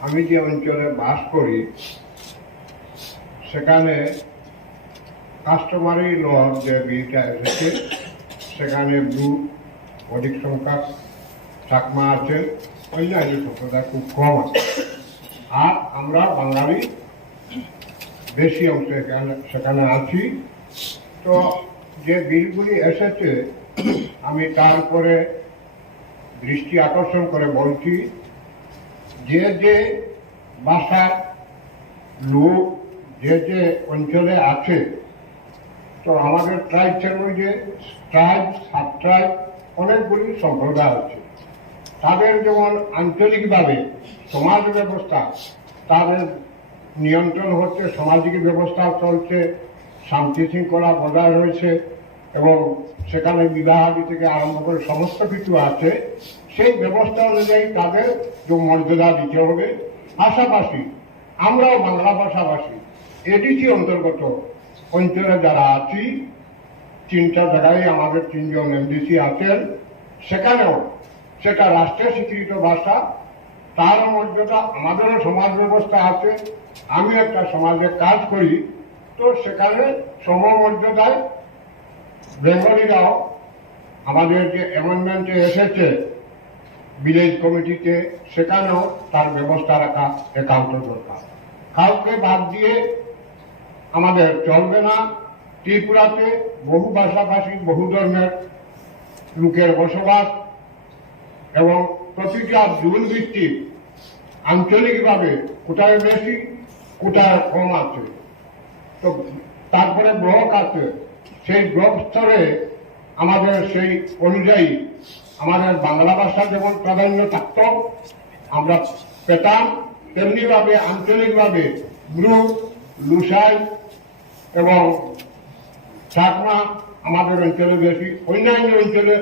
আমি যে অঞ্চলে বাস করি সেখানে কাস্টমারি লর যে বিলটা এসেছে সেখানে ব্লু অধিক সংখ্যক চাকমা আছে অন্যান্য সম্প্রদায় খুব কম আছে আর আমরা বাঙালি বেশি অংশে সেখানে আছি তো যে বিলগুলি এসেছে আমি তার উপরে দৃষ্টি আকর্ষণ করে বলছি যে যে ভাষার লোক যে যে অঞ্চলে আছে তো আমাদের ট্রাইবসের মধ্যে ট্রাইব সাব ট্রাইব অনেকগুলি সম্প্রদায় আছে তাদের যেমন আঞ্চলিকভাবে সমাজ ব্যবস্থা তাদের নিয়ন্ত্রণ হচ্ছে সামাজিক ব্যবস্থা চলছে শান্তি শৃঙ্খলা বজায় রয়েছে এবং সেখানে বিবাহাদি থেকে আরম্ভ করে সমস্ত কিছু আছে সেই ব্যবস্থা অনুযায়ী তাদের যে মর্যাদা দিতে হবে পাশাপাশি আমরাও বাংলা ভাষাভাষী এডিসি অন্তর্গত অঞ্চলে যারা আছি 3টা জায়গায় আমাদের 3জন এমডিসি আছেন সেখানেও সেটা রাষ্ট্রের স্বীকৃত ভাষা তার মর্যাদা আমাদেরও সমাজ ব্যবস্থা আছে আমি একটা সমাজে কাজ করি তো সেখানে সমমর্যাদায় বেঙ্গলিরাও আমাদের যে অ্যামেন্ডমেন্টে এসেছে ভিলেজ কমিটিতে, সেখানেও তার ব্যবস্থা রাখা একান্ত দরকার। কাউকে বাদ দিয়ে আমাদের চলবে না। ত্রিপুরাতে বহু ভাষাভাষী, বহু ধর্মের লোকের বসবাস এবং প্রতিটা জুন ভিত্তিক আঞ্চলিকভাবে কোথায় বেশি কোথায় কম আছে। তো তারপরে ব্লক আছে, সেই ব্লক স্তরে আমাদের সেই অনুযায়ী আমাদের বাংলা ভাষা যেমন প্রাধান্য থাকত আমরা পেতাম, তেমনিভাবে আঞ্চলিকভাবে গ্রুপ, লুসাই এবং চাকমা আমাদের অঞ্চলে বেশি, অন্যান্য অঞ্চলে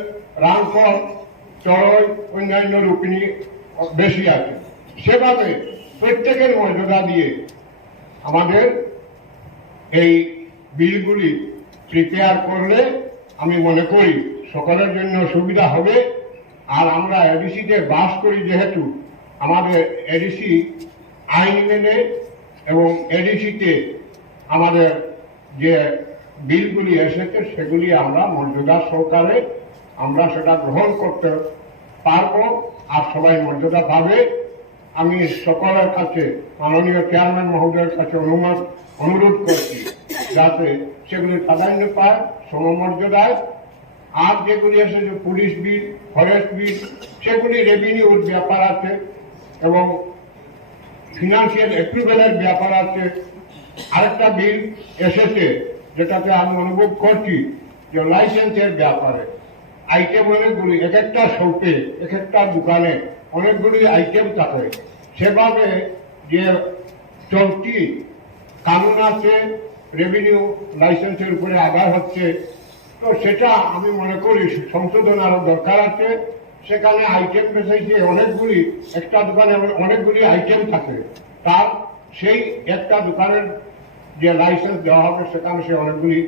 রাংকল, চড়ই, অন্যান্য রূপিণী বেশি আছে। সেভাবে প্রত্যেকের মর্যাদা দিয়ে আমাদের এই বিলগুলি প্রিপেয়ার করলে আমি মনে করি সকলের জন্য সুবিধা হবে। আর আমরা এডিসিতে বাস করি যেহেতু, আমাদের এডিসি আইন মেনে এবং এডিসিতে আমাদের যে বিলগুলি এসেছে সেগুলি আমরা মর্যাদা সহকারে আমরা সেটা গ্রহণ করতে পারবো, আর সবাই মর্যাদা পাবে। আমি সকলের কাছে, মাননীয় চেয়ারম্যান মহোদয়ের কাছে অনুরোধ করছি যাতে সেগুলি প্রাধান্য পায় সমমর্যাদায়। আর যেগুলি এসেছে পুলিশ বিল, ফরেস্ট বিল, সেগুলি রেভিনিউর ব্যাপার আছে এবং ফিনান্সিয়াল অ্যাপ্রুভেলের ব্যাপার আছে। আরেকটা বিল এসেছে যেটাতে আমি অনুভব করছি যে লাইসেন্সের ব্যাপারে আইটেম অনেকগুলি, এক একটা শপে, এক একটা দোকানে অনেকগুলি আইটেম থাকে। সেভাবে যে চলতি কানুন আছে, রেভিনিউ লাইসেন্সের উপরে আদার হচ্ছে, তো সেটা আমি মনে করি সংশোধন আরো দরকার আছে। সেখানে আইটেম বেসাইছে অনেকগুলি, একটা দোকানে অনেকগুলি আইটেম থাকে, তার সেই একটা দোকানের যে লাইসেন্স দেওয়া হবে সেখানে সে অনেকগুলি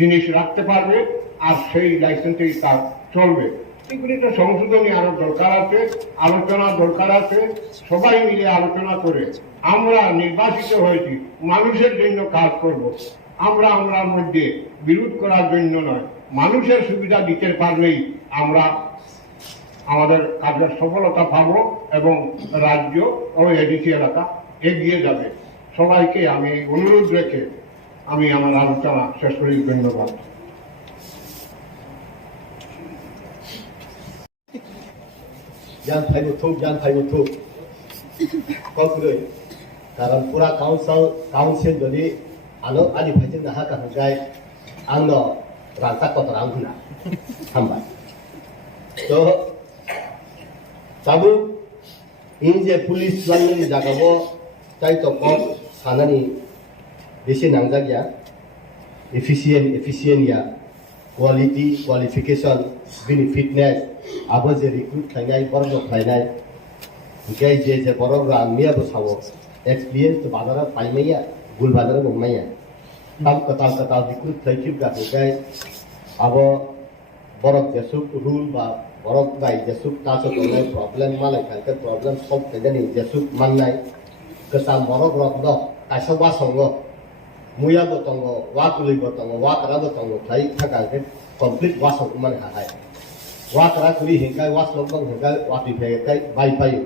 জিনিস রাখতে পারবে, আর সেই লাইসেন্সেই তার চলবে। এগুলি তো সংশোধনী আরো দরকার আছে, আলোচনা দরকার আছে। সবাই মিলে আলোচনা করে আমরা নির্বাচিত হয়েছি মানুষের জন্য কাজ করব। আমরা আমরার মধ্যে বিরোধ করার জন্য নয়, মানুষের সুবিধা দিতে পারলেই আমরা আমাদের কাজের সফলতা পাবো এবং রাজ্য ও এডিসি এলাকা এগিয়ে যাবে। সবাইকে আমি অনুরোধ রেখে আমি আমার আলোচনা শেষ করি। ধন্যবাদ। জ্ঞান ফাইবুথুক কখনোই, কারণ পুরা কাউন্সিল যদি আনো আলি ফাইজে নাহা কাহাই আংনো রান্তা কত রাंगुना हामबाय। तो साबु इन जे पुलिस लांनि जागाबो ताइ तो कम सानानि बेसे नांजागिया एफिशिएंट या क्वालिटी क्वालिफिकेशन बिनि फिटनेस आबो जे रिक्रुट खायनाय बरग खायनाय गाय जे बरगरा मियाबो सावो एक्सपीरियंस बाजारा पाइमैया गुल बाजारा मोमैया tam kata रिक्रुट खायखिब गाय आबो बरग जेसुक रूल बा बरग गाय जेसुक तासो गनाय प्रॉब्लम मालाय खायके प्रॉब्लम सल्व खायदानि जेसुक माननाय गोसा बरग रक द काइसा वासंगो मुयाबो तंगो वा कुलिबो तंगो वा कराबो तंगो खाय थाकाके कंप्लीट वासंग मान हाय वा करा कुलि हिंकाय वास लंगं हिंकाय वा दिफेकाय बाय पायो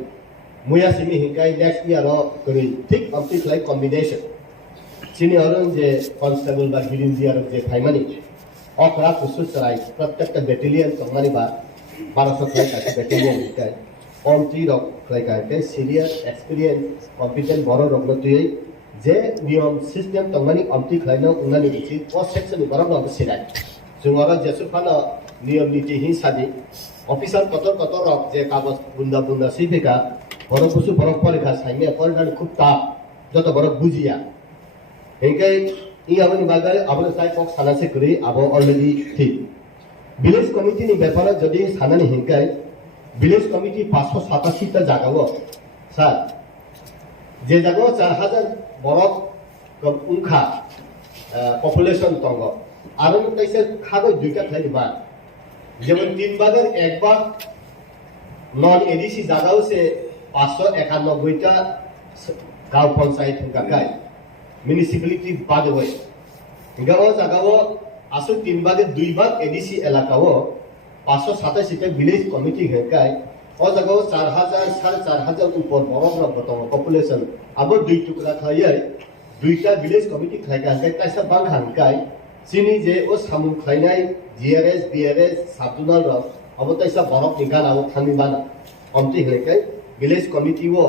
मुया सिमी हिंकाय नेक्स्ट ईयर करि ठीक कंप्लीट लाइक कॉम्बिनेशन सिनी हरन जे कांस्टेबल बा गिरिंजियार जे फाइमानी अकरा कुसुसराय प्रत्येक बैटालियन तंगानी बा 1200 क्लाइक बैटालियन हिंकाय ऑन 3 रक क्लाइक सीरियस एक्सपीरियंस कॉम्पिटेंट बरो रगलतुय जे नियम सिस्टम तंगानी अमति खलायनो उनानि बिथि पोस्ट सेक्शन बरग नग सिराय जोंगरा जेसुफानो नियम नीति हिसाबे ऑफिसर कतर रक जे कागज बुंदा बुंदा सिफिका बरग कुसु बरग परीक्षा साइने परिणाम खूब ता जत बरग बुजिया हेंकाय इ आबनि बागै आबनि साइ पक्ष सानासे करि आबो अलरेडी ठीक विलेज कमिटी नि व्यापार जदि सानानि हेंकाय विलेज कमिटी 587 ता जागावो सर जे जागाव 4000 बरग उखा पपुलेशन तंग आरो तैसे खागो दुइटा थाइनि बा जेमन 3 भागेर 1 भाग नन एडीसी जागाव से 591 टा गांव पंचायत गाय म्युनिसिपालिटी बाद होय गाव जागाव आसु 3 भागे 2 भाग एडीसी एलाकाओ 527 ভিলেজ কমিটি হেকাই ও জায়গায় 4000 4500 উপর বড় বড় পপুলেশন আবো 2 টুকরা খাইয়াই 2টা ভিলেজ কমিটি খাইকা কাইসা বাং হানকাই চিনি যে ও সামু খাইনাই জিআরএস বিআরএস সাবজুনাল র অবতাইসা বরফ নিগান আবো থামিবানা অমতি হেকাই ভিলেজ কমিটি ও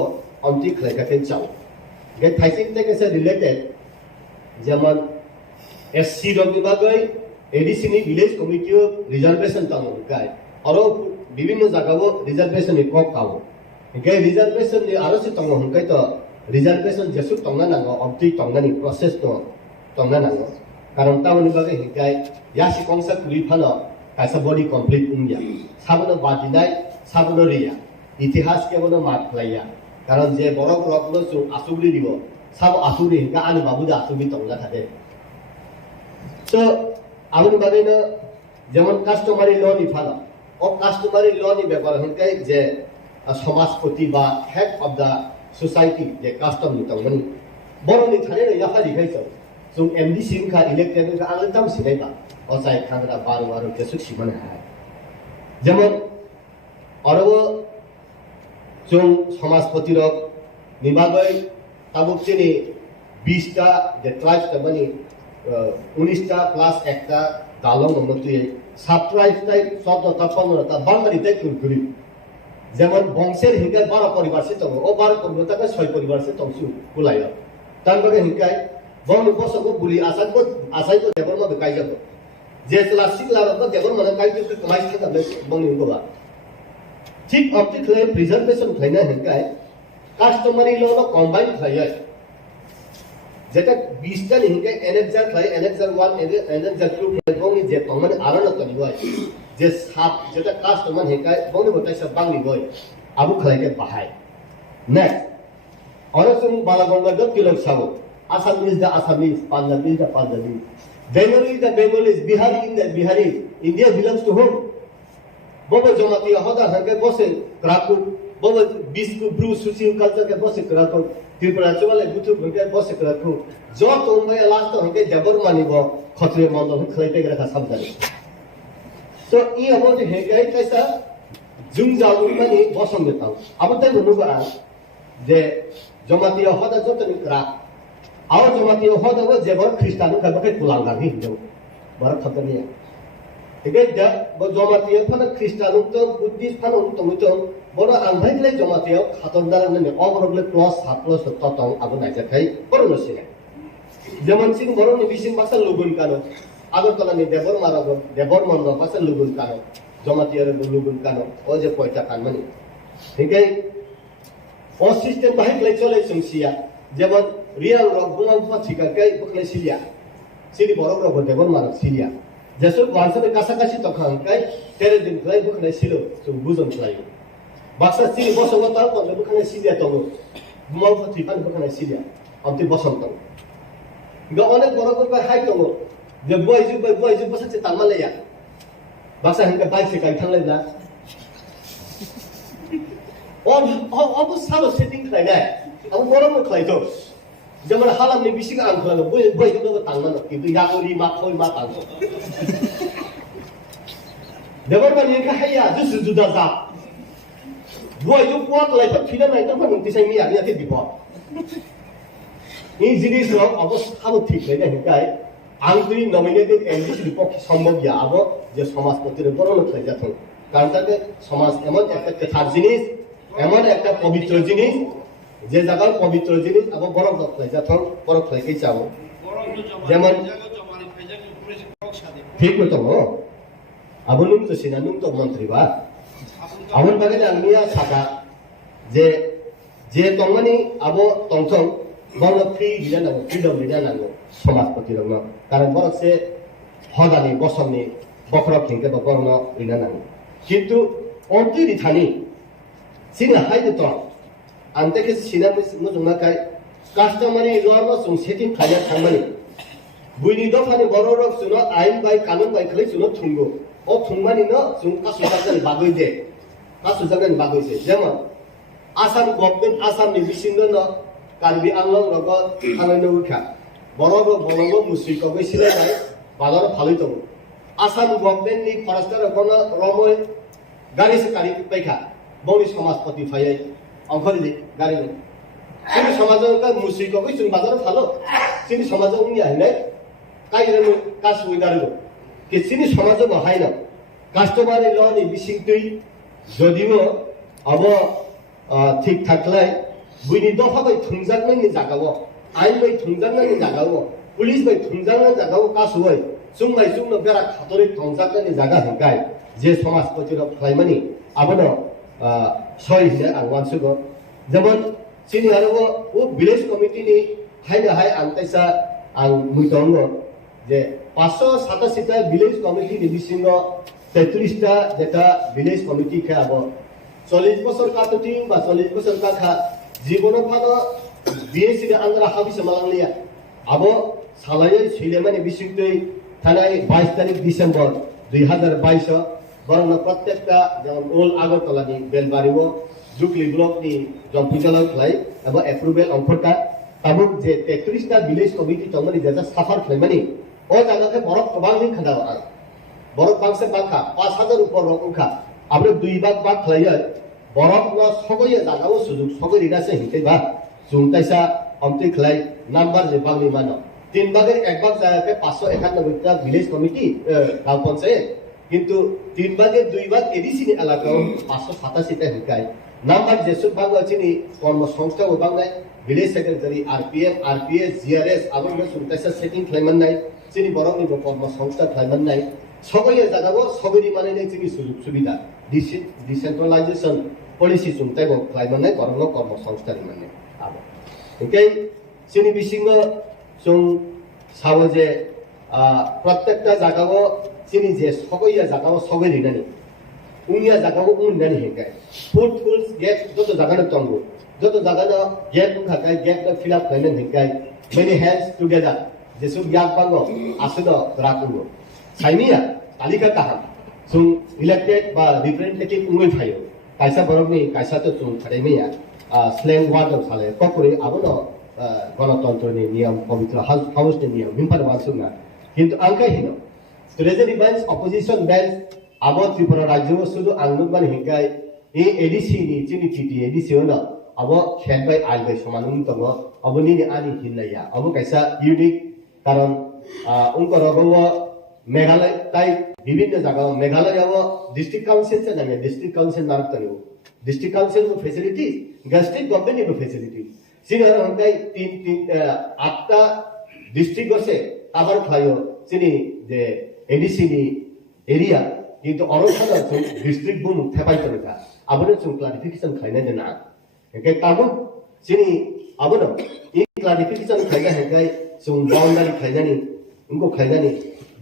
অমতি খাইকা কেন চাও গে থাইসিং থেকে রিলেটেড যেমন এসসি রবিবাগৈ এডিসিনি ভিলেজ কমিটিও রিজার্ভেশন তানো গাই আরো বিভিন্ন জায়গাও রিজার্ভেশন এ কক কাও গে রিজার্ভেশন নি আরো সি তানো হংকাই তো রিজার্ভেশন যেসু তংনা নাঙ্গো অবতি তংনানি প্রসেস তো তংনা নাঙ্গো কারণ তামনি বাগে হিকাই ইয়াসি কংসা কুলি ফানো কাইসা বডি কমপ্লিট উমিয়া সাবনো বাদিনাই সাবনো রিয়া ইতিহাস কেবল মাত লাইয়া কারণ যে বড় রকম আসুবলি দিব সাব আসুবলি হিকা আনি বাবুদা আসুবলি তংনা থাকে তো আমি বাদে না যেমন কাস্টমারি ল নি ফালো ও কাস্টমারি ল নি ব্যাপার হইকাই যে সমাজপতি বা হেড অফ দা সোসাইটি যে কাস্টম নি তংমানি বড় নি থানে না ইয়াফা দিখাইছো जों एमडीसी का इलेक्टेड का आलताम सिनायबा असाय खांद्रा बारवार केसु सिमन हाय जेमन अरबो जों समाजपति रक निबागै ताबुकचिनि 20 टा जे ट्राइब्स तबनि 19 टा प्लस एकटा दालं नमतुय सब ट्राइब्स टाइ 14 टा 15 टा बांगाली टाइ कुरकुरि जेमन बंशेर हिंगा 12 परिवार से तंग ओ 12 परिवार तक 6 परिवार से तंगसु कुलायो तान बगे हिंगाय बंग बसको बुली आसाय को देबर मा बेकाय जाबो जे सला सिकला रब देबर मा काय तो कमाई था तबले बंग निगोबा ठीक ऑप्टिकल प्रिजर्वेशन खाइना हेकाय कास्टमरी लो नो कम्बाइन खाय जेटा 20 टा हिंगे एनेक्सर खाय एनेक्सर 1 एनेक्सर 2 बंग जे तंगन आरण तनिगय जे साप जेटा कास्टमर हेकाय बंग बताय सब बंग निगय आबु खाय के बाहाय नेक्स्ट और सुन बालागंगा 10 kilo Sabo Assamese the Assamese, Punjabi the Punjabi, Bengali the Bengalis, Bihari the Bihari. India belongs to whom? Bobo Jomati Ahoda Hanke Bose, Kraku, Bobo Bisku, Bruce, Sushi culture ke Bose Kraku, Tripura Chuvale Gutu Hanke Bose Kraku, Jot Umay last Hanke Jabur Manibo, Kotre Mondo, Klete Graka Samdari. So, E about the Hanke Kaisa, Zoom Zawu Mani, Bosom the town. About the Nuba, the Jomati Ahoda Jotan Krak. और जमाती हो तो वो जेबर Christian का बके पुलांगा ही जो बार खत्म नहीं है ठीक है जब वो जमाती हो फन क्रिश्चियन तो बुद्धिस्ट फन तो मुझे बड़ा अंधाई ले जमाती हो खातरदार ने ओवरऑल प्लस 7+ तो अब नहीं जाता पर नसी है जमन सिंह बरो ने बिसिंग पासा लुगुन कानो आगर तला ने देवर मारा देवर मन रो पासा लुगुन कानो जमाती रे लुगुन कानो ओ जे पयता कान मनी ठीक है ओ सिस्टम बाहे ले चले संसिया जेमन रियल रक बुलां फाथिका कै बखले सिलिया सिरि बरक रक देबर मारक सिलिया जेसो वानसने कासाकासि तखां कै तेरे दिन कै बखले सिलो जों बुजन लायो बाक्सा सिरि बसो गता पन बखले सिलिया तंगो बुलां फाथिका बखले सिलिया अमति बसम तंग ग अनेक बरक कै हाय तंगो जे बयजु बससे तांमालया बाक्सा हिंगा बाइक से कै थांलायला अब सालो सेटिंग खायनाय अब बरक खायतो जमन हालाम ने बिसिग आं खालामो बयजों तांना किन्तु यागोरि मा खय मा तांगो देबर मानि का हाया जुसु जुदा जा बयजों पक लाइफ फिना नाय त मन तिसाय मिया नि आते दिबो इ जिनिस रो अवस्था ठीक है हिकाय आं दुई नमिनेटेड एमडीसी रिपोर्ट सम्भव या अब जे समाजपतिर बरन खाय जाथों कारण ताके समाज एमन একটা কথা জিনিস এমন একটা পবিত্র জিনিস যে জায়গার পবিত্র জিনিস আবো বড় খাই যাথং বড় খাই কে চাও যেমন ঠিক মতো আবো নুম তো সিনা নুম তো মন্ত্রী বা আমন বাগে আমিয়া ছাকা যে তংমানি আবো তংথং বড় ফ্রি দিনা না ফ্রিডম দিনা না সমাজপতি রং কারণ বড় সে হদানি বসনি বকর কিনকে বকর না দিনা না কিন্তু অন্তিরি থানি সিনা হাইদে তো आंते के सिना मुजुंगा काय कास्टमारी लॉ जों सेटिंग खाया थांमानि बुइनि दफानि बररक सुनो आइन बाय कानुन बाय खलै सुनो थुंगो ओ थुंमानि न जों कासु जागन बागै दे कासु जागन बागै से जेमन आसाम गभर्नमेन्ट आसामनि बिसिंग न कार्बि आंलं रग थांनो उखा बररक बलंग मुसिकबै सिलायनाय बालार फालै दं आसाम गभर्नमेन्टनि फरेस्टार रखना रमय गारि से गारि पैखा बौनि समाजपति फायै अंखरि गारि जोंनि समाजाव का मुस्रिखौ जों बाजाराव थालो जोंनि समाजाव उनि आइनाय काइरनो कासुइ दारगो कि जोंनि समाजाव बाहायना कास्टमारि लनि बिसिंतै जदिबो अब ठीक थाकलाय बुइनि दफा बै थुंजागनायनि जागाव आइन बै थुंजागनायनि जागाव पुलिस बै थुंजागनायनि जागाव कासुइ सुंनाय सुंनो बेरा खातरि थुंजागनायनि जागा हंगाय जे समाजपतिनो खालायमानि आबनो सय हिने आं वानसुगो जेमन सिनि आरो वो विलेज कमिटिनि हायना हाय आं तैसा आं मुइतंगो जे 587 टा विलेज कमिटिनि बिसिङो 33 टा जेटा विलेज कमिटि खा अब 40 বছর কাটতি বা 40 বছর কাখা জীবন ফানো বিএসসি আন্দ্রা হাবিস মালাংলিয়া আবো সালাयै ছিলেমানি বিসিংতৈ থানায় 22 তারিখ ডিসেম্বর 2022 বরং প্রত্যেকটা যেমন ওল আগরতলানি বেলবাড়িও জুকলি ব্লকনি জম্পিজালাও খাই এবং এপ্রুভেল অংশটা তাবুক যে 33 টা ভিলেজ কমিটি তমনি যেটা সাফার খাইমানি ও জায়গাতে বরফ প্রবাহনি খাদাও আর বরফ বাংসে বাখা 5000 উপর রকমখা আমরা দুই ভাগ ভাগ খাইয়া বরফ ন সগয়ে জাগাও সুযোগ সগয়ে রিনাসে হিতেবা জুমতাইসা অমতি খাই নাম্বার যে বাংনি মানো তিন ভাগের এক ভাগ জায়গাতে 591 টা ভিলেজ কমিটি গাঁও পঞ্চায়েত কিন্তু তিন ভাগের দুই ভাগ এডিসি এলাকাও 587 টা হিকাই নাম্বার যেসব ভাগ আছেনি কর্মসংস্থা ও বাংলায় village secretary RPF RPS GRS আবং সুমতাইসা সেটিং খাইমান নাই চিনি বরংনি কর্মসংস্থা খাইমান নাই সগয়ে জাগাও সগরি মানে নাই চিনি সুযোগ সুবিধা ডিসেন্ট্রালাইজেশন পলিসি সুমতাইবো খাইমান নাই বরং কর্মসংস্থা মানে আবো ওকে চিনি বিসিং जों सावो जे प्रत्येकटा जागाव चिनि जे सगैया जागाव सगै रिनानि उनिया जागाव उन्नानि हेकाय फुट फुल्स गेट जतो जागानो तंगो जतो जागानो गेट उखाकाय गेट न फिल अप खायनो हेकाय मेनी हैंड्स टुगेदर जेसु याक बांगो आसुदो राकुंगो साइनिया तालिका काहा जों इलेक्टेड बा रिप्रेजेंटेटिभ उंगै फायो कायसा बरगनि कायसा तो जों थारैमिया स्लेंग वार्ड साले ककरे आबनो गणतन्त्रनि नियम पवित्र हाउसनि नियम हिमफार मानसुंगा किन्तु आंखाय हिनो ट्रेजरी बेंच अपोजिशन बेंच आबो त्रिपुरा राज्य सुदु आंगनुबान हिंगाय ए एडीसी नि चिनि चिटि एडीसी होनो आबो खेदबाय आइबाय समानुम तंग अबनि नि आनि हिनलाया आबो कायसा यूनिक कारण उंकरबो मेघालय ताई विभिन्न जगह मेघालयाव डिस्ट्रिक्ट काउंसिल से नामे डिस्ट्रिक्ट काउंसिल नारतनियो डिस्ट्रिक्ट काउंसिल को फैसिलिटीज गस्टेट गवर्नमेंट को फैसिलिटीज सिनियर हंगाय 8टा डिस्ट्रिक्ट আছে আবার খায়ো চিনি যে এডিসি নি এরিয়া কিন্তু অরখানা ডিস্ট্রিক্ট বুম থেপাইতো না আবনে जों ক্লারিফিকেশন খাইনা না একে তাবু চিনি আবনো ই ক্লারিফিকেশন খাইনা হেকাই जों বাউন্ডারি খাইনানি উনকো খাইনানি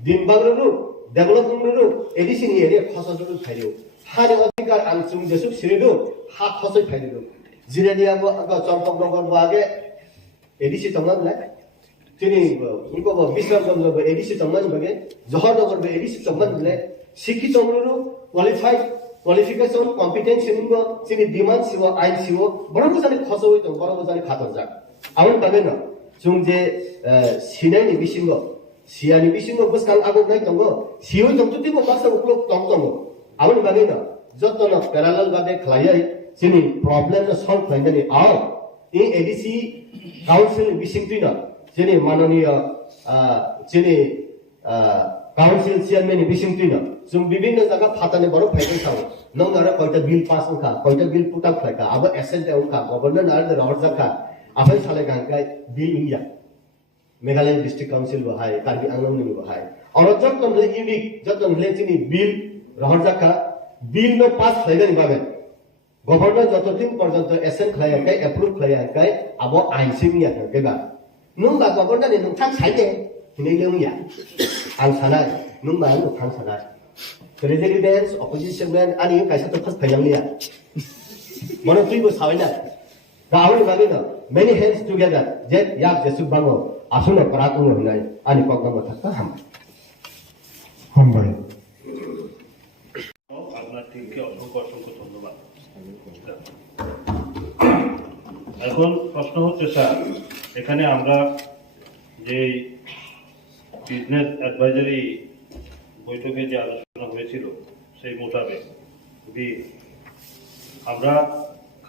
দিনবাগরু ডেভেলপমেন্টরু এডিসি নি এরিয়া খসজরু খাইও হারে অধিকার আন जों যেসব সিরিদু হা খসই খাইদু जिरानियाबो चम्पकनगर बागे एडीसी तंगन ला तिनी उनको विश्वगंजबो एडीसी तंगन बगे जहरनगरबो एडीसी तंगन ले शिक्षित तंगरु क्वालिफिकेशन कॉम्पिटेंसी उनको तिनी डिमांड सिवो आइन सिवो बरको जाने खसोइ त बरको जाने खातर जा आउन बागे न जों जे सिनाइनि बिसिंगो सियानि बिसिंगो बसकाल आगो नाय तंगो सियो तंगतुतिबो मासा उपलक तंगतंगो आउन बागे न जतन पैरेलल बागे खलायै चिनी प्रॉब्लम न सॉल्व खाइनानि आर ए एडीसी काउंसिल बिसिंतिना चिनी माननीय चिनी काउंसिल चेयरमैन बिसिंतिना जों विभिन्न जगह फाताने बरो फाइनान्स आव नंग आरो कयटा बिल पास उखा कयटा बिल पुटा खायका अब एसेंट उखा गवर्नर आरो रहर जाखा आफाय साले गांकाय bill India Meghalaya district council बहाय कार्बी आंलंनि बहाय और जतन यूनिक जतन चिनी बिल रहर जाखा बिल न पास खायगानि बागे गवर्नर जतदिन पर्यंत एसेंट खायकाय एप्रुव खायकाय आबो आइनसिमिया केबा नुंगा गवर्नर नि नुंथां साइदे हिनैलोंया आं साना नुंगा नुंथां साना ट्रेजरी बेंच अपोजिशन बेंच आनि कायसा तो फस फायलांलिया मनो तुइबो साबायना दा आवनि बागे न मेनी हैंड्स टुगेदर जे याक जेसु बांगो आसुनो पराकुनो होनाय आनि कगमो थाका हामबाय আপনার টিমকে অসংখ্য অসংখ্য ধন্যবাদ। এখন প্রশ্ন হচ্ছে স্যার এখানে আমরা যে বিজনেস অ্যাডভাইজারি বৈঠকে যে আলোচনা হয়েছিল সেই মোতাবেক আমরা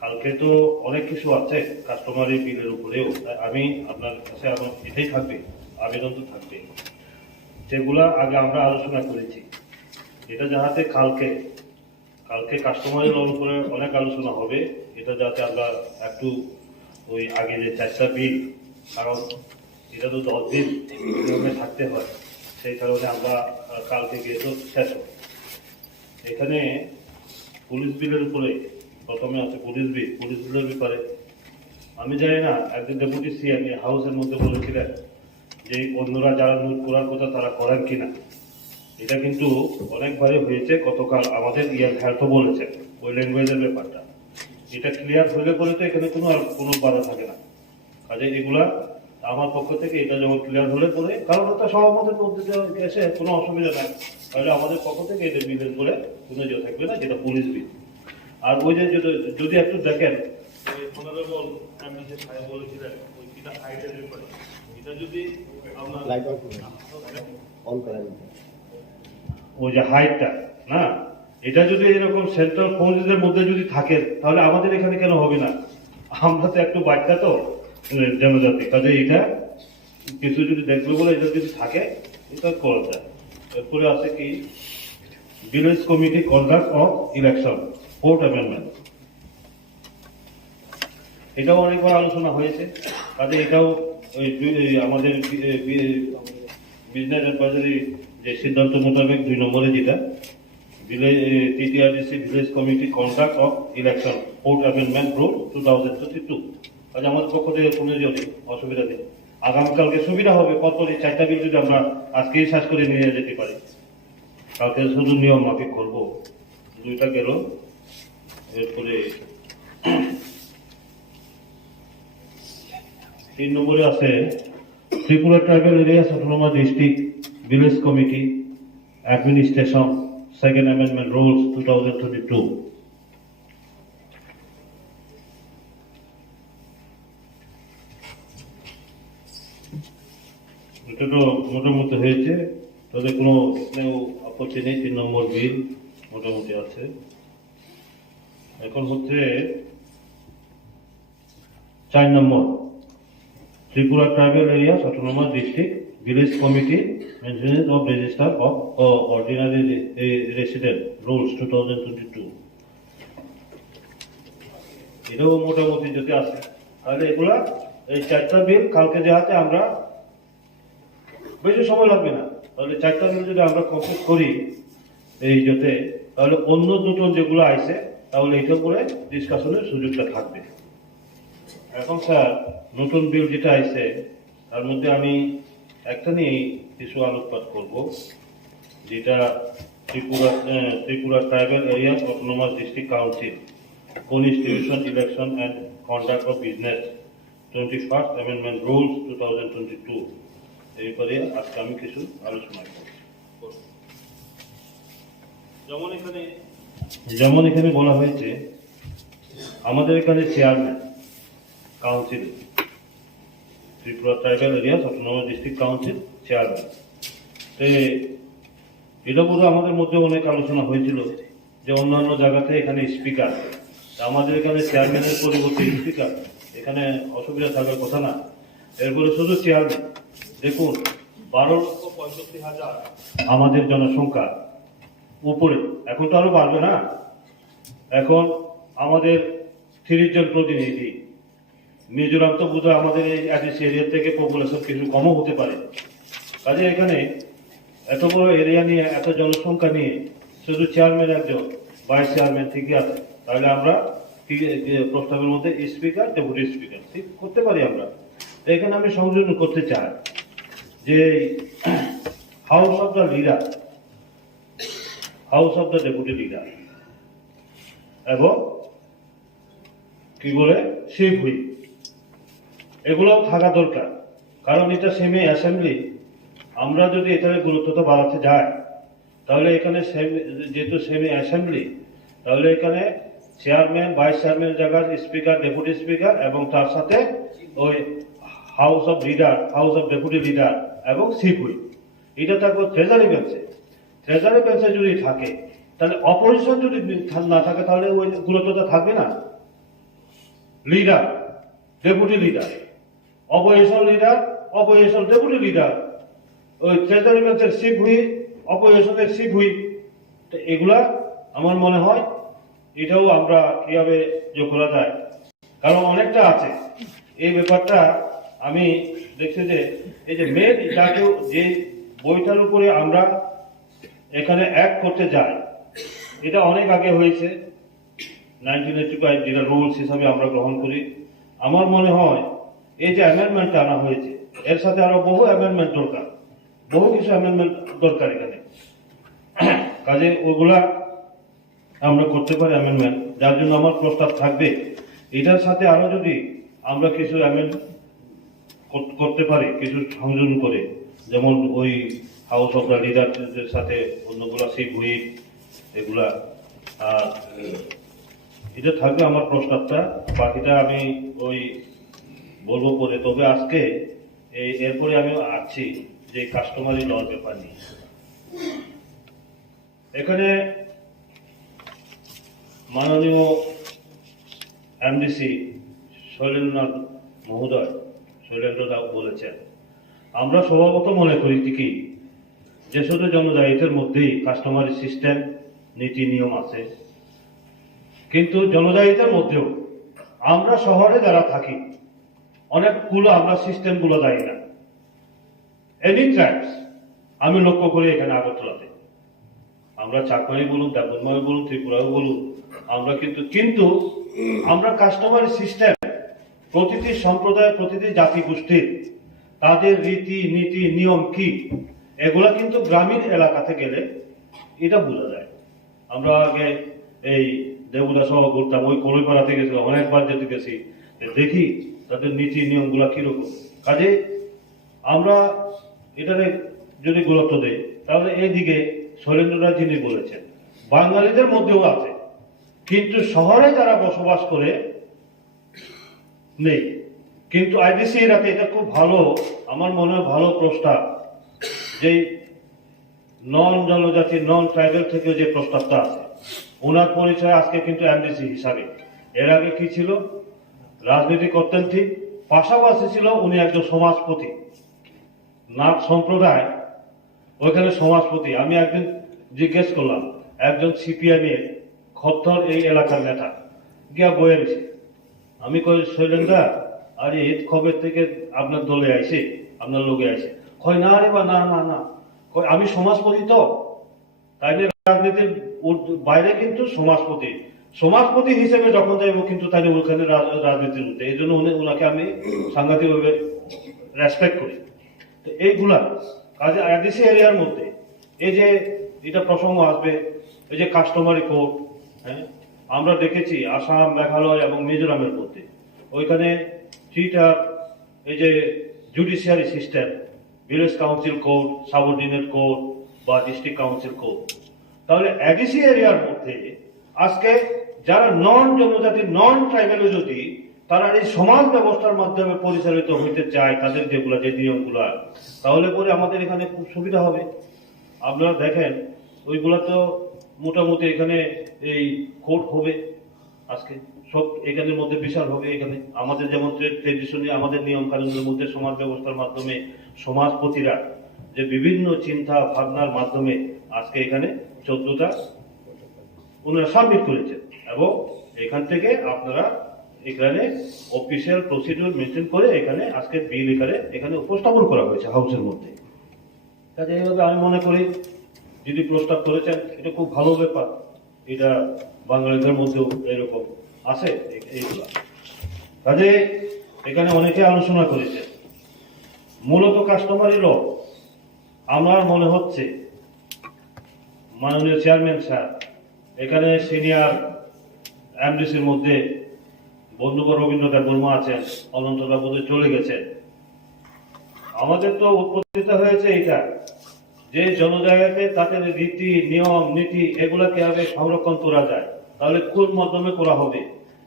কালকে তো অনেক কিছু আছে কাস্টমারি বিলের উপরেও, আমি আপনার কাছে আমার এটাই থাকবে, আবেদন তো থাকবে, যেগুলা আগে আমরা আলোচনা করেছি, এটা যাতে কালকে কাস্টমারের উপরে অনেক আলোচনা হবে, এটা যাতে আমরা একটু ওই আগে যে 4টা বিল, কারণ এটা তো 10 দিন থাকতে হয়, সেই কারণে আমরা কালকে গিয়ে তো শেষ হবে। এখানে পুলিশ বিলের উপরে প্রথমে আছে পুলিশ বিলের ব্যাপারে আমি জানি না, একজন ডেপুটি সিএম হাউসের মধ্যে বলেছিলেন যে অন্যরা যারা নোট করার কথা তারা করেন কিনা। এটা কিন্তু অনেকবারই হয়েছে, গতকাল আমাদের হেলথও বলেছেন ওই ল্যাঙ্গুয়েজের ব্যাপারটা, এটা ক্লিয়ার হলে পরে তো এখানে কোনো বাধা থাকে না। কাজে এগুলা আমার পক্ষ থেকে এটা যখন ক্লিয়ার হলে পরে, কারণ ওটা সহমতের মধ্যে এসে কোনো অসুবিধা নাই, তাহলে আমাদের পক্ষ থেকে এটা বিলের করে কোনো ইয়ে থাকবে না, যেটা পুলিশ বিল। আর ওই যে যদি একটু দেখেন অনারেবল এমএলএ সাহেব বলেছিলেন ওই কিটা হাইটের ব্যাপারে, এটা যদি আমরা ওই যে হাইটটা না, এটা যদি এরকম সেন্ট্রাল ফোর্সের মধ্যে যদি থাকে তাহলে আমাদের এখানে কেন হবে না? আমরা তো একটু বাচ্চা তো জনজাতি, কাজে এটা কিছু যদি দেখবে বলে এটা যদি থাকে এটা করা যায়। এরপরে আছে কি village committee conduct of election 4th amendment, এটাও অনেকবার আলোচনা হয়েছে, কাজে এটাও আমাদের বিজনেস অ্যাডভাইজারি যে সিদ্ধান্ত মোতাবেক 2 নম্বরে যেটা TTRDC village committee conduct of election 4th amendment rule 2022, কাজে আমাদের পক্ষ থেকে কোনো অসুবিধা নেই। আগামীকালকে সুবিধা হবে, পরপর এই 4টা বিল যদি আমরা আজকেই শেষ করে নিয়ে যেতে পারি, কালকে শুধু নিয়ম মাফিক করবো। 2টা গেল, এরপরে 3 নম্বরে আছে Tripura tribal areas autonomous district village committee administration 2nd amendment rules 2022। এটা তো মোটামুটি হয়েছে, তাদের কোনো আপত্তি নেই। 3 নম্বর বিল মোটামুটি আছে। এখন হচ্ছে 4 number Tripura tribal areas autonomous district village committee maintenance of register of ordinary resident rules 2022। এটাও মোটামুটি যদি আসে তাহলে এগুলা এই 4টা বিল কালকে যাতে আমরা, বেশি সময় লাগবে না, তাহলে 4টা বিল যদি আমরা কমপ্লিট করি এই যাতে, তাহলে অন্য নতুন যেগুলো আইছে তাহলে এটা করে ডিসকাশনের সুযোগটা থাকবে। এখন স্যার নতুন বিল যেটা আইছে তার মধ্যে আমি একটা নিয়ে কিছু আলোকপাত করব, যেটা Tripura tribal areas autonomous district council constitution election and conduct of business 21st amendment rules 2022। এরপরে আজকে আমি কিছু আলোচনা করব। যেমন এখানে বলা হয়েছে আমাদের এখানে chairman council Tripura tribal areas autonomous district council chairman, এটা বোধ আমাদের মধ্যে অনেক আলোচনা হয়েছিল যে অন্যান্য জায়গাতে এখানে স্পিকার, আমাদের এখানে চেয়ারম্যানের পরিবর্তে স্পিকার, এখানে অসুবিধা থাকার কথা না। এরপরে শুধু চেয়ারম্যান, দেখুন 12,65,000 আমাদের জনসংখ্যা উপরে, এখন তো আরো বাড়বে না। এখন আমাদের 30 জন প্রতিনিধি, মিজোরাম তো বোধহয় আমাদের এই এরিয়া থেকে পপুলেশন কিছু কমও হতে পারে। কাজে এখানে এত বড় এরিয়া নিয়ে এত জনসংখ্যা নিয়ে শুধু চেয়ারম্যান একজন, ভাইস চেয়ারম্যান ঠিকই আছে, তাহলে আমরা প্রস্তাবের মধ্যে স্পিকার ডেপুটি স্পিকার ঠিক করতে পারি আমরা। এখানে আমি সংযোজন করতে চাই যে house of the leader, house of the deputy leader এবং কি বলে শিপ হুইপ, এগুলোও থাকা দরকার। কারণ এটা সেমি অ্যাসেম্বলি, আমরা যদি এটার গুরুত্বটা বাড়াতে যাই তাহলে এখানে যেহেতু সেমি অ্যাসেম্বলি, তাহলে এখানে চেয়ারম্যান ভাইস চেয়ারম্যান জায়গার স্পিকার ডেপুটি স্পিকার এবং তার সাথে ওই house of leader, house of deputy leader এবং শিপ হুইপ, এটা থাকবে ট্রেজারি বেঞ্চে। ট্রেজারি বেঞ্চে যদি থাকে তাহলে অপোজিশন যদি না থাকে তাহলে ওই গুরুত্বটা থাকবে না। Leader, deputy leader, opposition leader, opposition deputy leader, ওই ট্রেজারি বেঞ্চের চিফ হুইপ, অপোজিশনের চিফ হুইপ, তো এগুলা আমার মনে হয় এটাও আমরা কিভাবে যোগ করা যায়, কারণ অনেকটা আছে এই ব্যাপারটা। আমি দেখছি যে এই যে মেন যাকে যে বইটার উপরে আমরা এখানে অ্যাড করতে যাই, এটা অনেক আগে হয়েছে, 1985 যেটা রুলস হিসাবে আমরা গ্রহণ করি। আমার মনে হয় এই যে অ্যামেন্ডমেন্টটা আনা হয়েছে এর সাথে আরো বহু অ্যামেন্ডমেন্ট দরকার, বহু কিছু অ্যামেন্ডমেন্ট দরকার এখানে। কাজে ওগুলা আমরা করতে পারি অ্যামেন্ডমেন্ট, যার জন্য আমার প্রস্তাব থাকবে এটার সাথে আরো যদি আমরা কিছু অ্যামেন্ড করতে পারি, কিছু সংযোজন করে, যেমন ওই হাউস অফ দ্য লিডারদের সাথে অন্যগুলা সেই বই এগুলা, আর এটা থাকবে আমার প্রস্তাবটা। বাকিটা আমি ওই বলবো পরে। তবে আজকে এরপরে আমি আসছি যে কাস্টমারি লর ব্যাপার নিয়ে। এখানে মাননীয় এমডিসি শৈলেন্দ্রনাথ মহোদয়, শৈলেন্দ্রনাথ বলেছেন, আমরা স্বভাবত মনে করি কি যে শুধু জনদায়িত্বের মধ্যেই কাস্টমারি সিস্টেম নীতি নিয়ম আছে, কিন্তু জনদায়িত্বের মধ্যেও আমরা শহরে যারা থাকি অনেকগুলো আমরা সিস্টেমগুলো জানি না। এনি ট্রাইবস আমি লক্ষ্য করি এখানে আগরতলাতে, আমরা চাকমারি বলুন, দেবনময় বলুন, ত্রিপুরাও বলুন, আমরা কিন্তু আমরা কাস্টমারি সিস্টেম প্রতিটি সম্প্রদায়, প্রতিটি জাতি গোষ্ঠীর তাদের রীতি নীতি নিয়ম কি, এগুলা কিন্তু গ্রামীণ এলাকাতে গেলে এটা বোঝা যায়। আমরা আগে এই দেবুদা সহ ঘুরতাম, ওই কলইপাড়াতে গেছিলাম, অনেকবার যেতে গেছি, দেখি তাদের নীতি নিয়মগুলা কিরকম। কাজে আমরা এটারে যদি গুরুত্ব দেই তাহলে এইদিকে শৈলেন্দ্রনাথ যিনি বলেছেন বাঙালিদের মধ্যেও আছে, কিন্তু শহরে যারা বসবাস করে নেই। কিন্তু আইডিসি এরাতে এটা খুব ভালো, আমার মনে হয় ভালো প্রস্তাব, যে নন জনজাতি নন ট্রাইবেল থেকে যে প্রস্তাবটা আছে, ওনার পরিচয় আজকে কিন্তু এমডিসি হিসাবে। এর আগে কি ছিল, রাজনীতি করতেন ঠিক, পাশাপাশি ছিল উনি একজন সমাজপতি, নাথ সম্প্রদায় ওইখানে সমাজপতি। আমি একদিন জিজ্ঞেস করলাম, একজন সিপিএম এর খত্তর এই এলাকার নেতা গিয়া বয়ে গেছে, আমি কই শৈলেন্দ্রা আরে ঈদ খবর থেকে আপনার দলে আইসে, আপনার লোকে আইসে, কয় না রে বা না না না, আমি সমাজপতি, তো তাইলে রাজনীতির বাইরে কিন্তু সমাজপতি হিসেবে যখন যাইব কিন্তু তাইলে ওখানে রাজনীতির মধ্যে, এই জন্য ওনাকে আমি সাংঘাতিকভাবে রেসপেক্ট করি। তো এইগুলা কাজে আইডিসি এরিয়ার মধ্যে এই যে এটা প্রসঙ্গ আসবে, এই যে কাস্টমারি কোর্ট, হ্যাঁ আমরা দেখেছি আসাম, মেঘালয় এবং মিজোরামের মধ্যে ওইখানে থ্রিটার এই যে judiciary system, village council court, subordinate court বা ডিস্ট্রিক্ট কাউন্সিল কোর্ট। তাহলে এডিসি এরিয়ার মধ্যে আজকে যারা নন জনজাতি নন ট্রাইবেল যদি তারা এই সমাজ ব্যবস্থার মাধ্যমে পরিচালিত হইতে চায়, তাদের যেগুলা যে নিয়মগুলা, তাহলে পরে আমাদের এখানে খুব সুবিধা হবে। আপনারা দেখেন ওইগুলা তো মোটামুটি এখানে এই কোর্ট হবে, আজকে সব এখানের মধ্যে বিচার হবে। এখানে আমাদের যেমন ট্রেডিশনে আমাদের নিয়ম কানুনের মধ্যে সমাজ ব্যবস্থার মাধ্যমে সমাজপতিরা যে বিভিন্ন চিন্তা ভাবনার মাধ্যমে আজকে এখানে 14টা ওনারা সাবমিট করেছেন, এবং এখান থেকে আপনারা এখানে অফিসিয়াল প্রসিডিউর মেনটেন করে এখানে আজকে বিল এখানে উপস্থাপন করা হয়েছে হাউসের মধ্যে। কাজে এইভাবে আমি মনে করি যদি প্রস্তাব করেছেন এটা খুব ভালো ব্যাপার, এটা বাঙালিদের মধ্যেও এরকম আছে এইগুলা। কাজে এখানে অনেকে আলোচনা করেছে মূলত কাস্টমারি ল। আমার মনে হচ্ছে মাননীয় চেয়ারম্যান স্যার এখানে সিনিয়র এমডিসির মধ্যে বন্ধুবর রবীন্দ্রনাথ বর্মা আছেন, অনন্তদা বোধহয় চলে গেছেন। আমাদের তো উৎপত্তিটা হয়েছে এটা যে জনজায়গাতে তাদের রীতি নিয়ম নীতি এগুলা কিভাবে সংরক্ষণ করা যায়, তাহলে কোন মাধ্যমে করা হবে।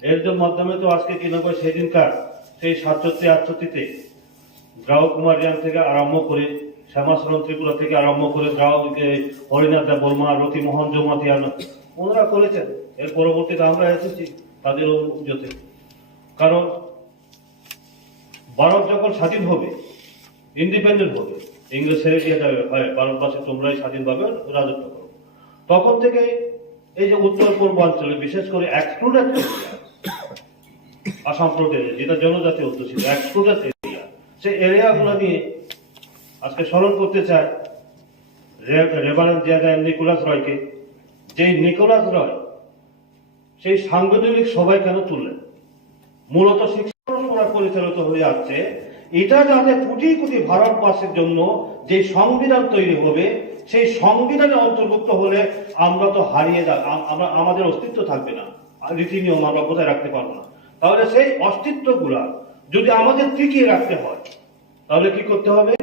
এর মাধ্যমে তো আজকে কি নয় সেদিনকার সেই 67-68-তে গ্রাহক কুমার রিয়াং থেকে আরম্ভ করে শ্যামাচরণ ত্রিপুরা থেকে আরম্ভ করে যাও হরিনাথ দেব বর্মা, রতিমোহন জমাতিয়া ওনারা করেছেন। এর পরবর্তীতে আমরা এসেছি তাদের অনুযাতে। কারণ ভারত যখন স্বাধীন হবে, ইন্ডিপেন্ডেন্ট হবে, ইংরেজ ছেড়ে দিয়ে যাবে, হয় ভারতবাসী তোমরাই স্বাধীনভাবে রাজত্ব করো, তখন থেকে এই যে উত্তর পূর্বাঞ্চলে বিশেষ করে এক্সক্লুডেড এরিয়া, আসাম প্রদেশ যেটা জনজাতি অধ্যুষিত এক্সক্লুডেড এরিয়া, সেই এরিয়াগুলো নিয়ে আজকে স্মরণ করতে চায় রেভারেন্ড নিকোলাস রয়কে। যেই নিকোলাস রয় সেই সাংবিধানিক সভায় কেন তুললেন? মূলত শিক্ষা পরিচালিত হয়ে আসছে এটা যাতে কোটি কোটি ভারতবাসীর জন্য যে সংবিধান তৈরি হবে, সেই সংবিধানে অন্তর্ভুক্ত হলে আমরা তো হারিয়ে যাব, আমরা আমাদের অস্তিত্ব থাকবে না, রীতি নিয়ম আমরা বজায় রাখতে পারবো না। তাহলে সেই অস্তিত্বগুলা যদি আমাদের টিকিয়ে রাখতে হয়, তাহলে কি করতে হবে?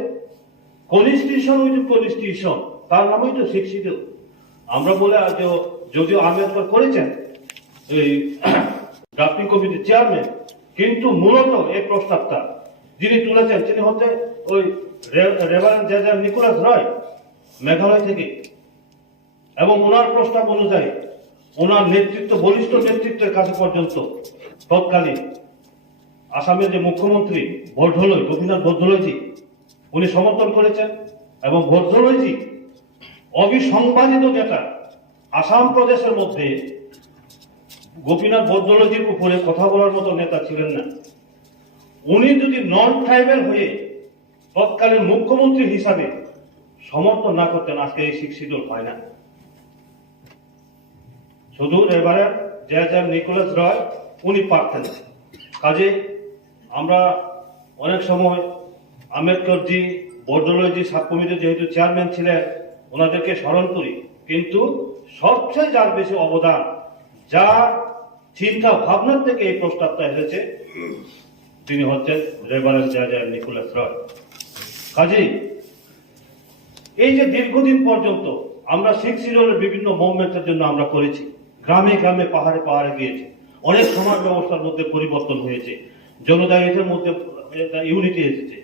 কনস্টিটিউশন উইথ কনস্টিটিউশন, তার নামই তো শিক্ষিত। আমরা বলে যদিও আম্বেদকর করেছেন এই ড্রাফটিং কমিটির চেয়ারম্যান, কিন্তু মূলত এই প্রস্তাবটা যিনি তুলেছেন তিনি হচ্ছে ওই রেভারেন্ড নিকোলাস রয়, মেঘালয় থেকে। এবং ওনার প্রস্তাব অনুযায়ী ওনার নেতৃত্ব, বলিষ্ঠ নেতৃত্বের কাছে পর্যন্ত তৎকালীন আসামের যে মুখ্যমন্ত্রী বরদলৈ, গোপীনাথ বরদলৈজি, উনি সমর্থন করেছেন। এবং বরদলৈজি অবিসংবাদিত যেটা আসাম প্রদেশের মধ্যে গোপীনাথ বরদলৈজির উপরে কথা বলার মতো নেতা ছিলেন না। উনি যদি নন ট্রাইবাল হয়ে তৎকালীন মুখ্যমন্ত্রী হিসাবে সমর্থন না করতেন, আজকে এই শিক্ষিত হয় না। শুধু এবারে নিকোলাস রয় উনি পারতেন। কাজে আমরা অনেক সময় আম্বেদকরজি, বরদলৈজি সাব কমিটির যেহেতু চেয়ারম্যান ছিলেন, ওনাদেরকে স্মরণ করি, কিন্তু সবচেয়ে যার বেশি অবদান, যার চিন্তা ভাবনার থেকে এই প্রস্তাবটা এসেছে, তিনি হচ্ছেন রেভারেন্ড নিকোলাস রয়। কাজেই এই যে দীর্ঘদিন পর্যন্ত আমরা শিখ শিডিউলের বিভিন্ন মুভমেন্টের জন্য আমরা করেছি, গ্রামে গ্রামে পাহাড়ে পাহাড়ে গিয়েছি, অনেক সমাজ ব্যবস্থার মধ্যে পরিবর্তন হয়েছে, জনজাতিদের মধ্যে ইউনিটি এসেছে।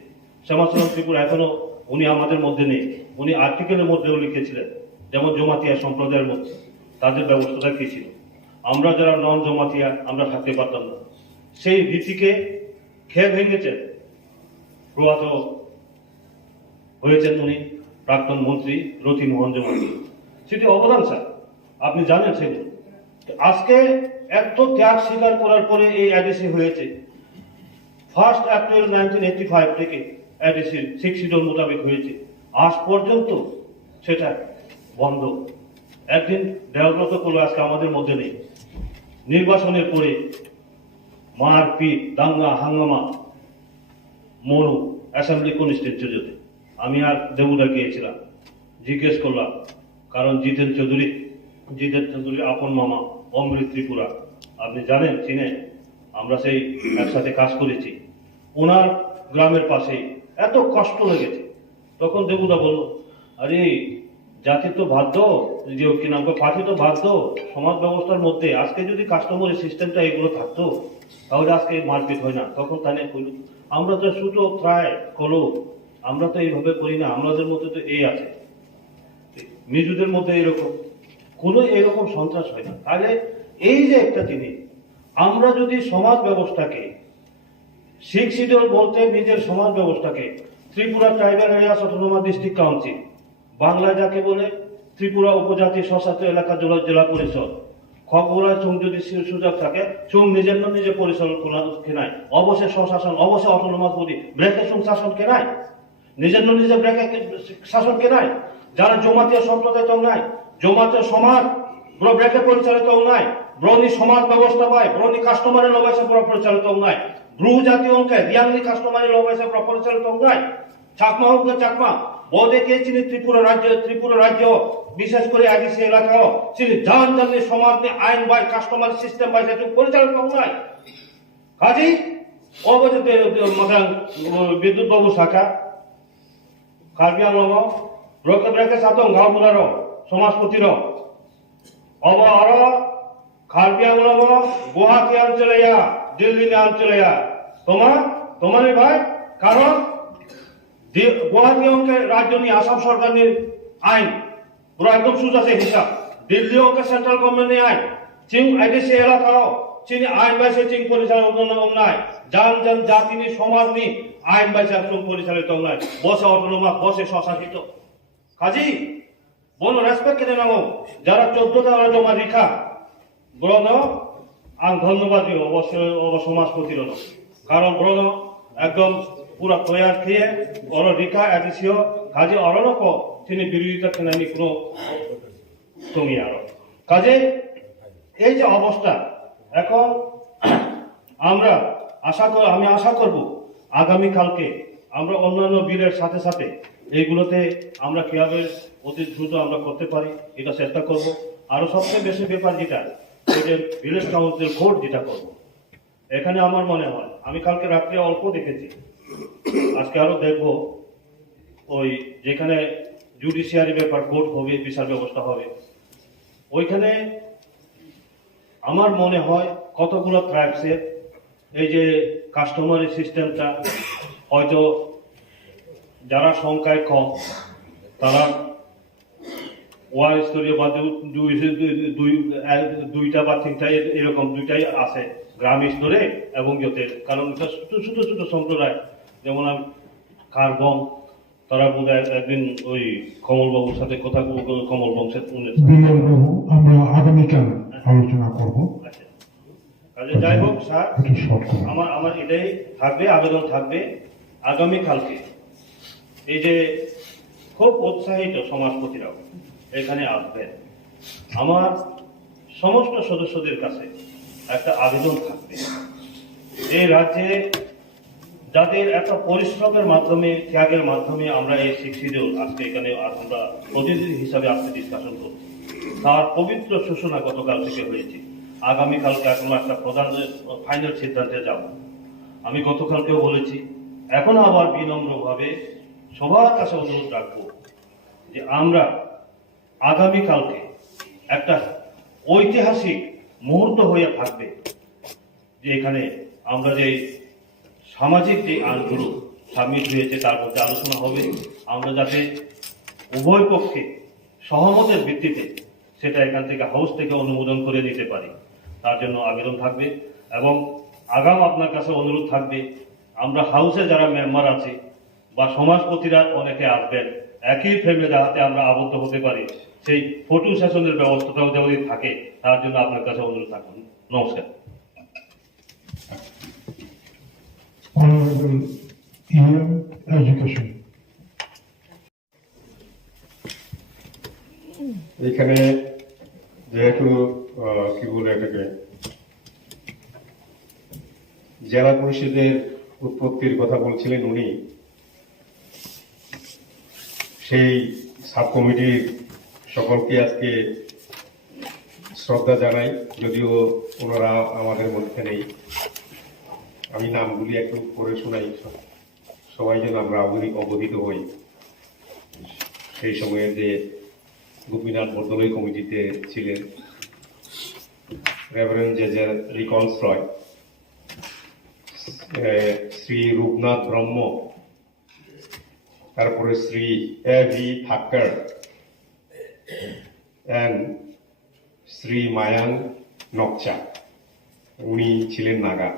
শ্যামাচরণ ত্রিপুরা এখনো উনি আমাদের মধ্যে নেই, উনি আর্টিকেলের মধ্যেও লিখেছিলেন, যেমন জমাতিয়া সম্প্রদায়ের মধ্যে তাদের ব্যবস্থাটা কি ছিল, আমরা যারা নন জমাতিয়া আমরা থাকতে পারতাম না। সেই ভীতিকে খেয়ে ভেঙেছেন প্রয়াত হয়েছেন উনি প্রাক্তন মন্ত্রী রতিমোহন জমাতিয়া। সেটি অবদান স্যার, আপনি জানেন সেগুলো। আজকে এত ত্যাগ স্বীকার করার পরে এই এডিসি হয়েছে। 1 এপ্রিল 1985 থেকে এডিসি 6 শিডিউল মোতাবেক হয়েছে, আজ পর্যন্ত সেটা বন্ধ। একদিন দেওব্রত করলো, আজকে আমাদের মধ্যে নেই। নির্বাচনের পরে মারপিট, দাঙ্গা হাঙ্গামা, মরু অ্যাসেম্বলি কনস্টিটিউয়েন্সিতে আমি আর দেবুদা গিয়েছিলাম, জিজ্ঞেস করলাম, কারণ জিতেন চৌধুরী আপন মামা অমৃত ত্রিপুরা, আপনি জানেন, চিনেন, আমরা সেই একসাথে কাজ করেছি, ওনার গ্রামের পাশেই, এত কষ্ট লেগেছে। তখন দেবুদা বলল, আরে জাতি তো বাধ্য, কি নাম পার্টি তো বাধ্য, সমাজ ব্যবস্থার মধ্যে আজকে যদি কাস্টমারের সিস্টেমটা এগুলো থাকতো তাহলে আজকে মারপিট হয় না। তখন তাহলে কইল, আমরা তো শুধু ট্রাই করো, আমরা তো এইভাবে করি না, আমাদের মধ্যে তো এই আছে, নিজুদের মধ্যে এরকম কোনো এরকম সন্ত্রাস হয় না। তাহলে এই যে একটা জিনিস, আমরা যদি সমাজ ব্যবস্থাকে, শিখ শিডিউল বলতে নিজের সমাজ ব্যবস্থাকে, Tripura tribal areas autonomous district council, বাংলায় যাকে বলে ত্রিপুরা উপজাতি স্বশাসিত এলাকা জেলা পরিষদ, খবরায় চুং যদি সুযোগ থাকে চুং নিজের নিজে পরিচালনা কেনায়, অবশ্যই স্বশাসন, অবশ্যই অটোনোমাস বডি, ব্রেকে চুং শাসন কেনায়, নিজের নিজে ব্রেকে শাসন কেনায়। যারা জমাতীয় সম্প্রদায় তো নাই, জমাতীয় সমাজ ব্রেকে পরিচালিত নাই, ব্রনি সমাজ ব্যবস্থা পায়, ব্রনি কাস্টমারের লবাইসে পরিচালিত নাই, ব্রু জাতীয় অঙ্কে রিয়াংলি কাস্টমারের লবাইসে পরিচালিত নাই, চাকমা অঙ্কে চাকমা বোধে কে চিনি ত্রিপুরা রাজ্য বিশেষ করে আদিবাসী এলাকাও চিনি জান জানলে সমাজ নিয়ে আইন বাই কাস্টমার সিস্টেম বাই সেটু পরিচালিত নাই। কাজেই অবস্থিত বিদ্যুৎ বাবু শাখা কার্বি আংলং ব্রকে ব্রেকে সাতং গাঁওবুলার সমাজপতির অব আর কার্বি আংলং গুয়াহাটি অঞ্চলে দিল্লি অঞ্চলে তোমার ভাই, কারণ গুৱাহাটী অংকে রাজধানী আসাম সরকারের আইন পুরো একদম সুজাছে হিসাব দিল্লি অংকে সেন্ট্রাল গভর্নমেন্টের আইন চিং আইডিসি এলাকাও চিনি আইন বাইসে চিং পরিচালনা নাই জান জান জাতিনি সমাজনি আইন বাইসে চিং পরিচালিত নাই বসে অটোনোমাস বসে স্বশাসিত কাজী বনো রেসপেক্ট কেন নাও যারা 14 টা জমা রেখা ব্রণ আং ধন্যবাদ সমাজপতির কারণ ব্রণ একদম পুরা তৈয়ার খেয়ে অর রেখা এদিসিও কাজে অরণক তিনি বিরোধিতা কেনানি কোনো তুমি আরো কাজে এই যে অবস্থা এখন আমি আশা করব আগামী কালকে আমরা অন্যান্য বিলের সাথে সাথে এইগুলোতে আমরা কিভাবে অতি দ্রুত আমরা করতে পারি এটা চেষ্টা করব আরো সবচেয়ে বেশি ব্যাপার যেটা এই যে ভিলেজ কাউন্সিল ভোট যেটা করব এখানে আমার মনে হয় আমি কালকে রাত্রে অল্প দেখেছি আজকে আরো দেখবো ওই যেখানে জুডিশিয়ারি ব্যাপার কোর্ট হবে বিচার ব্যবস্থা হবে ওইখানে আমার মনে হয় কতগুলো ট্রাইবসের এই যে কাস্টমারি সিস্টেমটা হয়তো যারা সংখ্যায় কম তারা ওয়ান স্তরীয় বা দুইটা বা তিনটা এরকম দুইটাই আছে গ্রাম স্তরে এবং ইয়েতে কারণ ছোট ছোট সম্প্রদায় যেমন আমি কারবং তারা বোধ একদিন ওই কমলবাবুর সাথে কথা কমল বংশের আমরা আগামীকাল আলোচনা করব কাজে যাই হোক স্যার আমার এটাই থাকবে আবেদন থাকবে আগামী কালকে এই যে খুব উৎসাহিত সমাজপতিরাও এখানে আসবেন আমার সমস্ত সদস্যদের কাছে একটা আবেদন থাকবে এই রাজ্যে যাদের একটা পরিশ্রমের মাধ্যমে ত্যাগের মাধ্যমে আমরা এই শিক্ষিত আজকে এখানে আমরা প্রতিনিধি হিসাবে আজকে ডিসকাশন করছি তার পবিত্র সূচনা গতকাল থেকে হয়েছে আগামীকালকে এখনো একটা প্রধান ফাইনাল সিদ্ধান্তে যাব আমি গতকালকেও বলেছি এখন আবার বিনম্রভাবে সবার কাছে অনুরোধ রাখবো যে আমরা আগামীকালকে একটা ঐতিহাসিক মুহূর্ত হয়ে থাকবে যে এখানে আমরা যে সামাজিক যে আইনগুলো সাবমিট হয়েছে তার মধ্যে আলোচনা হবে আমরা যাতে উভয় পক্ষে সহমতের ভিত্তিতে সেটা এখান থেকে হাউস থেকে অনুমোদন করে নিতে পারি তার জন্য আবেদন থাকবে এবং আগাম আপনার কাছে অনুরোধ থাকবে আমরা হাউসে যারা মেম্বার আছে বা সমাজপতিরা অনেকে আসবেন একই ফ্রেমে যাতে আমরা আবদ্ধ হতে পারি সেই ফটো সেশনের ব্যবস্থাটাও যদি থাকে তার জন্য আপনার কাছে অনুরোধ থাকুন নমস্কার Honorable EM Education. এখানে যেহেতু কি বলে এটাকে জেলা পরিষদের উৎপত্তির কথা বলছিলেন উনি সেই সাব কমিটির সকলকে আজকে শ্রদ্ধা জানাই যদিও ওনারা আমাদের মধ্যে নেই আমি নামগুলি একটু পড়ে শোনাই সবাই যেন আমরা অবহিত হই সেই সময়ে যে গোপীনাথ বরদলৈ কমিটিতে ছিলেন রেভারেন্ড জেজার রিকনস্ট্রয় শ্রী রূপনাথ ব্রহ্ম তারপরে Shri A V Thakkar and Shri Mayang নকচা উনি ছিলেন নাগা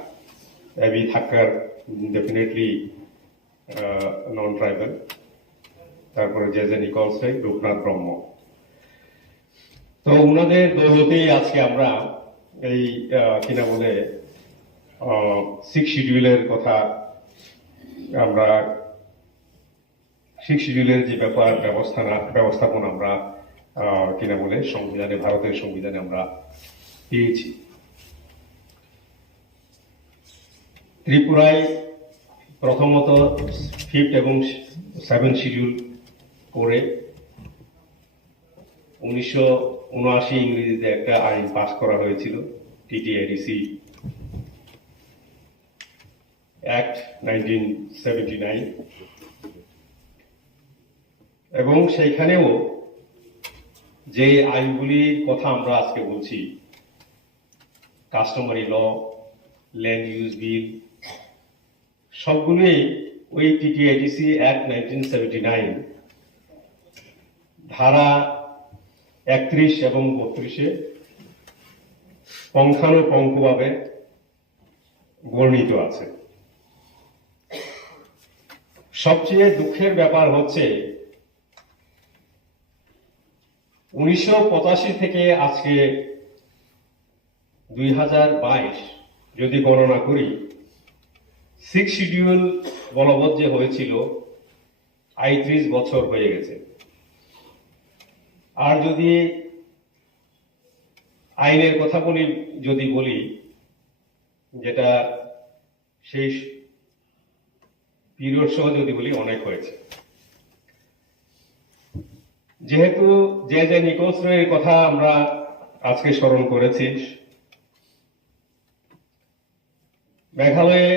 এবি থাক্কর ডেফিনেটলি নন ট্রাইবাল তারপরে জেজে নিকলসে রূপনাথ ব্রহ্ম তো ওনাদের দৌলতেই আজকে আমরা এই কিনা বলে 6 শিডিউলের কথা আমরা 6 শিডিউলের যে ব্যবস্থাপনা আমরা কিনা বলে সংবিধানে ভারতের সংবিধানে আমরা পেয়েছি ত্রিপুরায় প্রথমত 5th এবং 7th শিডিউল করে 1979 ইংরেজিতে একটা আইন পাস করা হয়েছিল টিটিআইডিসি অ্যাক্ট 1979 এবং সেইখানেও যে আইনগুলির কথা আমরা আজকে বলছি কাস্টমারি ল ল্যান্ড ইউজ বিল সবগুলোই ওই টিটিআইডিসি অ্যাক্ট 1979 ধারা 31 এবং 32-এ পুঙ্খানুপুঙ্খভাবে বর্ণিত আছে। সবচেয়ে দুঃখের ব্যাপার হচ্ছে 1985 থেকে আজকে 2022 যদি গণনা করি, 6 শিডিউল বলবৎ যে হয়েছিল 38 বছর হয়ে গেছে। আর যদি আইনের কথা বলি যেটা সেই পিরিয়ড সহ যদি বলি, অনেক হয়েছে। যেহেতু যে নিকোসের কথা আমরা আজকে স্মরণ করেছি, মেঘালয়ে,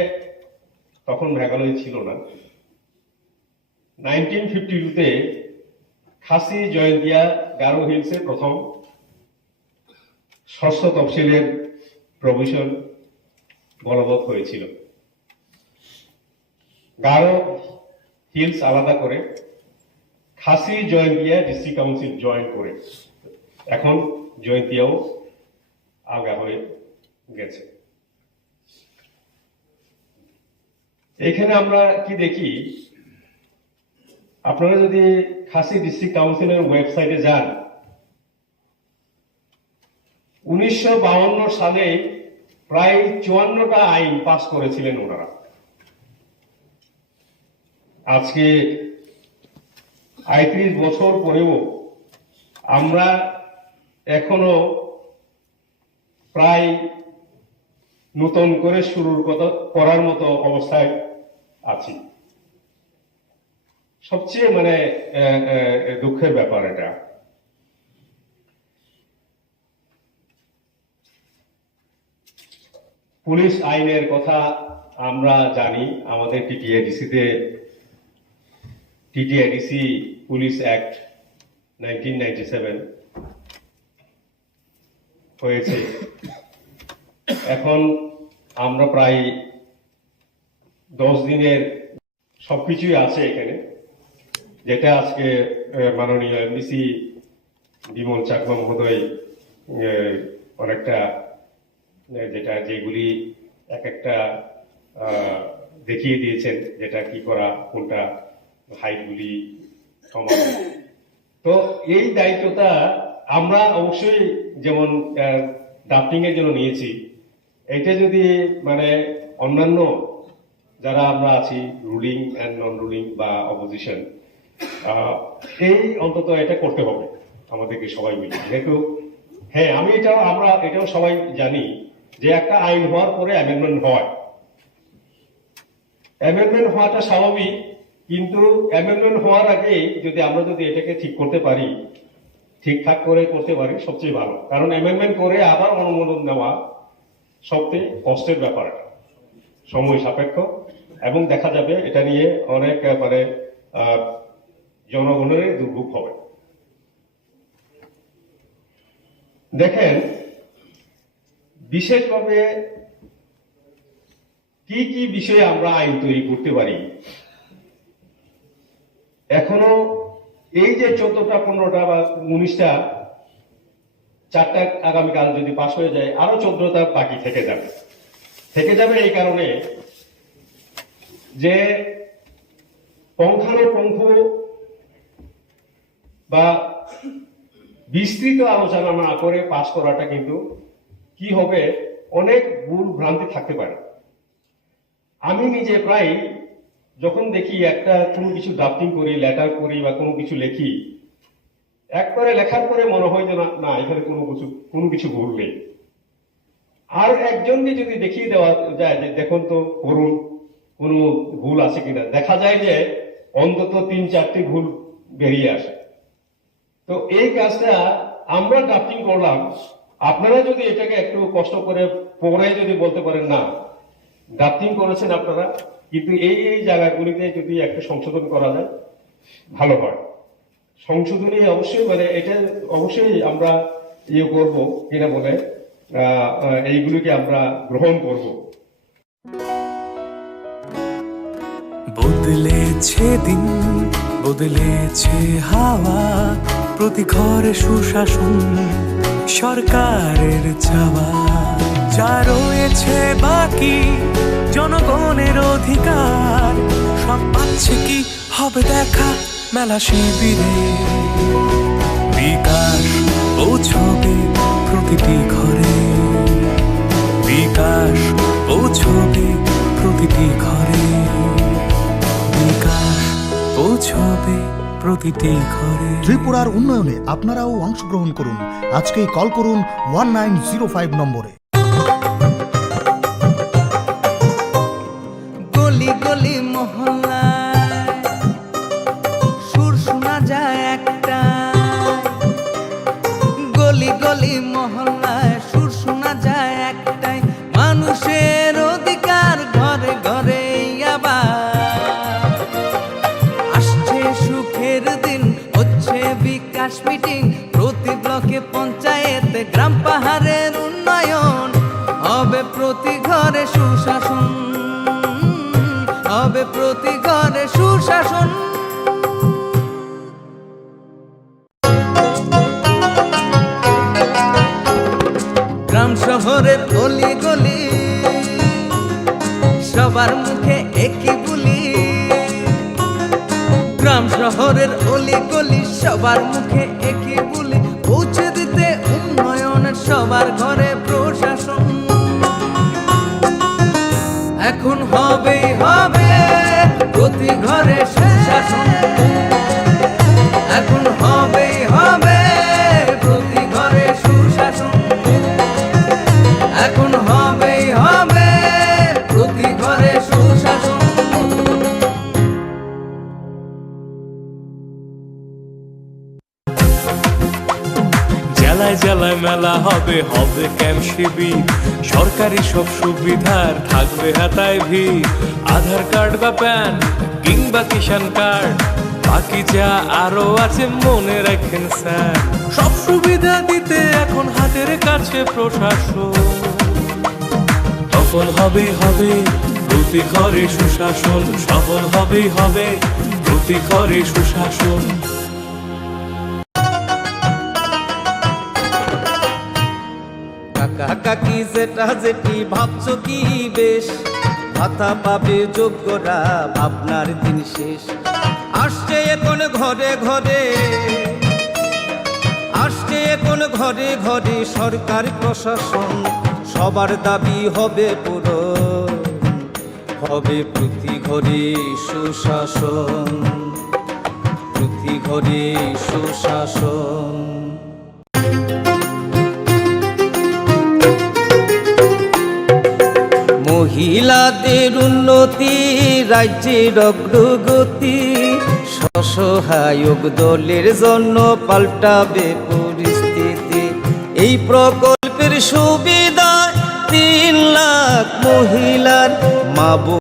তখন মেঘালয় ছিল না, 1952-তে খাসি জয়ন্তিয়া গারো হিলসে প্রথম ষষ্ঠ তফসিলের প্রভিশন বলবৎ হয়েছিল। গারো হিলস আলাদা করে খাসি জয়ন্তিয়া ডিস্ট্রিক্ট কাউন্সিল জয়েন করে এখন জয়ন্তিয়াও আলগা হয়ে গেছে। এখানে আমরা কি দেখি, আপনারা যদি খাসি ডিস্ট্রিক্ট কাউন্সিলের ওয়েবসাইটে যান, 1952 সালে প্রায় 54টা আইন পাস করেছিলেন ওনারা। আজকে 38 বছর পরেও আমরা এখনো প্রায় নতুন করে করার মতো অবস্থায় আছি। সবচেয়ে দুঃখের ব্যাপার এটা। পুলিশ আইনের কথা আমরা জানি, আমাদের টিটিআইডিসি পুলিশ অ্যাক্ট 1997 হয়েছে। এখন আমরা প্রায় 10 দিনের সবকিছুই আছে এখানে, যেটা আজকে মাননীয় এমডিসি বিমল চাকমা মহোদয় অনেকটা যেগুলি এক একটা দেখিয়ে দিয়েছেন, যেটা কি করা, কোনটা হাইটগুলি কমানো। তো এই দায়িত্বটা আমরা অবশ্যই যেমন ড্রাফটিং এর জন্য নিয়েছি, এটা যদি অন্যান্য যারা আমরা আছি, রুলিং অ্যান্ড নন রুলিং বা অপোজিশন, এই অন্তত এটা করতে হবে আমাদেরকে সবাই মিলে। যেহেতু আমরা এটাও সবাই জানি যে একটা আইন হওয়ার পরে অ্যামেন্ডমেন্ট হয়, অ্যামেন্ডমেন্ট হওয়াটা স্বাভাবিক, কিন্তু অ্যামেন্ডমেন্ট হওয়ার আগে আমরা যদি এটাকে ঠিকঠাক করে করতে পারি, সবচেয়ে ভালো। কারণ অ্যামেন্ডমেন্ট করে আবার অনুমোদন নেওয়া সবচেয়ে কষ্টের ব্যাপার, সময় সাপেক্ষ, এবং দেখা যাবে এটা নিয়ে অনেক জনগণের দুর্ভোগ হবে। দেখেন, বিশেষভাবে কি কি বিষয়ে আমরা আইন তৈরি করতে পারি। এখনো এই যে 14টা 15টা বা 19টা, 4টা আগামীকাল যদি পাশ হয়ে যায়, আরো 14টা বাকি থেকে যাবে এই কারণে যে পুঙ্খানুপুঙ্খ বা বিস্তৃত আলোচনা না করে পাশ করাটা কিন্তু কি হবে, অনেক ভুল ভ্রান্তি থাকতে পারে। আমি নিজে প্রায় যখন দেখি কোনো কিছু ড্রাফটিং করি, লেটার করি বা কোনো কিছু লিখি, একবারে লেখার পরে মনে হয় যে না এখানে কোনো কিছু ভুল নেই। আর একজনকে যদি দেখিয়ে দেওয়া যায় যে দেখুন তো করুন, কোনো ভুল আছে কিনা, দেখা যায় যে অন্তত 3-4টি ভুল বেরিয়ে আসে। তো এই কাজটা আমরা ড্রাফটিং করলাম, আপনারা যদি এটাকে একটু কষ্ট করে পরে যদি বলতে পারেন না ড্রাফটিং করেছেন আপনারা, কিন্তু এই জায়গাগুলিতে যদি একটু সংশোধন করা যায় ভালো হয়। সংশোধনী অবশ্যই এটা অবশ্যই আমরা করব কিনা বলে এইগুলিকে আমরা গ্রহণ করব। বদলেছে দিন, বদলেছে হাওয়া, প্রতি ঘরে সুশাসন সরকারের চাওয়া। যা রয়েছে বাকি জনগণের অধিকার, সব পাচ্ছে কি হবে দেখা মেলা শিবিরে। বিকাশ পৌঁছবে প্রতিটি ঘরে, বিকাশ পৌঁছবে প্রতিটি ঘরে, বিকাশ পৌঁছবে প্রতিটি ঘরে। ত্রিপুরার উন্নয়নে আপনারাও অংশগ্রহণ করুন। আজকেই কল করুন 1905 নম্বরে। গলি গলি মহল্লায় সুর শোনা যায় একটা, গলি গলি মহল্লায় সুর শোনা যায় একটাই, মানুষের অধিকার ঘরে ঘরে আবার আসছে সুখের দিন, হচ্ছে বিকাশ মিটিং, প্রতি ব্লকে পঞ্চায়েতে গ্রাম পাহাড়ের উন্নয়ন হবে, প্রতি ঘরে সুশাসন হবে, প্রতি ঘরে সুশাসন। গ্রাম শহরের অলি গলি সবার মুখে একই বুলি, গ্রাম শহরের অলি গলি সবার মুখে একই বুলি, পৌঁছে দিতে উন্নয়নের সবার ঘরে প্রশাসন। এখন হবেই হবে প্রতি ঘরে সুশাসন, এখন হবেই হবে প্রতি ঘরে সুশাসন, এখন হবেই হবে প্রতি ঘরে সুশাসন। জেলায় জেলায় মেলা হবে, হবে ক্যাম্প শিবির, সরকারি সব সুবিধার থাকবে হাতায় ভিড়। আধার কার্ড বা প্যান কিংবা কিষাণ কার্ড, বাকি যা আরো আছে মনে রাখেন স্যার, সব সুবিধা দিতে এখন হাতের কাছে প্রশাসন। সফল হবে হবে প্রতি ঘরে সুশাসন, সফল হবে হবে প্রতি ঘরে সুশাসন। কাকা কাকি যেটা যেটি ভাবছো কি বেশ, ভাতা পাবে যোগ্যরা ভাবনার দিন শেষ। আসছে এখন ঘরে ঘরে, আসছে এখন ঘরে ঘরে সরকার প্রশাসন, সবার দাবি হবে পূরণ, হবে প্রতি ঘরে সুশাসন, প্রতি ঘরে সুশাসন। মহিলাদের উন্নতি রাজ্যের অগ্রগতি, স্বসহায়ক দলের জন্য পাল্টাবে পরিস্থিতি। এই প্রকল্পের সুবিধা 3 লাখ মহিলার মা